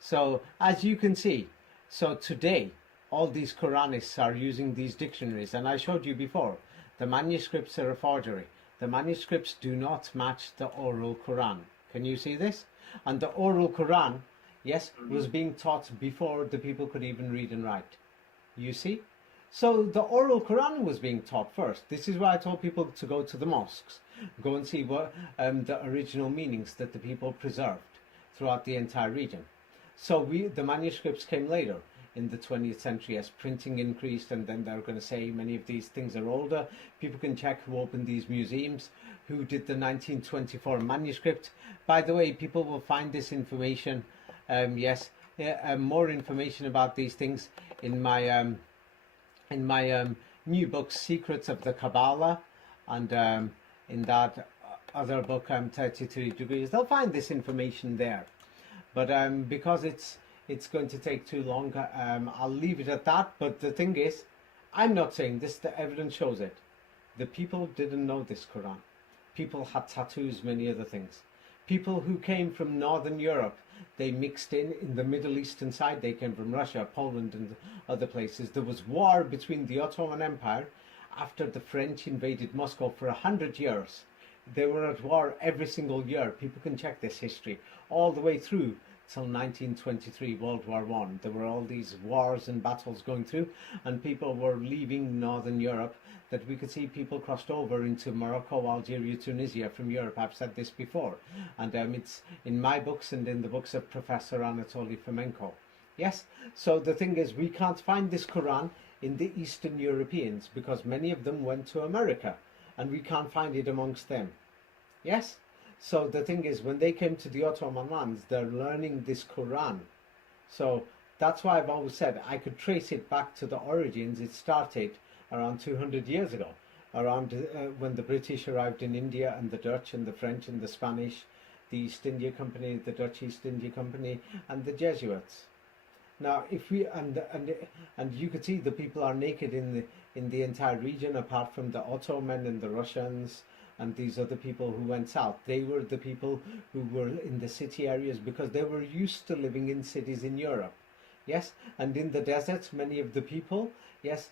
So as you can see, so today all these Quranists are using these dictionaries, and I showed you before, the manuscripts are a forgery. The manuscripts do not match the oral Quran. Can you see this? And the oral Quran, yes, was being taught before the people could even read and write. You see? So the oral Quran was being taught first. This is why I told people to go to the mosques, go and see what the original meanings that the people preserved throughout the entire region. So the manuscripts came later in the 20th century as printing increased, and then they're going to say many of these things are older. People can check who opened these museums, who did the 1924 manuscript. By the way, people will find this information, more information about these things in my new book, Secrets of the Kabbalah, and in that other book, 33 Degrees. They'll find this information there. But because it's going to take too long, I'll leave it at that. But the thing is, I'm not saying this, the evidence shows it. The people didn't know this Quran. People had tattoos, many other things. People who came from Northern Europe, they mixed in the Middle Eastern side. They came from Russia, Poland, and other places. There was war between the Ottoman Empire after the French invaded Moscow for 100 years. They were at war every single year. People can check this history all the way through till 1923, World War I. There were all these wars and battles going through, and people were leaving Northern Europe, that we could see people crossed over into Morocco, Algeria, Tunisia from Europe. I've said this before, and it's in my books and in the books of Professor Anatoly Fomenko. Yes, so the thing is, we can't find this Quran in the Eastern Europeans because many of them went to America, and we can't find it amongst them. Yes? So the thing is, when they came to the Ottoman lands, they're learning this Quran. So that's why I've always said I could trace it back to the origins. It started around 200 years ago, around when the British arrived in India, and the Dutch and the French and the Spanish, the East India Company, the Dutch East India Company, and the Jesuits. Now, if we and you could see the people are naked in the entire region, apart from the Ottoman and the Russians and these other people who went south. They were the people who were in the city areas because they were used to living in cities in Europe. Yes, and in the deserts, many of the people, yes,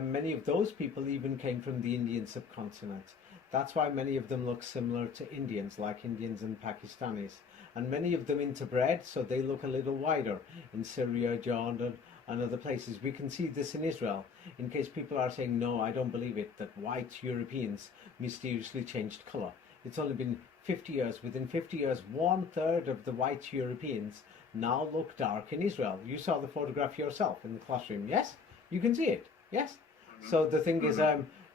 many of those people even came from the Indian subcontinent. That's why many of them look similar to Indians, like Indians and Pakistanis. And many of them interbred, so they look a little wider in Syria, Jordan, and other places. We can see this in Israel, in case people are saying, no, I don't believe it, that white Europeans mysteriously changed colour. It's only been 50 years. Within 50 years, 1/3 of the white Europeans now look dark in Israel. You saw the photograph yourself in the classroom, yes? You can see it, yes? So the thing is,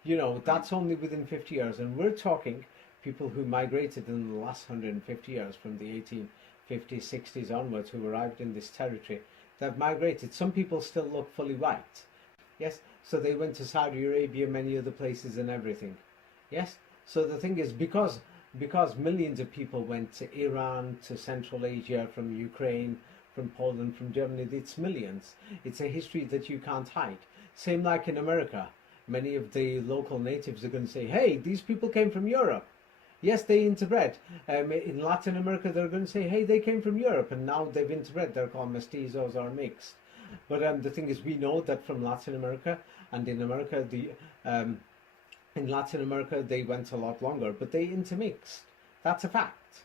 you know, that's only within 50 years. And we're talking people who migrated in the last 150 years from the 1850s, 60s onwards, who arrived in this territory. They've migrated. Some people still look fully white, yes? So they went to Saudi Arabia, many other places and everything, yes? So the thing is, because millions of people went to Iran, to Central Asia, from Ukraine, from Poland, from Germany, it's millions. It's a history that you can't hide. Same like in America. Many of the local natives are going to say, hey, these people came from Europe. Yes, they interbred. In Latin America, they're going to say, hey, they came from Europe, and now they've interbred. They're called mestizos or mixed. But the thing is, we know that from Latin America, and in America, in Latin America, they went a lot longer, but they intermixed. That's a fact.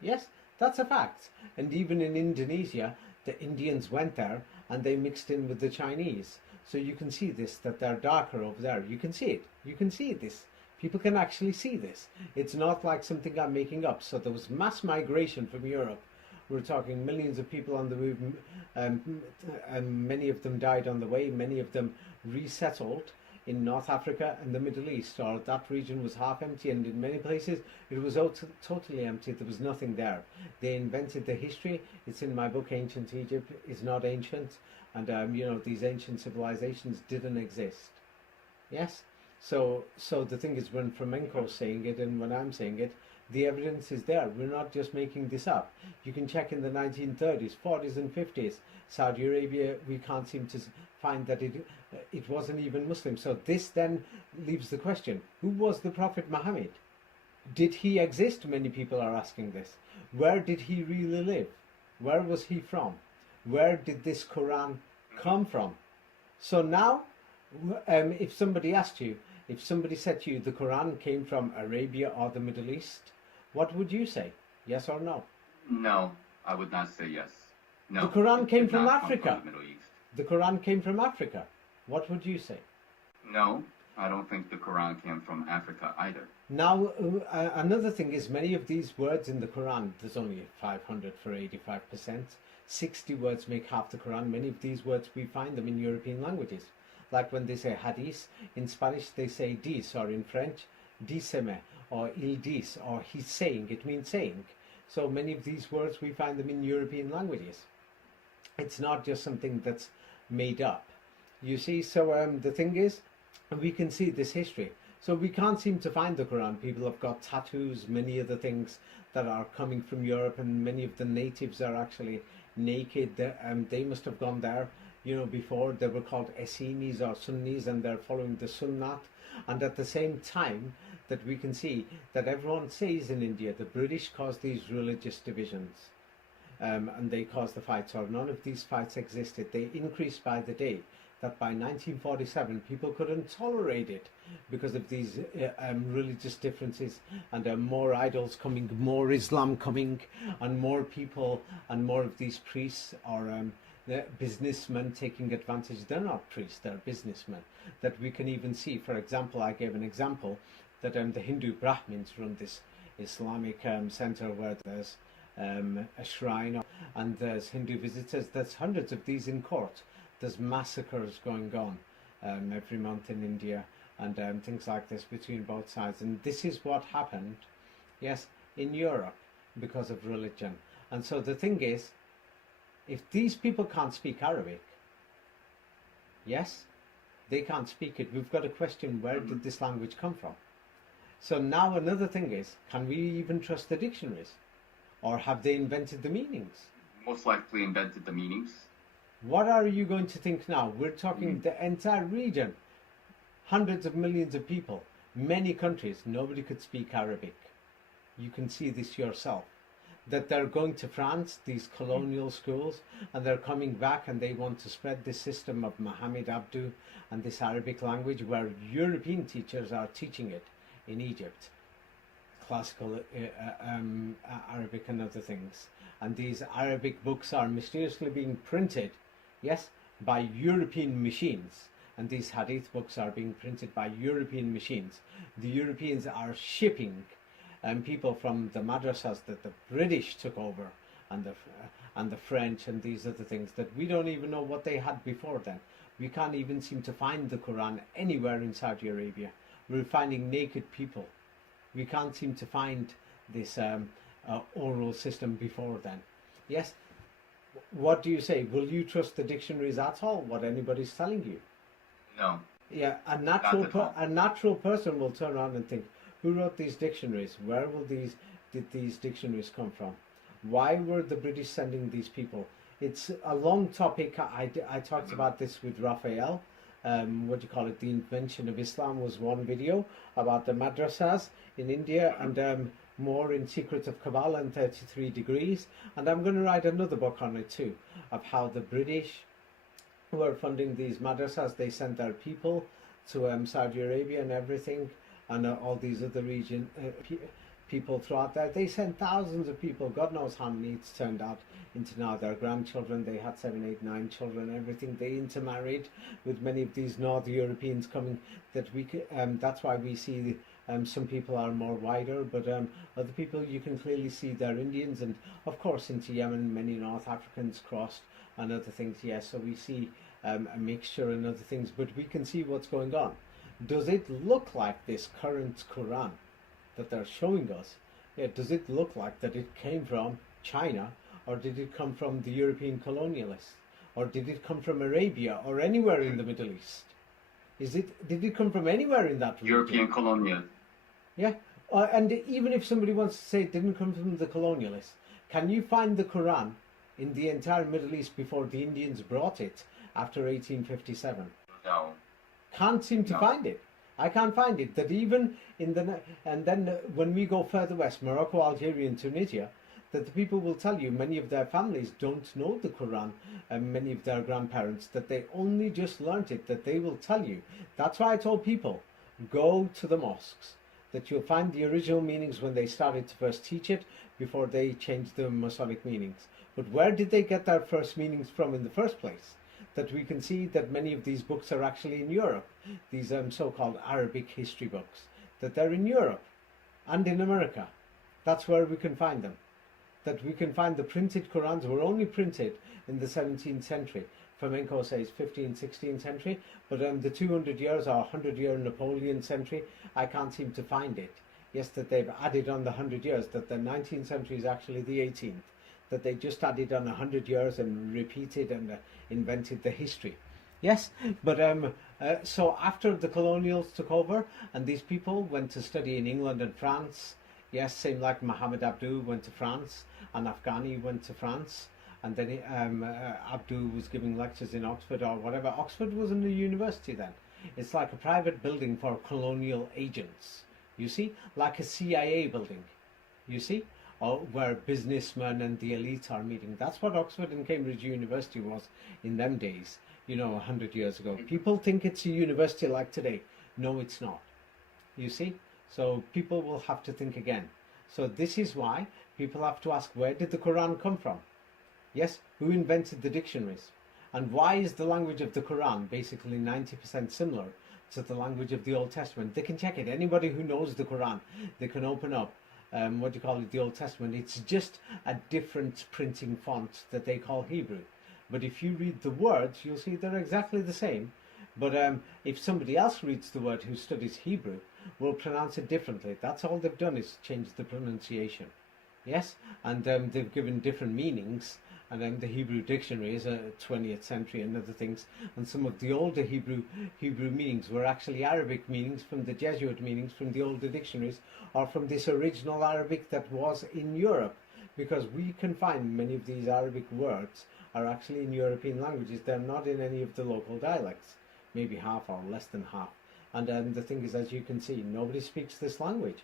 Yes, that's a fact. And even in Indonesia, the Indians went there and they mixed in with the Chinese. So you can see this, that they're darker over there. You can see it. You can see this. People can actually see this. It's not like something I'm making up. So there was mass migration from Europe. We're talking millions of people on the move. Many of them died on the way. Many of them resettled in North Africa and the Middle East, or that region was half empty, and in many places it was totally empty. There was nothing there. They invented the history. It's in my book, Ancient Egypt is not ancient, and you know, these ancient civilizations didn't exist. Yes. So the thing is, when Flamenco's saying it and when I'm saying it, the evidence is there. We're not just making this up. You can check in the 1930s, 40s and 50s. Saudi Arabia, we can't seem to find that it wasn't even Muslim. So this then leaves the question, who was the Prophet Muhammad? Did he exist? Many people are asking this. Where did he really live? Where was he from? Where did this Quran come from? So now, if somebody asked you, if somebody said to you the Quran came from Arabia or the Middle East, what would you say? Yes or no? No, I would not say yes. No. The Quran came did from not come Africa. from the Middle East. The Quran came from Africa. What would you say? No, I don't think the Quran came from Africa either. Now, another thing is, many of these words in the Quran, there's only 500 for 85%. 60 words make half the Quran. Many of these words, we find them in European languages. Like when they say hadith, in Spanish they say dis, or in French, diseme, or il dis, or he's saying, it means saying. So many of these words, we find them in European languages. It's not just something that's made up. You see, so the thing is, we can see this history. So we can't seem to find the Quran. People have got tattoos, many other things that are coming from Europe, and many of the natives are actually naked. They must have gone there, you know, before. They were called Essenis or Sunnis, and they're following the Sunnat. And at the same time, that we can see that everyone says in India, the British caused these religious divisions. And they caused the fights, or none of these fights existed. They increased by the day. That by 1947 people couldn't tolerate it because of these religious differences, and more idols coming, more Islam coming, and more people and more of these priests or the businessmen taking advantage. They're not priests, they're businessmen. That we can even see, for example, I gave an example that the Hindu Brahmins run this Islamic center where there's a shrine and there's Hindu visitors. There's hundreds of these in court. There's massacres going on every month in India, and things like this between both sides. And this is what happened, yes, in Europe because of religion. And so the thing is, if these people can't speak Arabic, yes, they can't speak it. We've got to question, where did this language come from? So now another thing is, can we even trust the dictionaries? Or have they invented the meanings? Most likely invented the meanings. What are you going to think now? We're talking the entire region, hundreds of millions of people, many countries, nobody could speak Arabic. You can see this yourself. that they're going to France, these colonial schools, and they're coming back and they want to spread this system of Muhammad Abdu and this Arabic language where European teachers are teaching it in Egypt, classical Arabic and other things. And these Arabic books are mysteriously being printed, yes, by European machines. And these hadith books are being printed by European machines. The Europeans are shipping people from the madrasas that the British took over, and the French and these other things that we don't even know what they had before then. We can't even seem to find the Quran anywhere in Saudi Arabia. We're finding naked people. We can't seem to find this oral system before then. Yes, what do you say? Will you trust the dictionaries at all, what anybody's telling you? No. Yeah, a natural person will turn around and think, who wrote these dictionaries? Where did these dictionaries come from? Why were the British sending these people? It's a long topic. I talked about this with Raphael. What do you call it? The Invention of Islam was one video about the madrasas in India, and more in Secrets of Kabbalah and 33 Degrees. And I'm going to write another book on it too, of how the British who are funding these madrasas, they sent their people to Saudi Arabia and everything, and all these other people throughout there. They sent thousands of people. God knows how many it's turned out into now their grandchildren. They had 7, 8, 9 children, everything. They intermarried with many of these North Europeans coming. That's why we see some people are more wider, but other people you can clearly see they're Indians, and of course into Yemen many North Africans crossed and other things. Yes, so we see a mixture and other things, but we can see what's going on. Does it look like this current Quran that they're showing us? Does it look like that it came from China, or did it come from the European colonialists, or did it come from Arabia or anywhere in the Middle East? Did it come from anywhere in that region? European colonial. Yeah, and even if somebody wants to say it didn't come from the colonialists, can you find the Quran in the entire Middle East before the Indians brought it after 1857? No. Can't seem to find it. I can't find it. That even and then when we go further west, Morocco, Algeria and Tunisia, that the people will tell you many of their families don't know the Quran, and many of their grandparents, that they only just learnt it, that they will tell you. That's why I told people, go to the mosques, that you'll find the original meanings when they started to first teach it, before they changed the Masonic meanings. But where did they get their first meanings from in the first place? That we can see that many of these books are actually in Europe, these so-called Arabic history books, that they're in Europe and in America. That's where we can find them. That we can find the printed Qurans were only printed in the 17th century. Flamenco says 15th, 16th century, but the 200 years or 100-year Napoleon century, I can't seem to find it. Yes, that they've added on the 100 years, that the 19th century is actually the 18th, that they just added on 100 years and repeated and invented the history. Yes, but so after the colonials took over and these people went to study in England and France, yes, same like Muhammad Abdu went to France and Afghani went to France, and then Abdu was giving lectures in Oxford or whatever. Oxford wasn't a university then. It's like a private building for colonial agents, you see, like a CIA building, you see, or where businessmen and the elite are meeting. That's what Oxford and Cambridge University was in them days, 100 years ago. People think it's a university like today. No, it's not, you see. So people will have to think again. So this is why people have to ask, where did the Quran come from? Yes, who invented the dictionaries? And why is the language of the Quran basically 90% similar to the language of the Old Testament? They can check it. Anybody who knows the Quran, they can open up, the Old Testament. It's just a different printing font that they call Hebrew. But if you read the words, you'll see they're exactly the same. But if somebody else reads the word who studies Hebrew, will pronounce it differently. That's all they've done, is change the pronunciation. Yes, and they've given different meanings. And then the Hebrew dictionary is a 20th century and other things. And some of the older Hebrew meanings were actually Arabic meanings from the Jesuit meanings from the older dictionaries, or from this original Arabic that was in Europe. Because we can find many of these Arabic words are actually in European languages. They're not in any of the local dialects. Maybe half or less than half. And the thing is, as you can see, nobody speaks this language.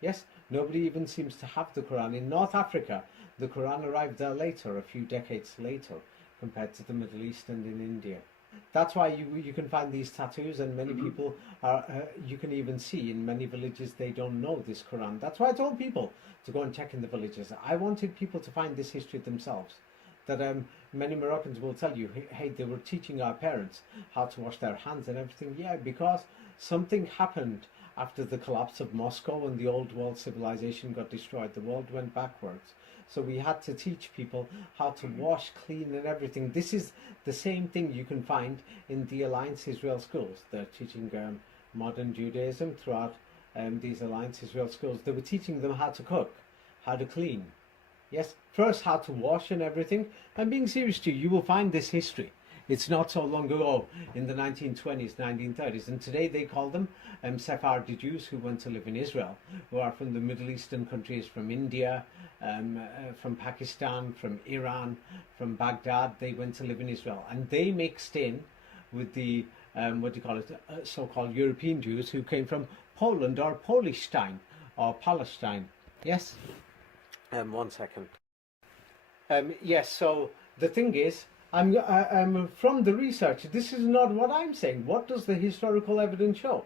Yes, Nobody even seems to have the Quran. In North Africa, the Quran arrived there later, a few decades later, compared to the Middle East and in India. That's why you can find these tattoos, and many people are. You can even see in many villages they don't know this Quran. That's why I told people to go and check in the villages. I wanted people to find this history themselves. That many Moroccans will tell you, hey, they were teaching our parents how to wash their hands and everything. Yeah, because something happened after the collapse of Moscow and the old world civilization got destroyed. The world went backwards. So we had to teach people how to wash, clean and everything. This is the same thing you can find in the Alliance Israel schools. They're teaching modern Judaism throughout these Alliance Israel schools. They were teaching them how to cook, how to clean. Yes, first how to wash and everything. I'm being serious to you. You will find this history. It's not so long ago, in the 1920s, 1930s, and today they call them Sephardi Jews who went to live in Israel, who are from the Middle Eastern countries, from India, from Pakistan, from Iran, from Baghdad. They went to live in Israel, and they mixed in with the so-called European Jews who came from Poland or Polishstein or Palestine. Yes. 1 second. Yes. So the thing is, I'm from the research. This is not what I'm saying. What does the historical evidence show?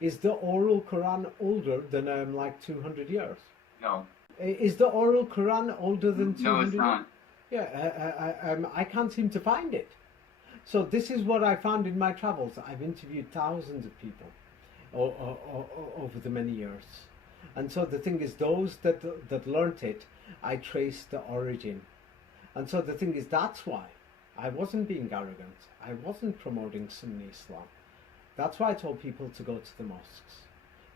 Is the oral Quran older than like 200 years? No. Is the oral Quran older than 200 No, it's not. Yeah, I can't seem to find it. So this is what I found in my travels. I've interviewed thousands of people over the many years. And so the thing is, those that learnt it, I traced the origin. And so the thing is, that's why I wasn't being arrogant. I wasn't promoting Sunni Islam. That's why I told people to go to the mosques.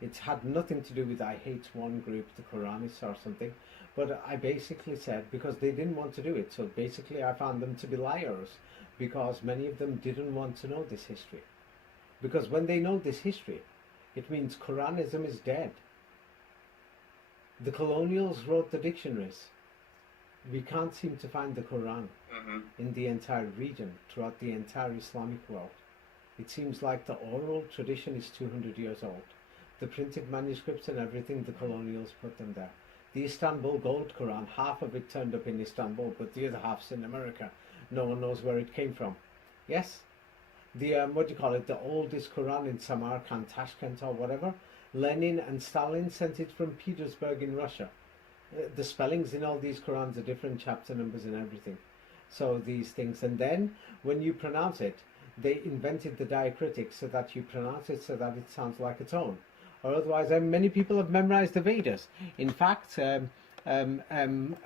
It had nothing to do with I hate one group, the Quranists or something. But I basically said, because they didn't want to do it. So basically I found them to be liars, because many of them didn't want to know this history. Because when they know this history, it means Quranism is dead. The colonials wrote the dictionaries. We can't seem to find the Quran in the entire region, throughout the entire Islamic world. It seems like the oral tradition is 200 years old. The printed manuscripts and everything, the colonials put them there. The Istanbul Gold Quran, half of it turned up in Istanbul, but the other half's in America. No one knows where it came from. Yes? The, the oldest Quran in Samarkand, Tashkent or whatever, Lenin and Stalin sent it from Petersburg in Russia. The spellings in all these Qurans are different, chapter numbers and everything. So these things. And then when you pronounce it, they invented the diacritic so that you pronounce it so that it sounds like a tone. Or otherwise, many people have memorized the Vedas. In fact,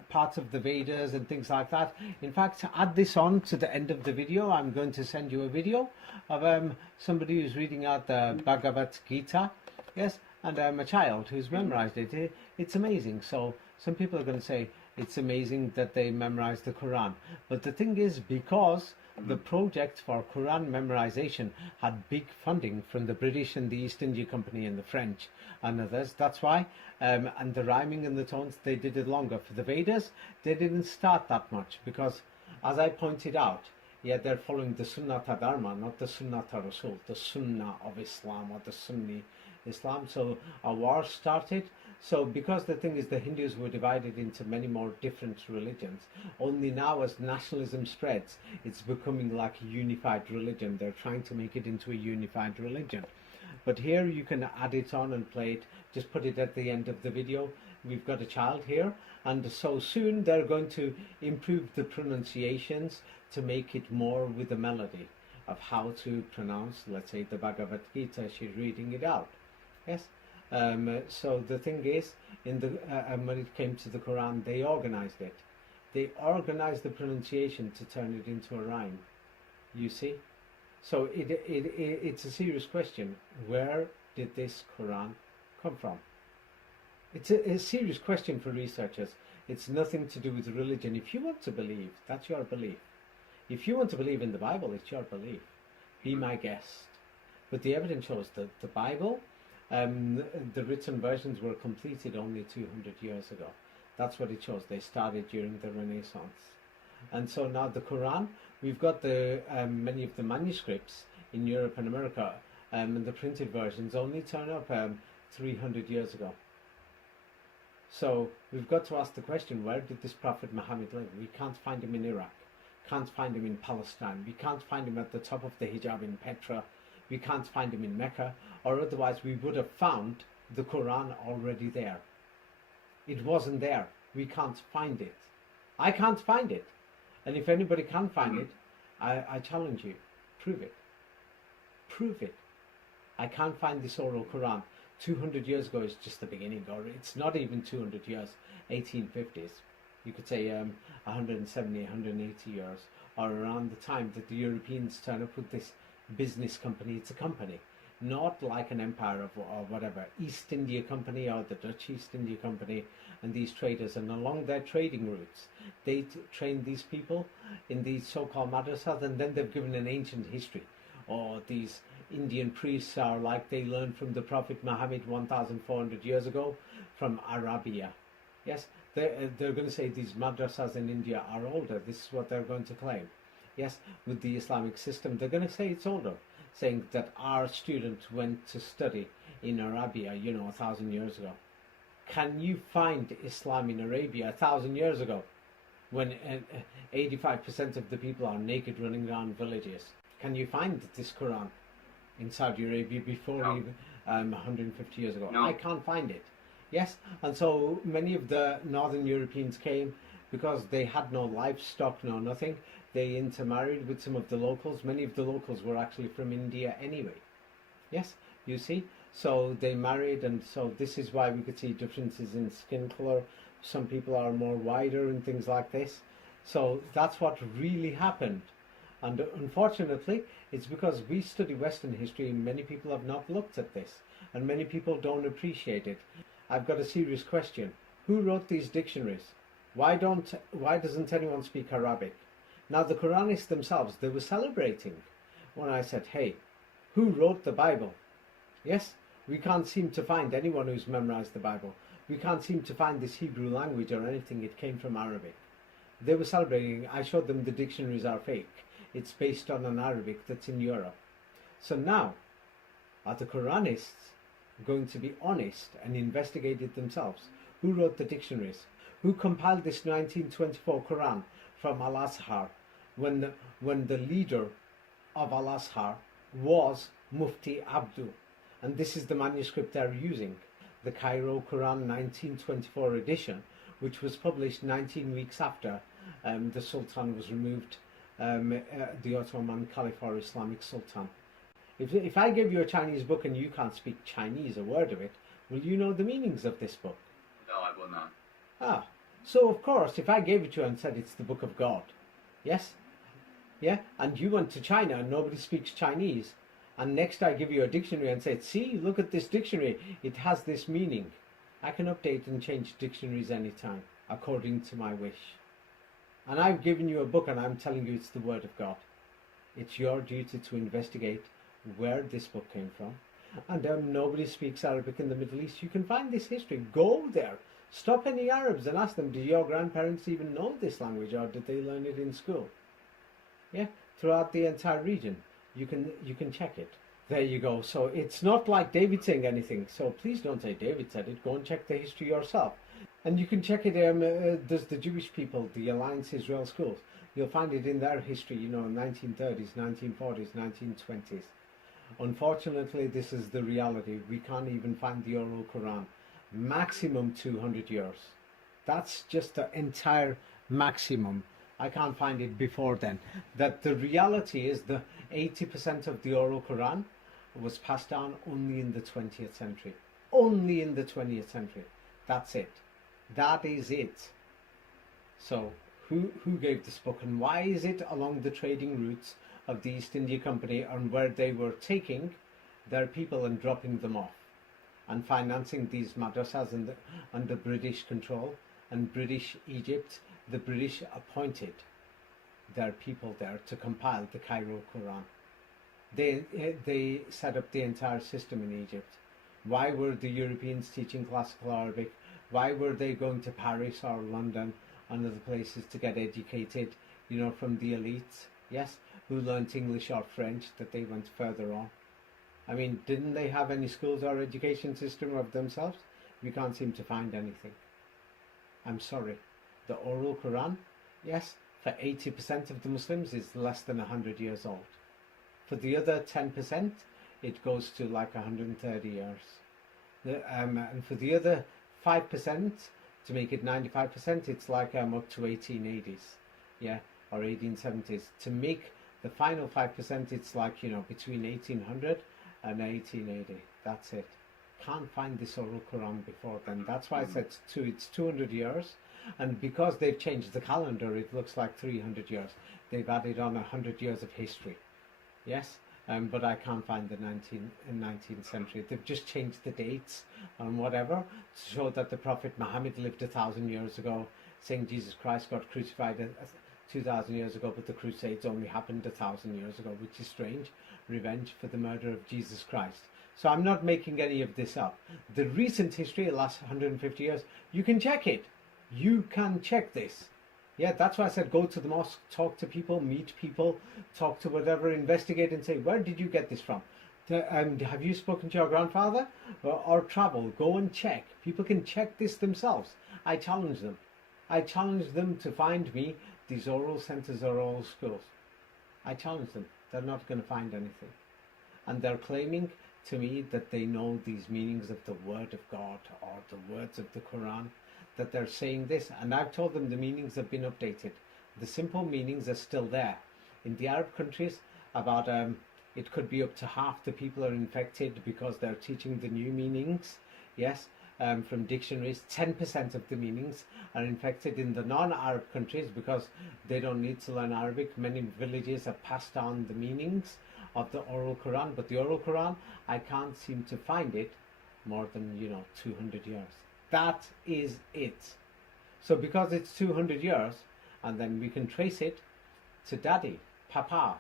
parts of the Vedas and things like that. In fact, to add this on to the end of the video, I'm going to send you a video of somebody who's reading out the Bhagavad Gita. Yes, and a child who's memorized it. It's amazing. So some people are going to say it's amazing that they memorized the Quran. But the thing is, because the project for Quran memorization had big funding from the British and the East India Company and the French and others, that's why, and the rhyming and the tones, they did it longer. For the Vedas, they didn't start that much because, as I pointed out, yeah, they're following the Sunnata Dharma, not the Sunnata Rasul, the Sunnah of Islam or the Sunni Islam. So a war started. So because the thing is, the Hindus were divided into many more different religions. Only now, as nationalism spreads, it's becoming like a unified religion. They're trying to make it into a unified religion. But here you can add it on and play it. Just put it at the end of the video. We've got a child here, and so soon they're going to improve the pronunciations to make it more with the melody of how to pronounce, let's say, the Bhagavad Gita. She's reading it out. Yes. So the thing is, in the when it came to the Quran, they organized it. They organized the pronunciation to turn it into a rhyme. You see? So it's a serious question. Where did this Quran come from? It's a serious question for researchers. It's nothing to do with religion. If you want to believe, that's your belief. If you want to believe in the Bible, it's your belief. Be my guest. But the evidence shows that the Bible, the written versions were completed only 200 years ago. That's what it shows. They started during the Renaissance. And so now the Quran, we've got the many of the manuscripts in Europe and America, and the printed versions only turn up 300 years ago. So we've got to ask the question, where did this Prophet Muhammad live? We can't find him in Iraq, can't find him in Palestine, we can't find him at the top of the hijab in Petra, we can't find him in Mecca, or otherwise we would have found the Quran already there. It wasn't there. We can't find it. I can't find it. And if anybody can find it, I challenge you, prove it. Prove it. I can't find this oral Quran. 200 years ago is just the beginning, or it's not even 200 years, 1850s. You could say 170, 180 years, or around the time that the Europeans turn up with this business company. It's a company, not like an empire or whatever. East India Company or the Dutch East India Company and these traders, and along their trading routes, they train these people in these so-called madrasas, and then they've given an ancient history. Or these Indian priests are like they learned from the Prophet Muhammad 1,400 years ago from Arabia. Yes, they're going to say these madrasas in India are older. This is what they're going to claim. Yes, with the Islamic system, they're going to say it's older, saying that our student went to study in Arabia, 1,000 years ago. Can you find Islam in Arabia 1,000 years ago, when 85% of the people are naked running around villages? Can you find this Quran in Saudi Arabia before even 150 years ago? No. I can't find it. Yes, and so many of the Northern Europeans came because they had no livestock, no nothing. They intermarried with some of the locals. Many of the locals were actually from India anyway. Yes, you see? So they married, and so this is why we could see differences in skin color. Some people are more whiter and things like this. So that's what really happened. And unfortunately, it's because we study Western history and many people have not looked at this, and many people don't appreciate it. I've got a serious question. Who wrote these dictionaries? Why doesn't anyone speak Arabic? Now the Quranists themselves, they were celebrating when I said, hey, who wrote the Bible? Yes, we can't seem to find anyone who's memorized the Bible. We can't seem to find this Hebrew language or anything. It came from Arabic. They were celebrating. I showed them the dictionaries are fake. It's based on an Arabic that's in Europe. So now, are the Quranists going to be honest and investigate it themselves? Who wrote the dictionaries? Who compiled this 1924 Quran from Al-Azhar when the leader of Al-Azhar was Mufti Abdu? And this is the manuscript they're using, the Cairo Quran 1924 edition, which was published 19 weeks after the Sultan was removed, the Ottoman Caliph or Islamic Sultan. If I give you a Chinese book and you can't speak Chinese, a word of it, will you know the meanings of this book? No, I will not. Ah, so of course, if I gave it to you and said it's the book of God, yes? Yeah, and you went to China and nobody speaks Chinese, and next I give you a dictionary and said, see, look at this dictionary, it has this meaning. I can update and change dictionaries anytime, according to my wish. And I've given you a book and I'm telling you it's the Word of God. It's your duty to investigate where this book came from. And nobody speaks Arabic in the Middle East. You can find this history. Go there. Stop any Arabs and ask them, did your grandparents even know this language, or did they learn it in school? Yeah, throughout the entire region. You can check it. There you go. So it's not like David saying anything. So please don't say David said it. Go and check the history yourself. And you can check it, there's the Jewish people, the Alliance Israel schools. You'll find it in their history, 1930s, 1940s, 1920s. Unfortunately, this is the reality. We can't even find the oral Quran. Maximum 200 years. That's just the entire maximum. I can't find it before then. That the reality is the 80% of the oral Quran was passed down only in the 20th century. Only in the 20th century. That's it. That is it. So, who gave this book, and why is it along the trading routes of the East India Company, and where they were taking their people and dropping them off and financing these madrasas under British control, and British Egypt, the British appointed their people there to compile the Cairo Quran. They set up the entire system in Egypt. Why were the Europeans teaching classical Arabic? Why were they going to Paris or London and other places to get educated, from the elites, yes, who learnt English or French, that they went further on? I mean, didn't they have any schools or education system of themselves? We can't seem to find anything. I'm sorry. The oral Quran, yes, for 80% of the Muslims is less than 100 years old. For the other 10%, it goes to like 130 years. And for the other 5%, to make it 95%, it's like up to 1880s, yeah, or 1870s. To make the final 5%, it's like, you know, between 1800 and 1880. That's it. Can't find this oral Quran before then. That's why I said it's 200 years. And because they've changed the calendar, it looks like 300 years. They've added on 100 years of history. Yes, but I can't find the 19th century. They've just changed the dates and whatever to show that the Prophet Muhammad lived 1,000 years ago, saying Jesus Christ got crucified 2,000 years ago, but the Crusades only happened 1,000 years ago, which is strange. Revenge for the murder of Jesus Christ. So I'm not making any of this up. The recent history, the last 150 years, you can check it. You can check this. Yeah, that's why I said go to the mosque, talk to people, meet people, talk to whatever, investigate and say, where did you get this from? Have you spoken to your grandfather? Or travel, go and check. People can check this themselves. I challenge them. I challenge them to find me these oral centers or oral schools. I challenge them. They're not going to find anything. And they're claiming to me that they know these meanings of the word of God or the words of the Quran, that they're saying this, and I've told them the meanings have been updated. The simple meanings are still there. In the Arab countries, about it could be up to half the people are infected because they're teaching the new meanings. Yes, from dictionaries. 10% of the meanings are infected in the non-Arab countries because they don't need to learn Arabic. Many villages have passed on the meanings of the oral Quran, but the oral Quran, I can't seem to find it more than 200 years. That is it. So because it's 200 years, and then we can trace it to Daddy, Papa,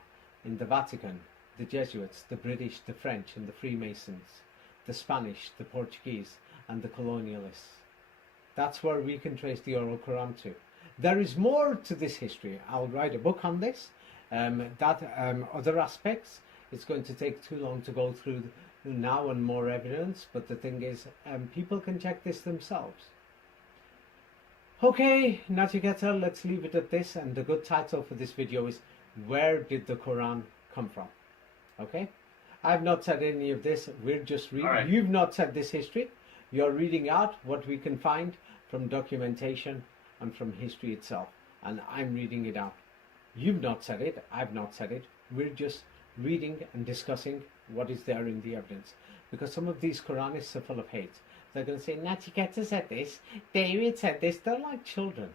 in the Vatican, the Jesuits, the British, the French, and the Freemasons, the Spanish, the Portuguese, and the colonialists. That's where we can trace the oral Quran to. There is more to this history. I'll write a book on this. Other aspects, it's going to take too long to go through now and more evidence, but the thing is, people can check this themselves. Okay, Natigeta, let's leave it at this, and the good title for this video is, where did the Quran come from? Okay, I've not said any of this, we're just reading. Right. You've not said this history, you're reading out what we can find from documentation and from history itself, and I'm reading it out. You've not said it, I've not said it, we're just reading and discussing what is there in the evidence. Because some of these Quranists are full of hate. They're going to say, Natigeta said this, David said this. They're like children.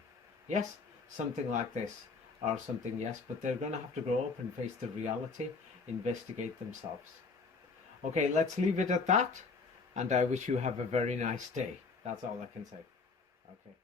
Yes, something like this, or something, yes, but they're going to have to grow up and face the reality, investigate themselves. Okay, let's leave it at that, and I wish you have a very nice day. That's all I can say. Okay.